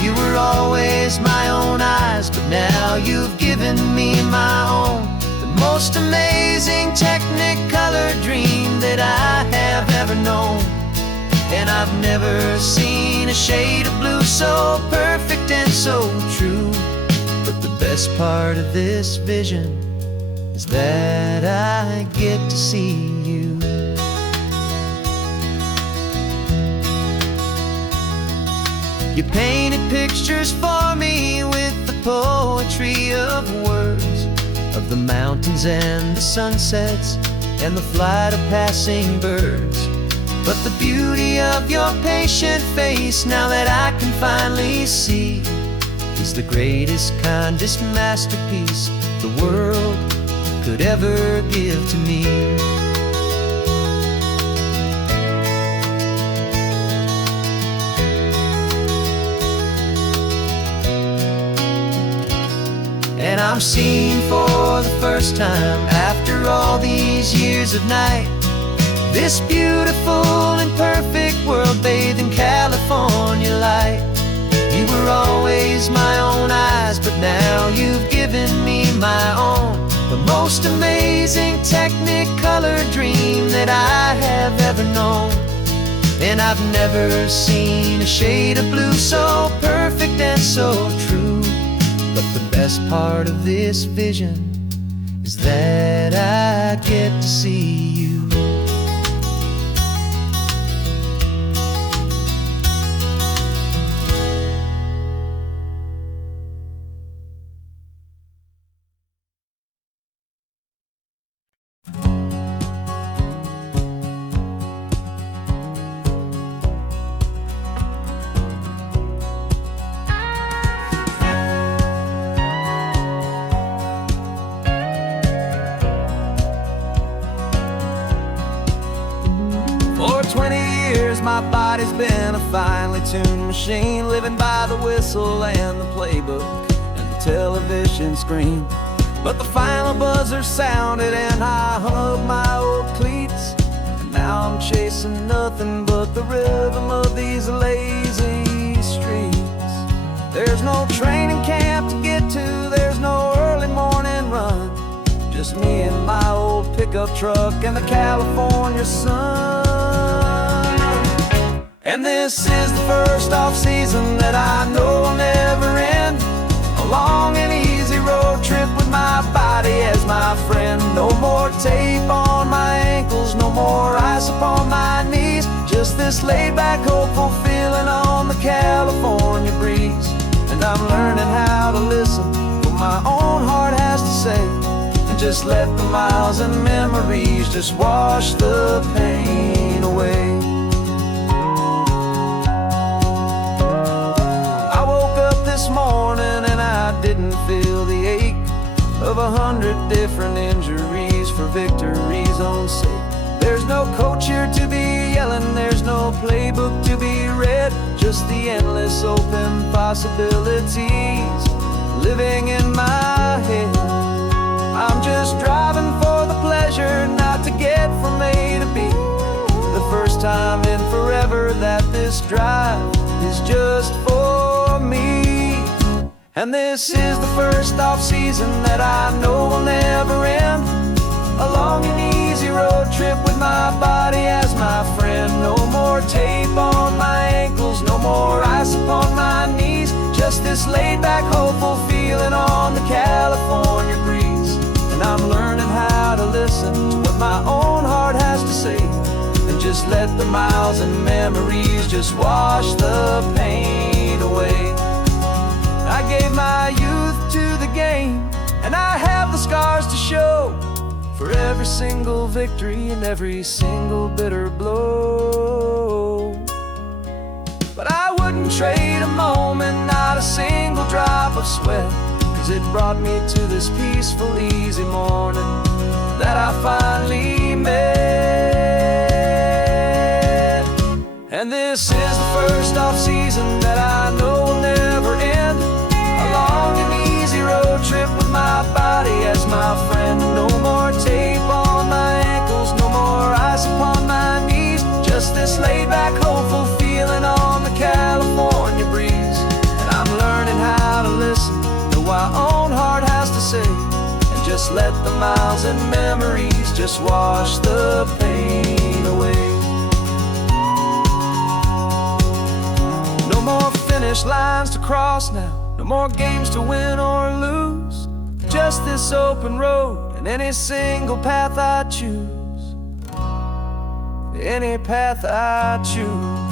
You were always my own eyes, but now you've given me my own. The most amazing Technicolor dream that I have ever known. And I've never seen a shade of blue so perfect and so true. But the best part of this vision is that I get to see you. You painted pictures for me with the poetry of words, of the mountains and the sunsets and the flight of passing birds. But the beauty of your patient face, now that I can finally see, is the greatest, kindest masterpiece the world could ever give to me. And I'm seeing for the first time after all these years of night this beautiful and perfect world bathed in California light. You were always my own eyes, but now you've given me my own. The most amazing Technicolor dream that I have ever known. And I've never seen a shade of blue so perfect and so true. But the best part of this vision is that I get to see you. For 20 years my body's been a finely tuned machine, living by the whistle and the playbook and the television screen. But the final buzzer sounded and I hung up my old cleats, and now I'm chasing nothing but the rhythm of these lazy streets. There's no training camp to get to, there's no early morning run, just me and my old pickup truck and the California sun. And this is the first off-season that I know will never end. A long and easy road trip with my body as my friend. No more tape on my ankles, no more ice upon my knees. Just this laid-back, hopeful feeling on the California breeze. And I'm learning how to listen what my own heart has to say, and just let the miles and memories just wash the pain away. This morning and I didn't feel the ache of 100 different injuries for victory's own sake. There's no coach here to be yelling, there's no playbook to be read, just the endless open possibilities living in my head. I'm just driving for the pleasure, not to get from A to B. The first time in forever that this drive is just for me. And this is the first off-season that I know will never end. A long and easy road trip with my body as my friend. No more tape on my ankles, no more ice upon my knees. Just this laid-back, hopeful feeling on the California breeze. And I'm learning how to listen to what my own heart has to say, and just let the miles and memories just wash the pain away. I gave my youth to the game, and I have the scars to show for every single victory and every single bitter blow. But I wouldn't trade a moment, not a single drop of sweat, 'cause it brought me to this peaceful, easy morning that I finally met. And this is the first off-season that I know will never end. A long and easy road trip with my body as my friend. No more tape on my ankles, no more ice upon my knees. Just this laid-back, hopeful feeling on the California breeze. And I'm learning how to listen to what my own heart has to say, and just let the miles and memories just wash the pain away. No more finish lines to cross now, no more games to win or lose. Just this open road and any single path I choose. Any path I choose.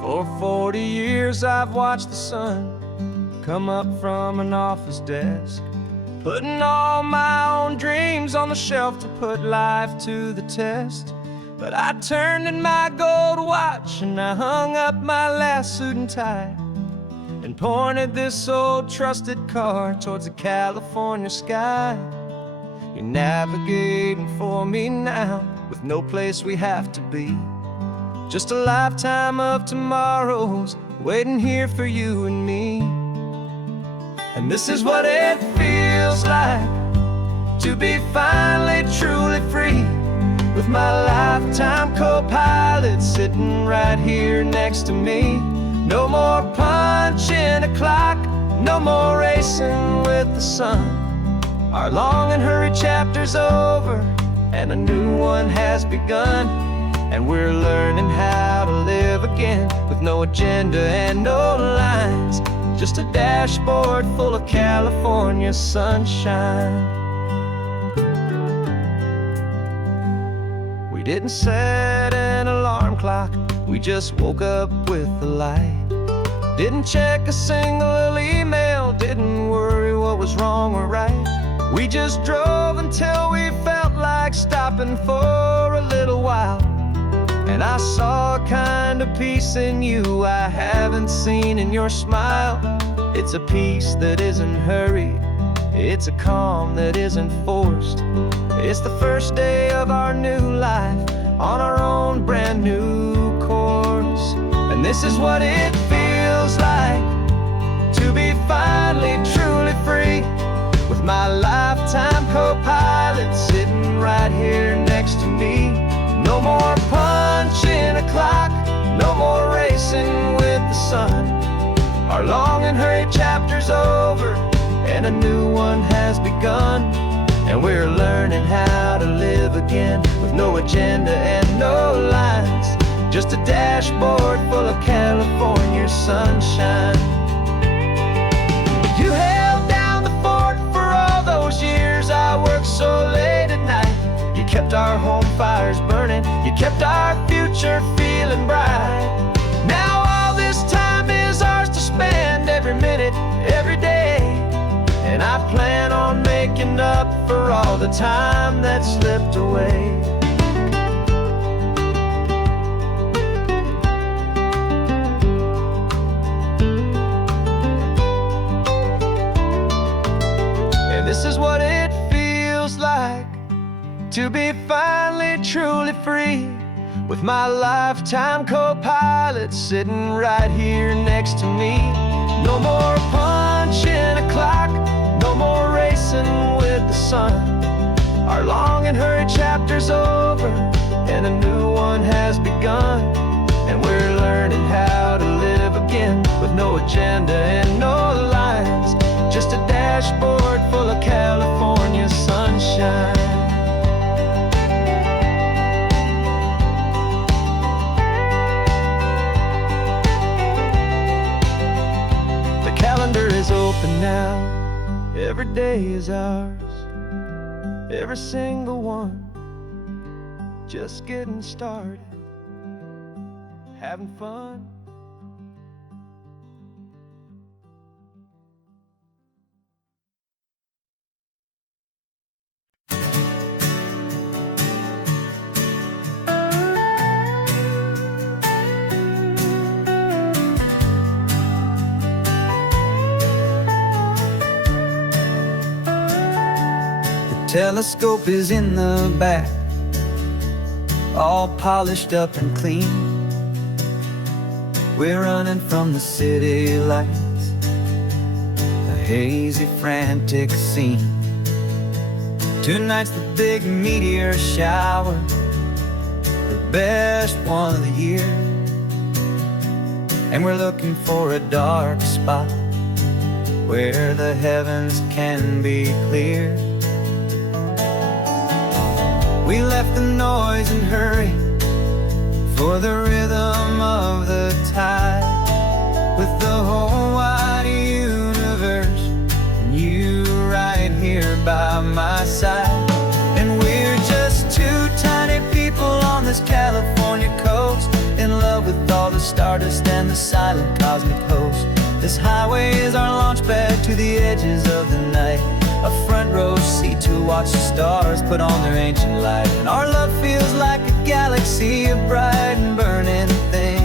For 40 years I've watched the sun come up from an office desk, putting all my own dreams on the shelf to put life to the test. But I turned in my gold watch and I hung up my last suit and tie, and pointed this old trusted car towards the California sky. You're navigating for me now, with no place we have to be. Just a lifetime of tomorrows waiting here for you and me. And this is what it feels like to be finally truly free, with my lifetime co-pilot sitting right here next to me. No more punching a clock, no more racing with the sun. Our long and hurried chapter's over, and a new one has begun. And we're learning how to live again, with no agenda and no lines. Just a dashboard full of California sunshine. We didn't set an alarm clock, we just woke up with the light. Didn't check a single email, didn't worry what was wrong or right. We just drove until we felt like stopping for a little while. And I saw a kind of peace in you I haven't seen in your smile. It's a peace that isn't hurried, it's a calm that isn't forced. It's the first day of our new life, on our own brand new course. And this is what it feels like to be finally truly free, with my lifetime co-pilot sitting right here next to me. No more punching a clock, no more racing with the sun. Our long and hurried chapter's over, and a new one has begun. And we're learning how to live again, with no agenda and no lines. Just a dashboard full of California sunshine. You held down the fort for all those years I worked so late at night. You kept our home fires burning, you kept our future feeling bright. Now all this time is ours to spend, every minute, every day. And I plan on making for all the time that slipped away. And this is what it feels like to be finally truly free, with my lifetime co-pilot sitting right here next to me. No more punching a clock, no more racing with the sun. Our long and hurried chapter's over, and a new one has begun. And we're learning how to live again, with no agenda and no lines, just a dashboard full of California sunshine. Calendar is open now, every day is ours, every single one, just getting started, having fun. Telescope is in the back, all polished up and clean. We're running from the city lights, a hazy, frantic scene. Tonight's the big meteor shower, the best one of the year. And we're looking for a dark spot where the heavens can be clear. We left the noise and hurry for the rhythm of the tide, with the whole wide universe and you right here by my side. And we're just two tiny people on this California coast, in love with all the stardust and the silent cosmic host. This highway is our launch pad to the edges of the night, a front row seat to watch the stars put on their ancient light. And our love feels like a galaxy, a bright and burning thing,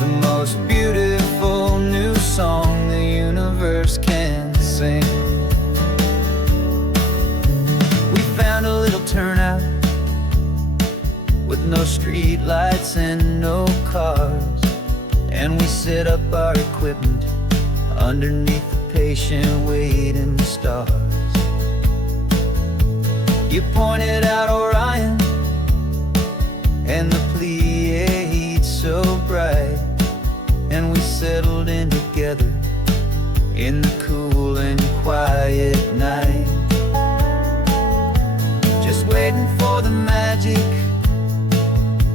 the most beautiful new song the universe can sing. We found a little turnout with no street lights and no cars, and we set up our equipment underneath the patient waiting stars. You pointed out Orion and the Pleiades so bright, and we settled in together in the cool and quiet night, just waiting for the magic,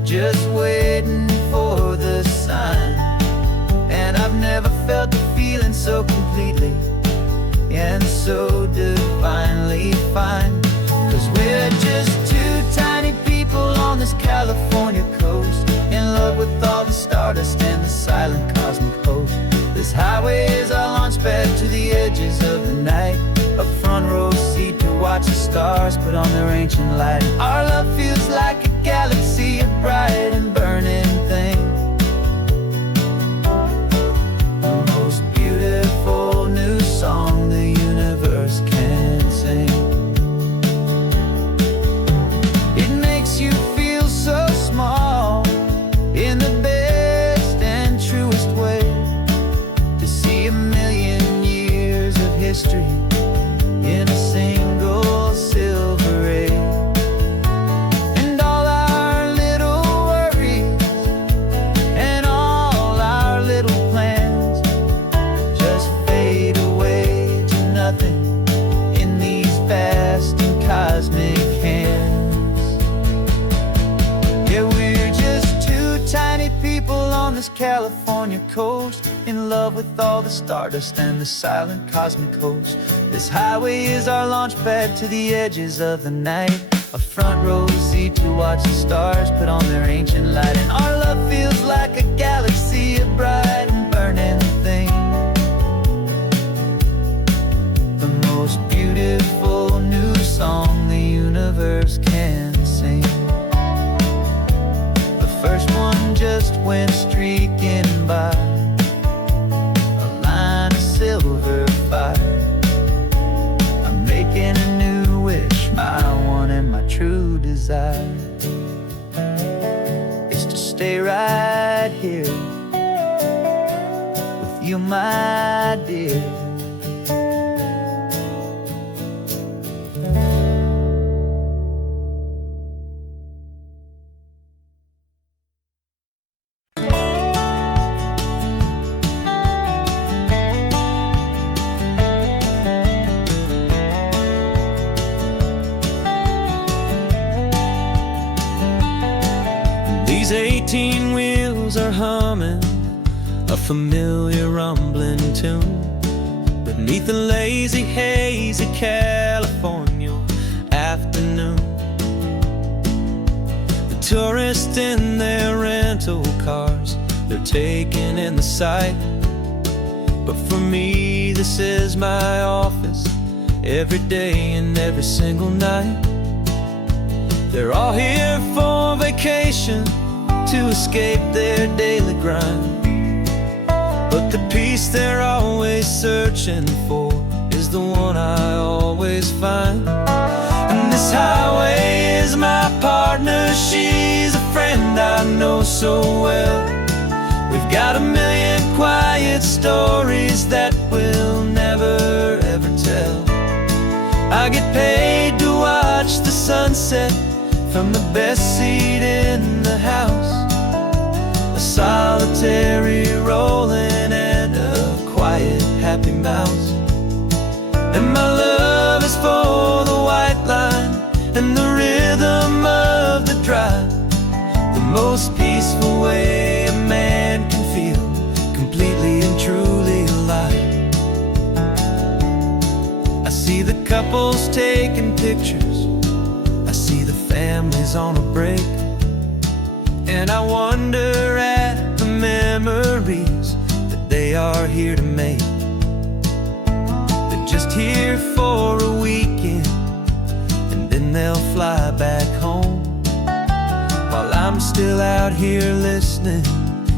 just waiting for the sign. And I've never felt the feeling so completely and so divinely fine, 'cause we're just two tiny people on this California coast, in love with all the stardust and the silent cosmic host. This highway is our launch pad to the edges of the night, a front row seat to watch the stars put on their ancient light. Our love feels like a galaxy, a bright and burning thing, the most beautiful new song the universe can sing. It makes you feel so small in the best and truest way, to see a million years of history in a single silver ray. And all our little worries and all our little plans just fade away to nothing in these vast and cosmic hands. Yeah, we're just two tiny people on this California coast, in love with all the stardust and the silent cosmic host. This highway is our launch pad to the edges of the night, a front row seat to watch the stars put on their ancient light. And our love feels like a galaxy, a bright and burning thing, the first one just went streaking by, a line of silver fire. I'm making a new wish, my one and my true desire is to stay right here with you, my dear. These 18 wheels are humming a familiar rumbling tune beneath the lazy haze of California afternoon. The tourists in their rental cars, they're taking in the sight, but for me this is my office every day and every single night. They're all here for vacation to escape their daily grind, but the peace they're always searching for is the one I always find. And this highway is my partner, she's a friend I know so well. We've got a million quiet stories that we'll never ever tell. I get paid to watch the sunset from the best seat in the house, a solitary rolling and a quiet happy mouse. And my love is for the white line and the rhythm of the drive, the most peaceful way a man can feel completely and truly alive. I see the couples taking pictures, I see the families on a break, and I wonder at the memories that they are here to make. They're just here for a weekend and then they'll fly back home, while I'm still out here listening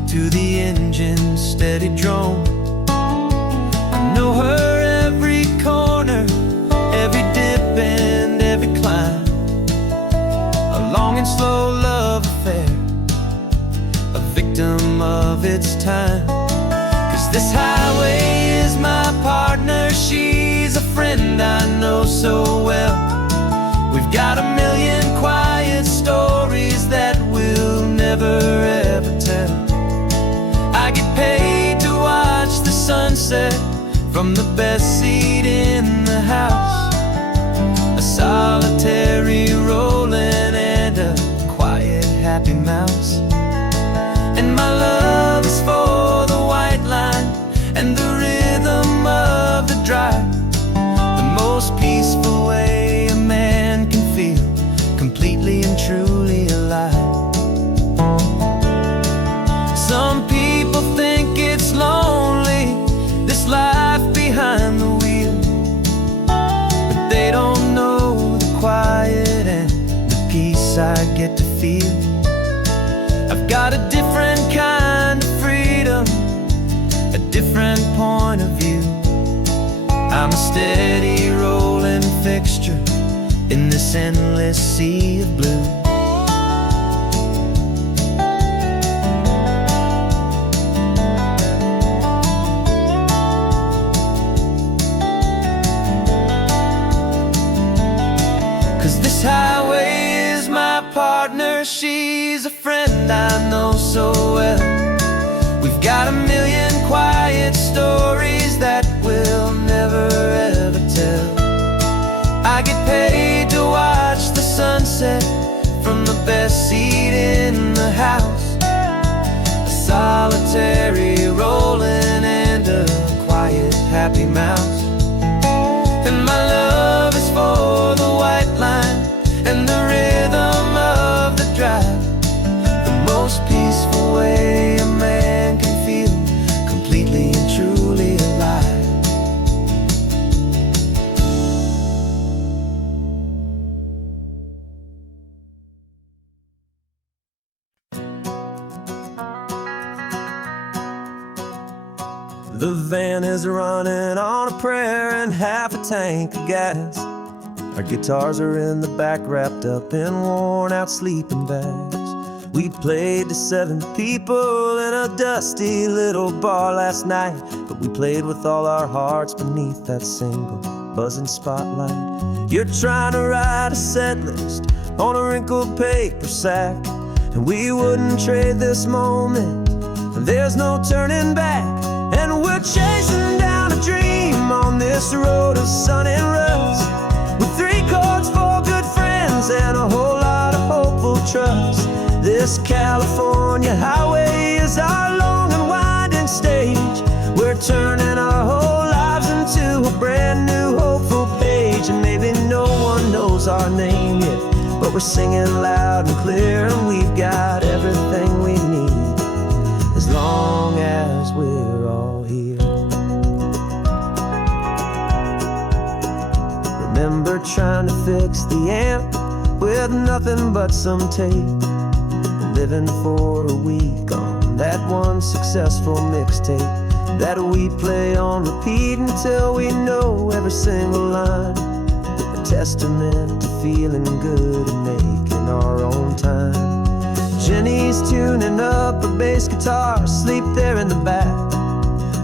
to the engine's steady drone. I know her every corner, every dip and every climb, a long and slow love affair, a victim of its time. 'Cause this highway is my partner, she's a friend I know so well. We've got a million quiet stories that we'll never ever tell. I get paid to watch the sunset from the best seat in the house, a solitary rolling and a quiet happy mouse. And my love is for the white line and the rhythm of the drive, the most peaceful way a man can feel completely and truly alive. Some people think it's lonely, this life behind the wheel, but they don't know the quiet and the peace I get to feel. I've got a different kind of freedom, a different point of view. I'm a steady rolling fixture in this endless sea of blue. This highway is my partner, she's a friend I know so well. We've got a million quiet stories that we'll never ever tell. I get paid to watch the sunset from the best seat in the house, a solitary rolling and a quiet happy mouse. And my love is for the white line and the rhythm of the drive, the most peaceful way a man can feel completely and truly alive. The van is running on a prayer and half a tank of gas. Our guitars are in the back, wrapped up in worn-out sleeping bags. We played to 7 people in a dusty little bar last night, but we played with all our hearts beneath that single buzzing spotlight. You're trying to write a set list on a wrinkled paper sack, and we wouldn't trade this moment. There's no turning back, and we're chasing down a dream on this road of sun and rust, with 3 chords, 4 good friends, and a whole lot of hopeful trust. This California highway is our long and winding stage. We're turning our whole lives into a brand new hopeful page. And maybe no one knows our name yet, but we're singing loud and clear, and we've got everything we need, as long as we're all here. Remember trying to fix the amp with nothing but some tape, living for a week on that one successful mixtape that we play on repeat until we know every single line. A testament to feeling good and making our own time. Jenny's tuning up a bass guitar, asleep there in the back.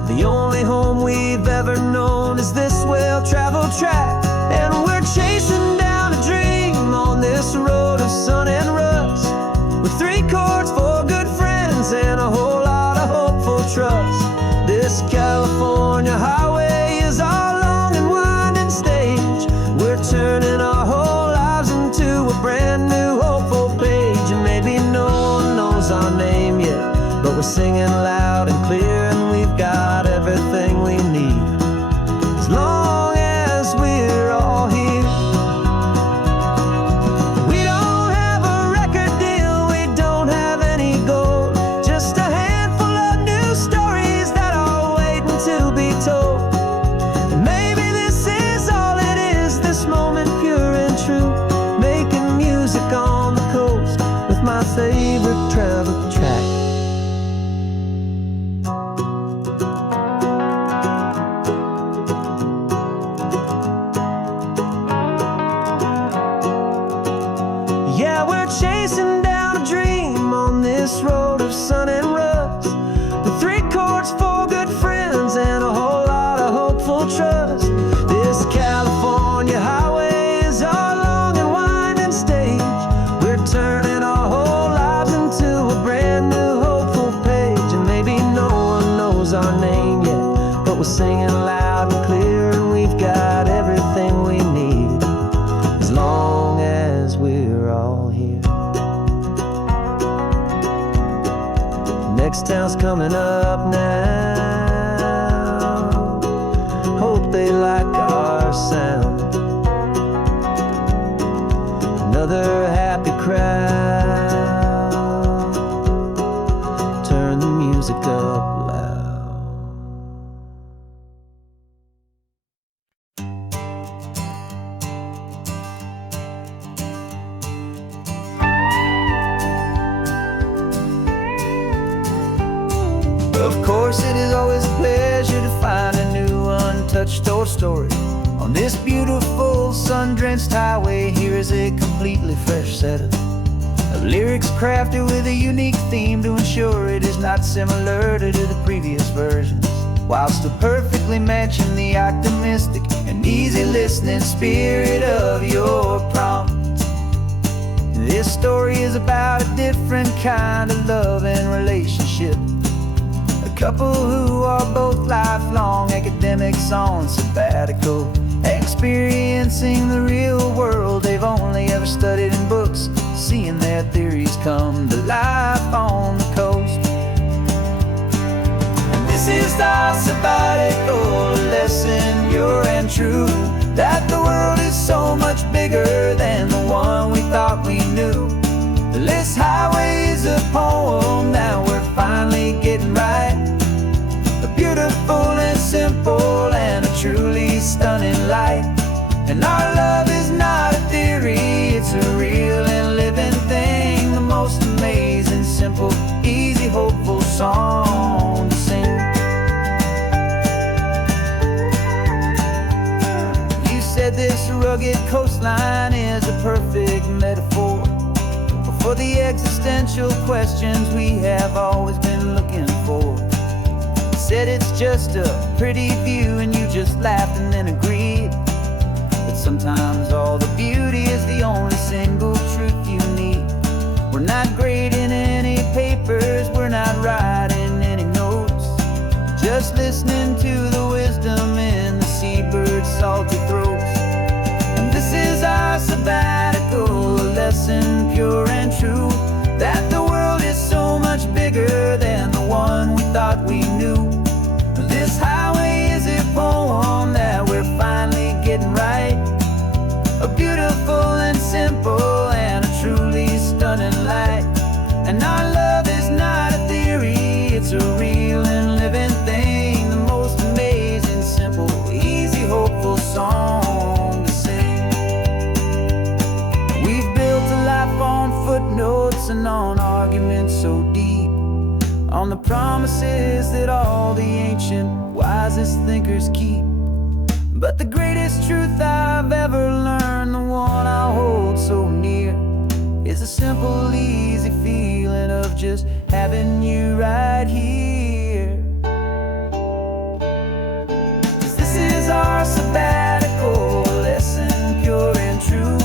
The only home we've ever known is this well-traveled track, and we're chasing down a dream on this road of sun and rust, with 3 chords, 4 good friends, and a whole lot of hopeful trust. This California highway is our long and winding stage. We're turning our whole lives into a brand new hopeful page. And maybe no one knows our name yet, but we're singing loud and clear, and we've got everything we need, as long as we're all here. My favorite travel track. Yeah, we're chasing down a dream on this road of sun and rust, with 3 chords, 4 good friends, and a whole lot of hopeful trust. This California highway is our long and winding stage. We're turning our whole lives into a brand new hopeful page. And maybe no one knows our name yet, but we're singing loud and clear, and we've got everything we need, as long as we're all here. Next town's coming up now. Hope they like our sound. Another happy crowd. Turn the music up loud. Of course, it is always a pleasure to find a new untouched old story. On this beautiful sun-drenched highway, here is a completely fresh set of lyrics crafted with a unique theme to ensure it is not similar to the previous versions, while still perfectly matching the optimistic and easy listening spirit of your prompt. This story is about a different kind of love and relationship. A couple who are both lifelong academics on sabbatical, experiencing the real world they've only ever studied in books, seeing their theories come to life on the coast. And this is our sabbatical lesson, pure and true, that the world is so much bigger than the one we thought we knew. This highway is a poem that we're finally getting right, a beautiful and simple and a truly stunning light. And our love is not a theory, it's a real and living thing, the most amazing, simple, easy, hopeful song to sing. coastline is a perfect metaphor for the existential questions we have always been looking for. Said it's just a pretty view and you just laughed and then agreed. But sometimes all the beauty is the only single truth you need. We're not grading any papers, we're not writing any notes, just listening to the wisdom in the seabird's salty throats. And this is our sabbatical, a lesson pure and true, that the world is so much bigger than the one we thought we knew. This highway is a poem that we're finally getting right, a beautiful and simple and a truly stunning light. And our love is not a theory, it's a real and living thing, the most amazing, simple, easy, hopeful song to sing. We've built a life on footnotes and on arguments so deep, on the promises that all the ancient, wisest thinkers keep. But the greatest truth I've ever learned, the one I hold so near, is a simple, easy feeling of just having you right here. 'Cause this is our sabbatical, lesson pure and true,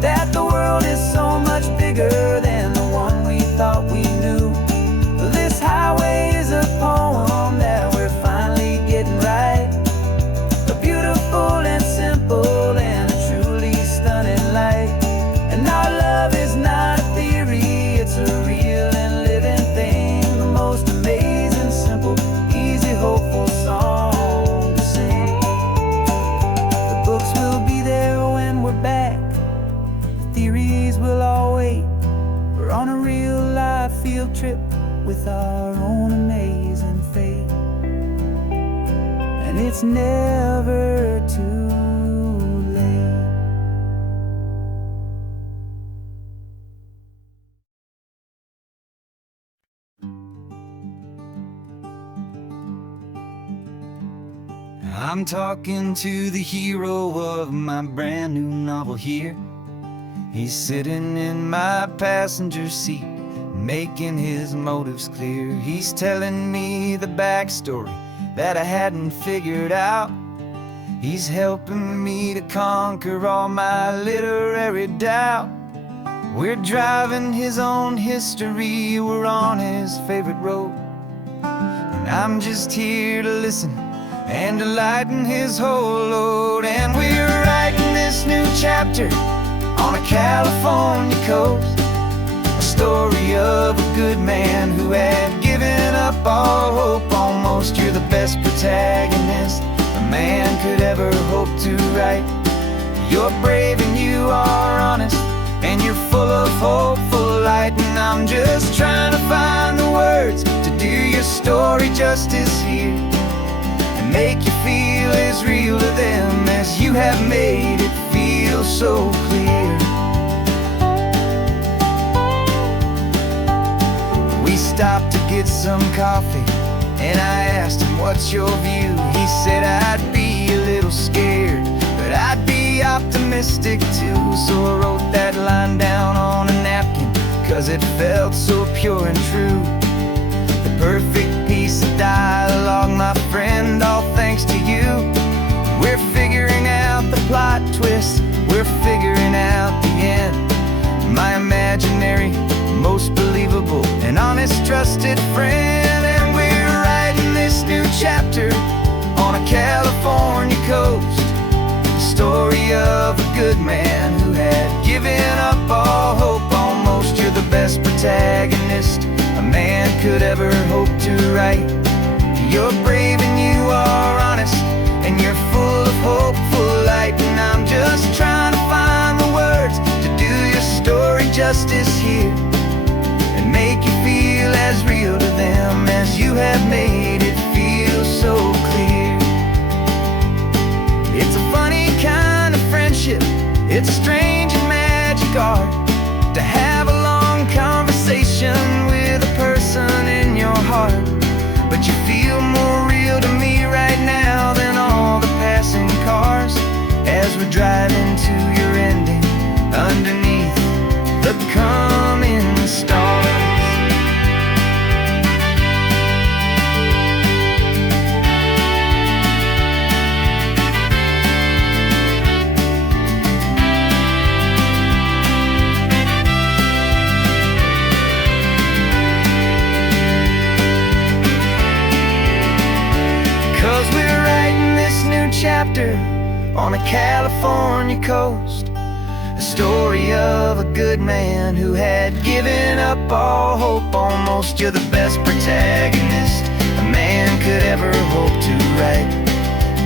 that the world is so much bigger than the one we thought we knew. This highway is a poem that we're finally getting right, a beautiful and simple and a truly stunning light. And our love is not a theory, it's a real and living thing, the most amazing, simple, easy, hopeful song to sing. The books will be there when we're back, the theories will all wait. We're on a real life field trip with our own amazing fate, and it's never too late. I'm talking to the hero of my brand new novel here. He's sitting in my passenger seat, making his motives clear. He's telling me the backstory that I hadn't figured out. He's helping me to conquer all my literary doubt. We're driving his own history, we're on his favorite road, and I'm just here to listen and to lighten his whole load. And we're writing this new chapter on a California coast, a story of a good man who had given up all hope almost. You're the best protagonist a man could ever hope to write. You're brave and you are honest, and you're full of hopeful light. And I'm just trying to find the words to do your story justice here, and make you feel as real to them as you have made it feel so clear. We stopped to get some coffee, and I asked him, what's your view? He said, I'd be a little scared, but I'd be optimistic too. So I wrote that line down on a napkin, 'cause it felt so pure and true. The perfect piece of dialogue, my friend, all thanks to you. We're figuring out the plot twist, we're figuring out the end. My imaginary, most believable and honest trusted friend. And we're writing this new chapter on a California coast, the story of a good man who had given up all hope almost. You're the best protagonist a man could ever hope to write. You're brave and you are honest, and you're full of hopeful light. And I'm just trying to find the words to do your story justice here, and make you feel as real to them as you have made it feel so clear. It's a funny kind of friendship, it's strange and magic art to have a long conversation with a person in your heart. But you feel more real to me right now than all the passing cars as we're driving to your chapter on a California coast. A story of a good man who had given up all hope almost. You're the best protagonist a man could ever hope to write.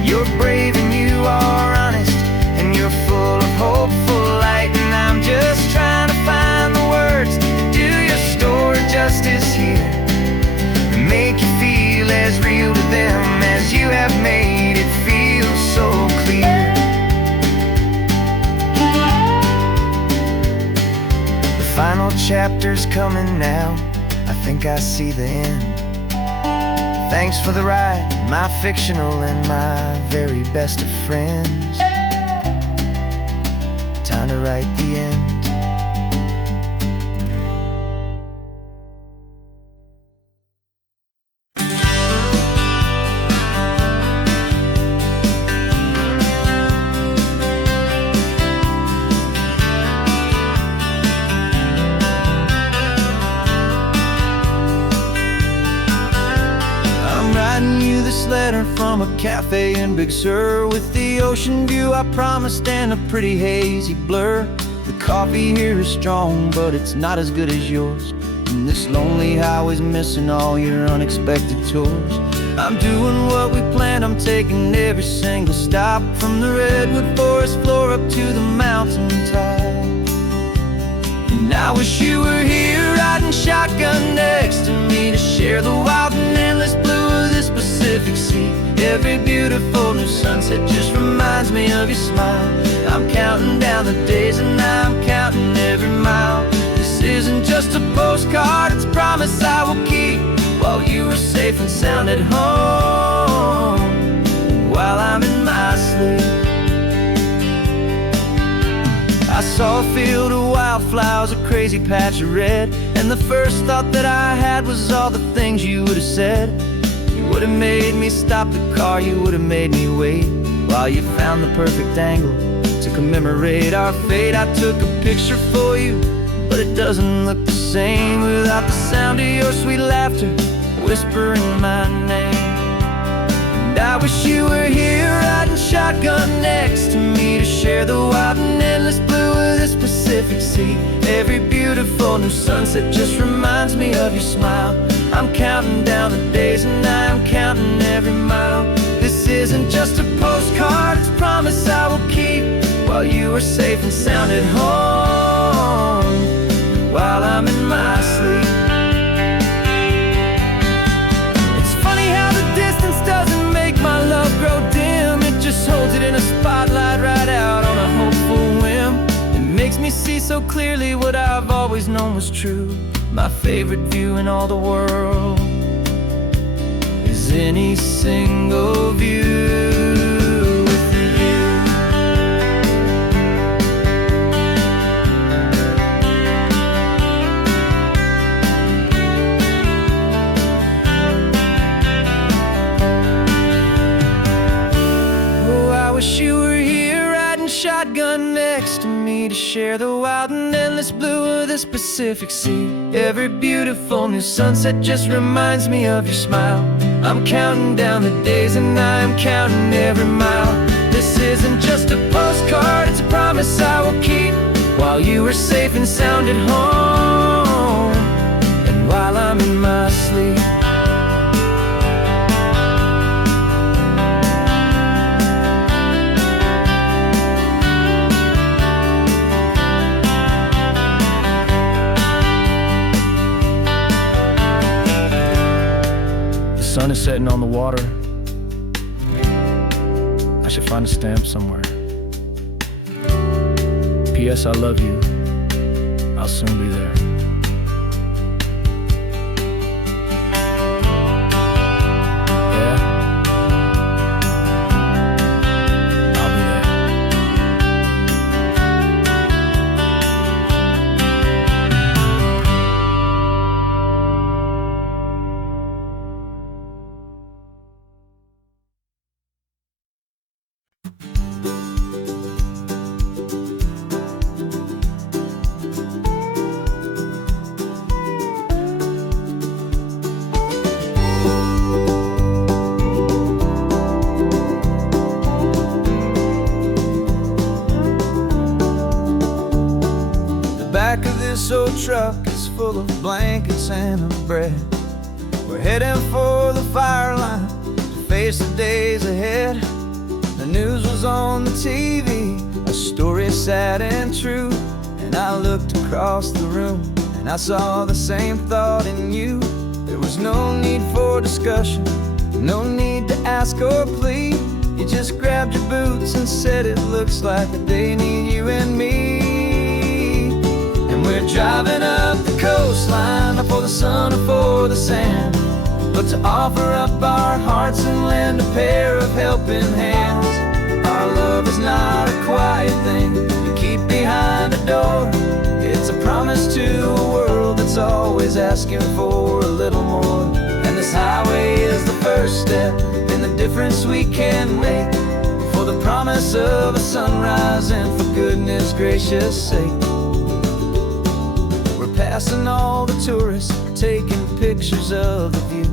You're brave and you are honest, and you're full of hopeful light. And I'm just trying to find the words to do your story justice here, and make you feel as real to them as you have made it feel so clear. The final chapter's coming now, I think I see the end. Thanks for the ride, my fictional and my very best of friends. Time to write the end. You this letter from a cafe in Big Sur, with the ocean view I promised and a pretty hazy blur. The coffee here is strong, but it's not as good as yours, and this lonely highway's missing all your unexpected tours. I'm doing what we planned, I'm taking every single stop, from the redwood forest floor up to the mountain top. And I wish you were here riding shotgun next to me, to share the wild and endless blue of this Pacific Sea. Every beautiful new sunset just reminds me of your smile. I'm counting down the days and I'm counting every mile. This isn't just a postcard, it's a promise I will keep, while you are safe and sound at home, while I'm in my sleep. I saw a field of wildflowers, a crazy patch of red, and the first thought that I had was all the things you would have said. You would have made me stop the car, you would have made me wait, while you found the perfect angle to commemorate our fate. I took a picture for you, but it doesn't look the same without the sound of your sweet laughter whispering my name. And I wish you were here riding shotgun next to me, to share the wild and endless blue of this Pacific Sea. Every beautiful new sunset just reminds me of your smile. I'm counting down the days and I'm counting every mile. This isn't just a postcard, it's a promise I will keep, while you are safe and sound at home, while I'm in my sleep. It's funny how the distance doesn't make my love grow dim, it just holds it in a spotlight right out on a hopeful whim. It makes me see so clearly what I've always known was true. My favorite view in all the world is any single view with you. Oh, I wish you were here riding shotgun next to me, to share the wild and endless blue of this Pacific Sea. Every beautiful new sunset just reminds me of your smile. I'm counting down the days and I'm counting every mile. This isn't just a postcard, it's a promise I will keep, while you are safe and sound at home, and while I'm in my sleep. The sun is setting on the water. I should find a stamp somewhere. P.S. I love you. I'll soon be there. Yeah? I'll be there. full of blankets and a bread. We're heading for the fire line to face the days ahead. The news was on the TV, a story sad and true. And I looked across the room and I saw the same thought in you. There was no need for discussion, no need to ask or plead. You just grabbed your boots and said it looks like they need you and me. And we're driving up the coastline, not for the sun or for the sand, but to offer up our hearts and lend a pair of helping hands. Our love is not a quiet thing you keep behind a door. It's a promise to a world that's always asking for a little more. And this highway is the first step in the difference we can make, for the promise of a sunrise and for goodness gracious sake. We're passing all the tourists, taking pictures of the view,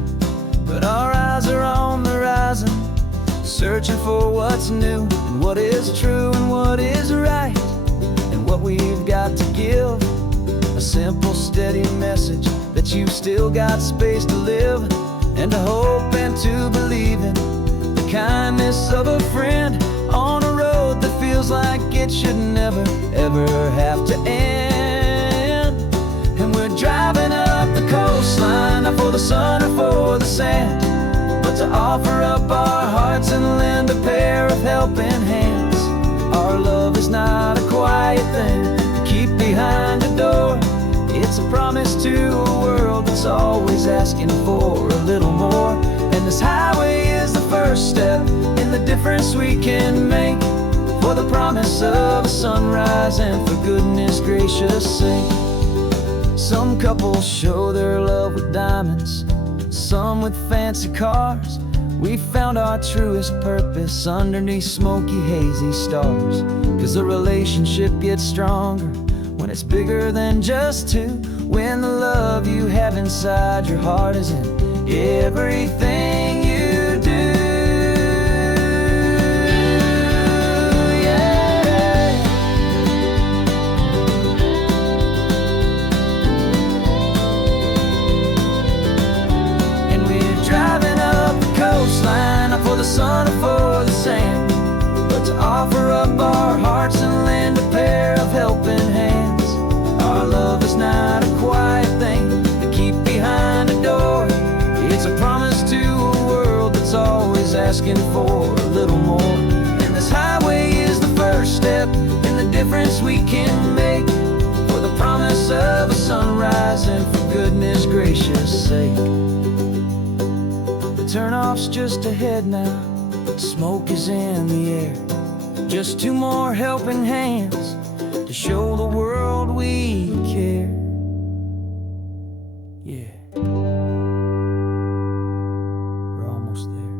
but our eyes are on the horizon, searching for what's new and what is true and what is right, and what we've got to give. A simple, steady message that you've still got space to live, and to hope and to believe in the kindness of a friend on a road that feels like it should never, ever have to end. And we're driving up the coastline, not for the sun or for the sand, but to offer up our hearts and lend a pair of helping hands. Our love is not a quiet thing to keep behind a door. It's a promise to a world that's always asking for a little more. And this highway is the first step in the difference we can make, for the promise of a sunrise and for goodness gracious sake. Some couples show their love with diamonds, some with fancy cars. We found our truest purpose underneath smoky, hazy stars. 'Cause the relationship gets stronger when it's bigger than just two, when the love you have inside your heart is in everything you do. Yeah. And we're driving up the coastline, not for the sun or for the sand, but to offer up our hearts and lend a pair of helping hands. Our love is not a quiet thing to keep behind a door. It's a promise to a world that's always asking for a little more. And this highway is the first step in the difference we can make, for the promise of a sunrise and for goodness gracious sake. The turnoff's just ahead now, smoke is in the air. Just two more helping hands to show the world we care. Yeah. We're almost there.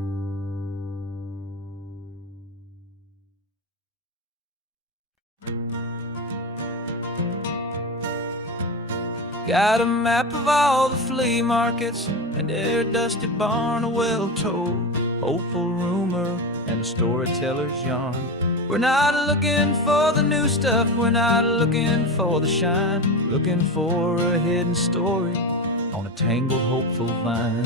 Got a map of all the flea markets and their dusty barn, a well-told, hopeful rumor and a storyteller's yarn. We're not looking for the new stuff, we're not looking for the shine, looking for a hidden story on a tangled, hopeful vine.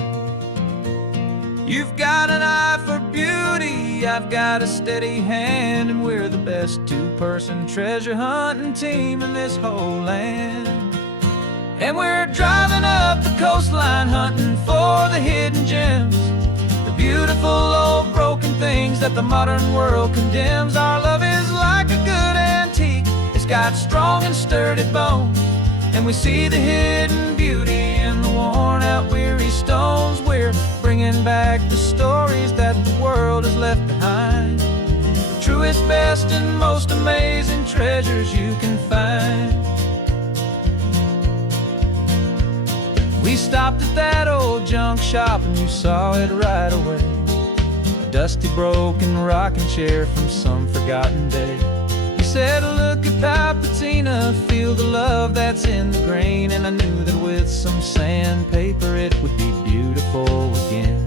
You've got an eye for beauty, I've got a steady hand, and we're the best two-person treasure hunting team in this whole land. And we're driving up the coastline, hunting for the hidden gems, the beautiful old broken things that the modern world condemns. Our love is like a good antique, it's got strong and sturdy bones, and we see the hidden beauty in the worn out weary stones. We're bringing back the stories that the world has left behind, the truest, best, and most amazing treasures you can find. We stopped at that old junk shop and you saw it right away, a dusty, broken rocking chair from some forgotten day. You said, look at Papatina, feel the love that's in the grain, and I knew that with some sandpaper it would be beautiful again.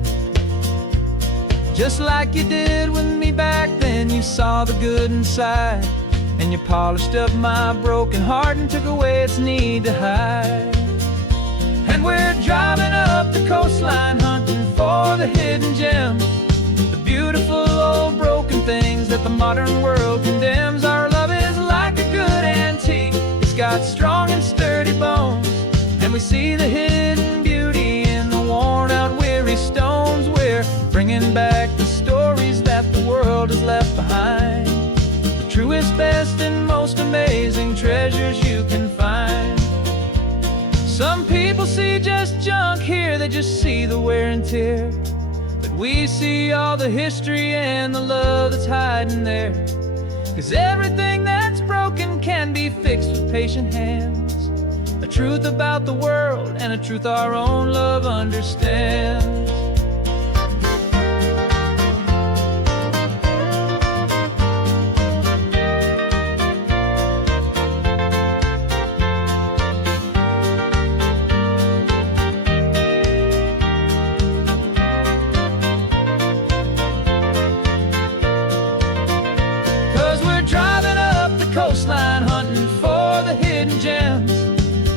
Just like you did with me back then, you saw the good inside, and you polished up my broken heart and took away its need to hide. And we're driving up the coastline, hunting for the hidden gems, the beautiful old broken things that the modern world condemns. Our love is like a good antique, it's got strong and sturdy bones, and we see the hidden beauty in the worn out weary stones. We're bringing back the stories that the world has left behind, the truest, best, and most amazing treasures you can find. Some people see just junk here, they just see the wear and tear, but we see all the history and the love that's hiding there. 'Cause everything that's broken can be fixed with patient hands, a truth about the world and a truth our own love understands. 'Cause we're driving up the coastline, hunting for the hidden gems,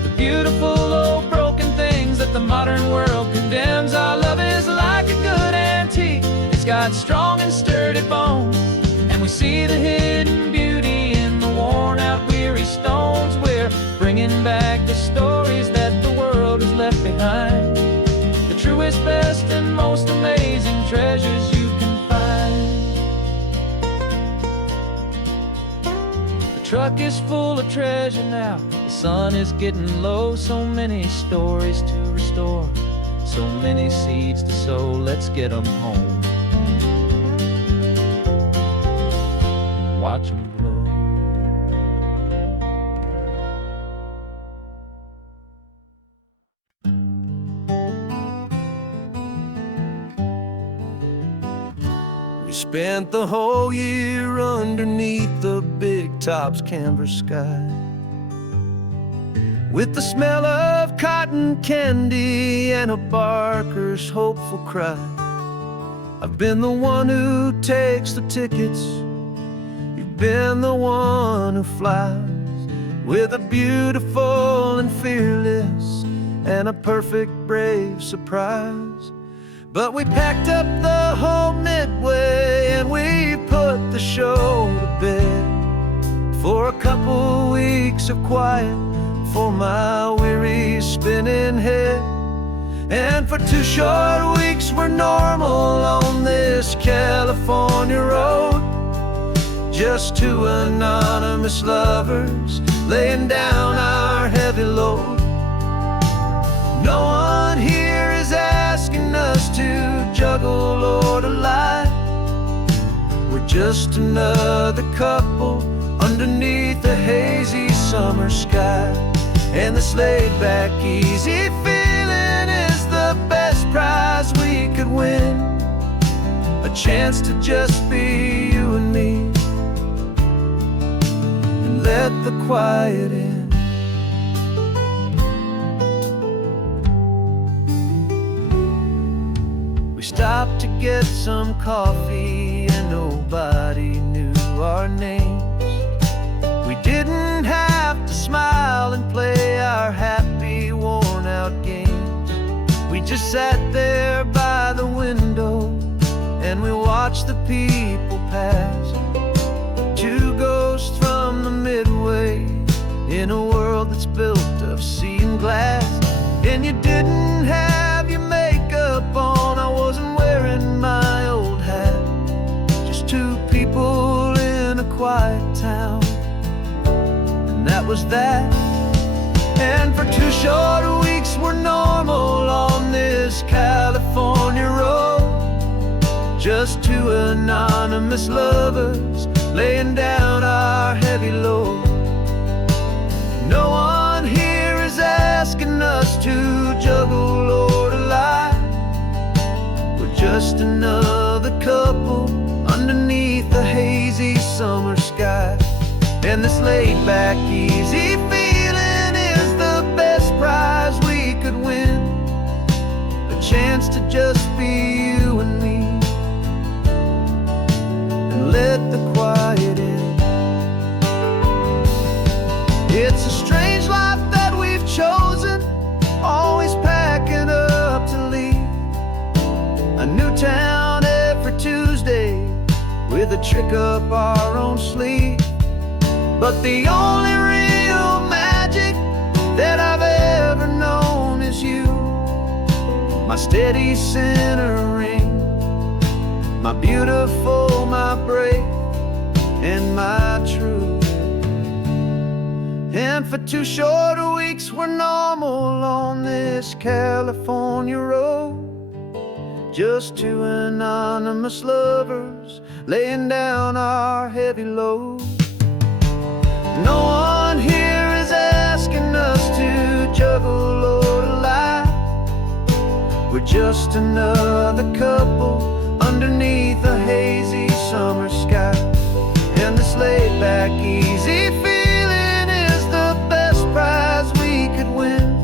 the beautiful old broken things that the modern world condemns. Our love is like a good antique, it's got strong and sturdy bones, and we see the hidden beauty in the worn out weary stones. We're bringing back the stories that the world has left behind, the truest, best, and most amazing treasures you can find. The truck is full of treasure now, the sun is getting low. So many stories to restore, so many seeds to sow. Let's get them home, watch them blow. We spent the whole year underneath the big top's canvas sky, with the smell of cotton candy and a barker's hopeful cry. I've been the one who takes the tickets, you've been the one who flies, with a beautiful and fearless and a perfect brave surprise. But we packed up the whole Midway and we put the show to bed, for a couple weeks of quiet for my weary spinning head. And for 2 short weeks we're normal on this California road, just 2 anonymous lovers laying down our heavy load. No one here is asking us to juggle or to lie, we're just another couple underneath a hazy summer sky. And this laid-back, easy feeling is the best prize we could win, a chance to just be you and me, and let the quiet in. We stopped to get some coffee and nobody knew our names. We didn't have to smile and play our happy, worn-out games. We just sat there by the window and we watched the people pass, 2 ghosts from the Midway in a world that's built of sea and glass. And you didn't have your makeup on, I wasn't wearing my old hat, just 2 people in a quiet town, that was that. And for 2 short weeks we're normal on this California road, just 2 anonymous lovers laying down our heavy load. No one here is asking us to juggle or to lie, we're just another couple underneath the hazy summer sky. And this laid-back, easy feeling is the best prize we could win, a chance to just be you and me, and let the quiet in. It's a strange life that we've chosen, always past with a trick up our own sleeve. But the only real magic that I've ever known is you, my steady centering, my beautiful, my brave, and my true. And for 2 short weeks we're normal on this California road, just 2 anonymous lovers laying down our heavy load. No one here is asking us to juggle or to lie. We're just another couple underneath a hazy summer sky. And this laid back, easy feeling is the best prize we could win,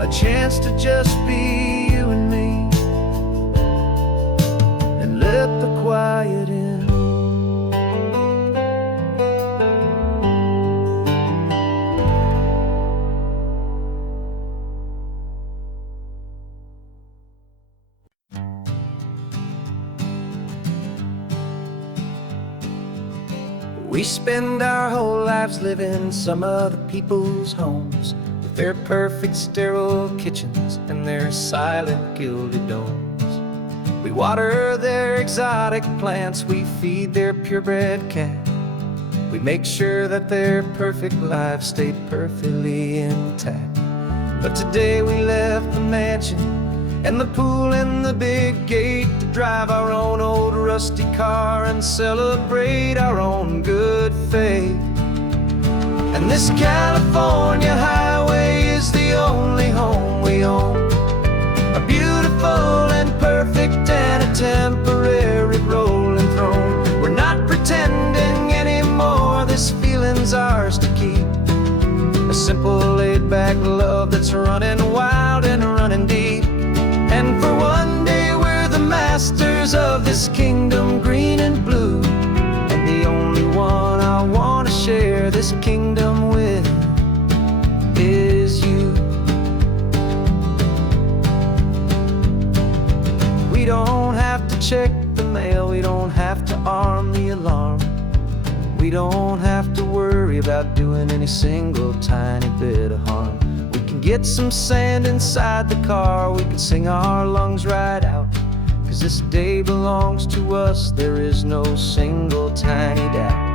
a chance to just be you and me, and let the quiet in. We spend our whole lives living some other people's homes, with their perfect sterile kitchens and their silent gilded domes. We water their exotic plants, we feed their purebred cat. We make sure that their perfect lives stayed perfectly intact. But today we left the mansion and the pool and the big gate to drive our own old rusty car and celebrate our own good faith. And this California highway is the only home we own, a beautiful and perfect and a temporary rolling throne. We're not pretending anymore, this feeling's ours to keep, a simple laid-back love that's running wild and running deep. And for one day we're the masters of this kingdom green and blue, and the only one I want to share this kingdom with is you. We don't have to check the mail, we don't have to arm the alarm, we don't have to worry about doing any single tiny bit of harm. We can get some sand inside the car, we can sing our lungs right out, 'cause this day belongs to us, there is no single tiny doubt.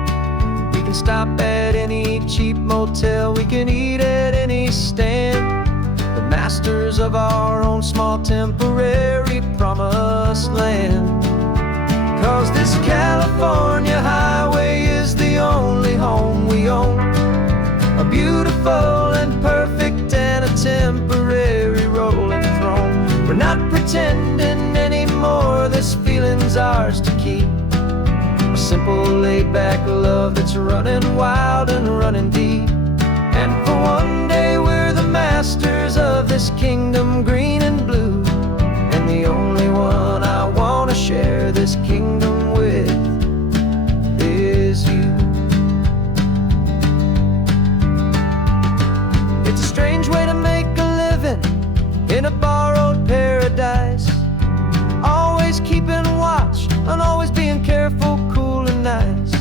We can stop at any cheap motel, we can eat at any stand, the masters of our own small temporary promised land. 'Cause this California highway is the only home we own, a beautiful and perfect and a temporary rolling throne. We're not pretending anymore, this feeling's ours to keep, a simple laid-back love that's running wild and running deep. And for one day we're the masters of this kingdom green and blue, and the only one I want to share this kingdom with is you. It's a strange way to make a living in a borrowed paradise, always keeping watch and always being careful, cool and nice.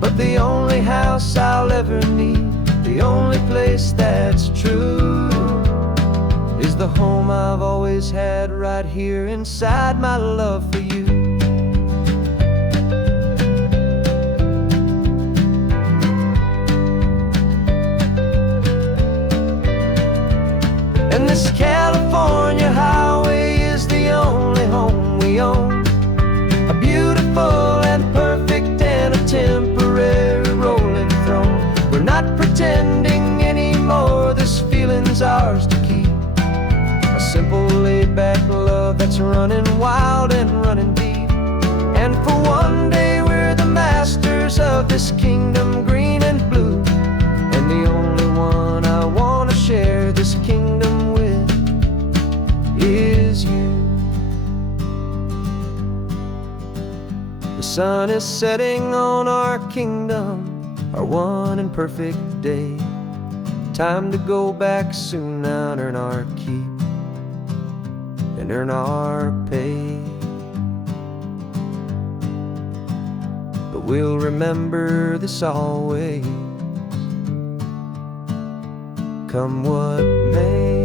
But the only house I'll ever need, the only place that's true, is the home I've always had right here inside my love for you. And this California highway is the only home we own, a beautiful and perfect and a temporary rolling throne. We're not pretending anymore, this feeling's ours to keep, a simple laid-back love that's running wild and running deep. And for one day we're the masters of this kingdom green and blue, and the only one I want to share this kingdom with is you. The sun is setting on our kingdom, our one and perfect day. Time to go back soon now and earn our keep and earn our pay. we'll remember this always. Come what may.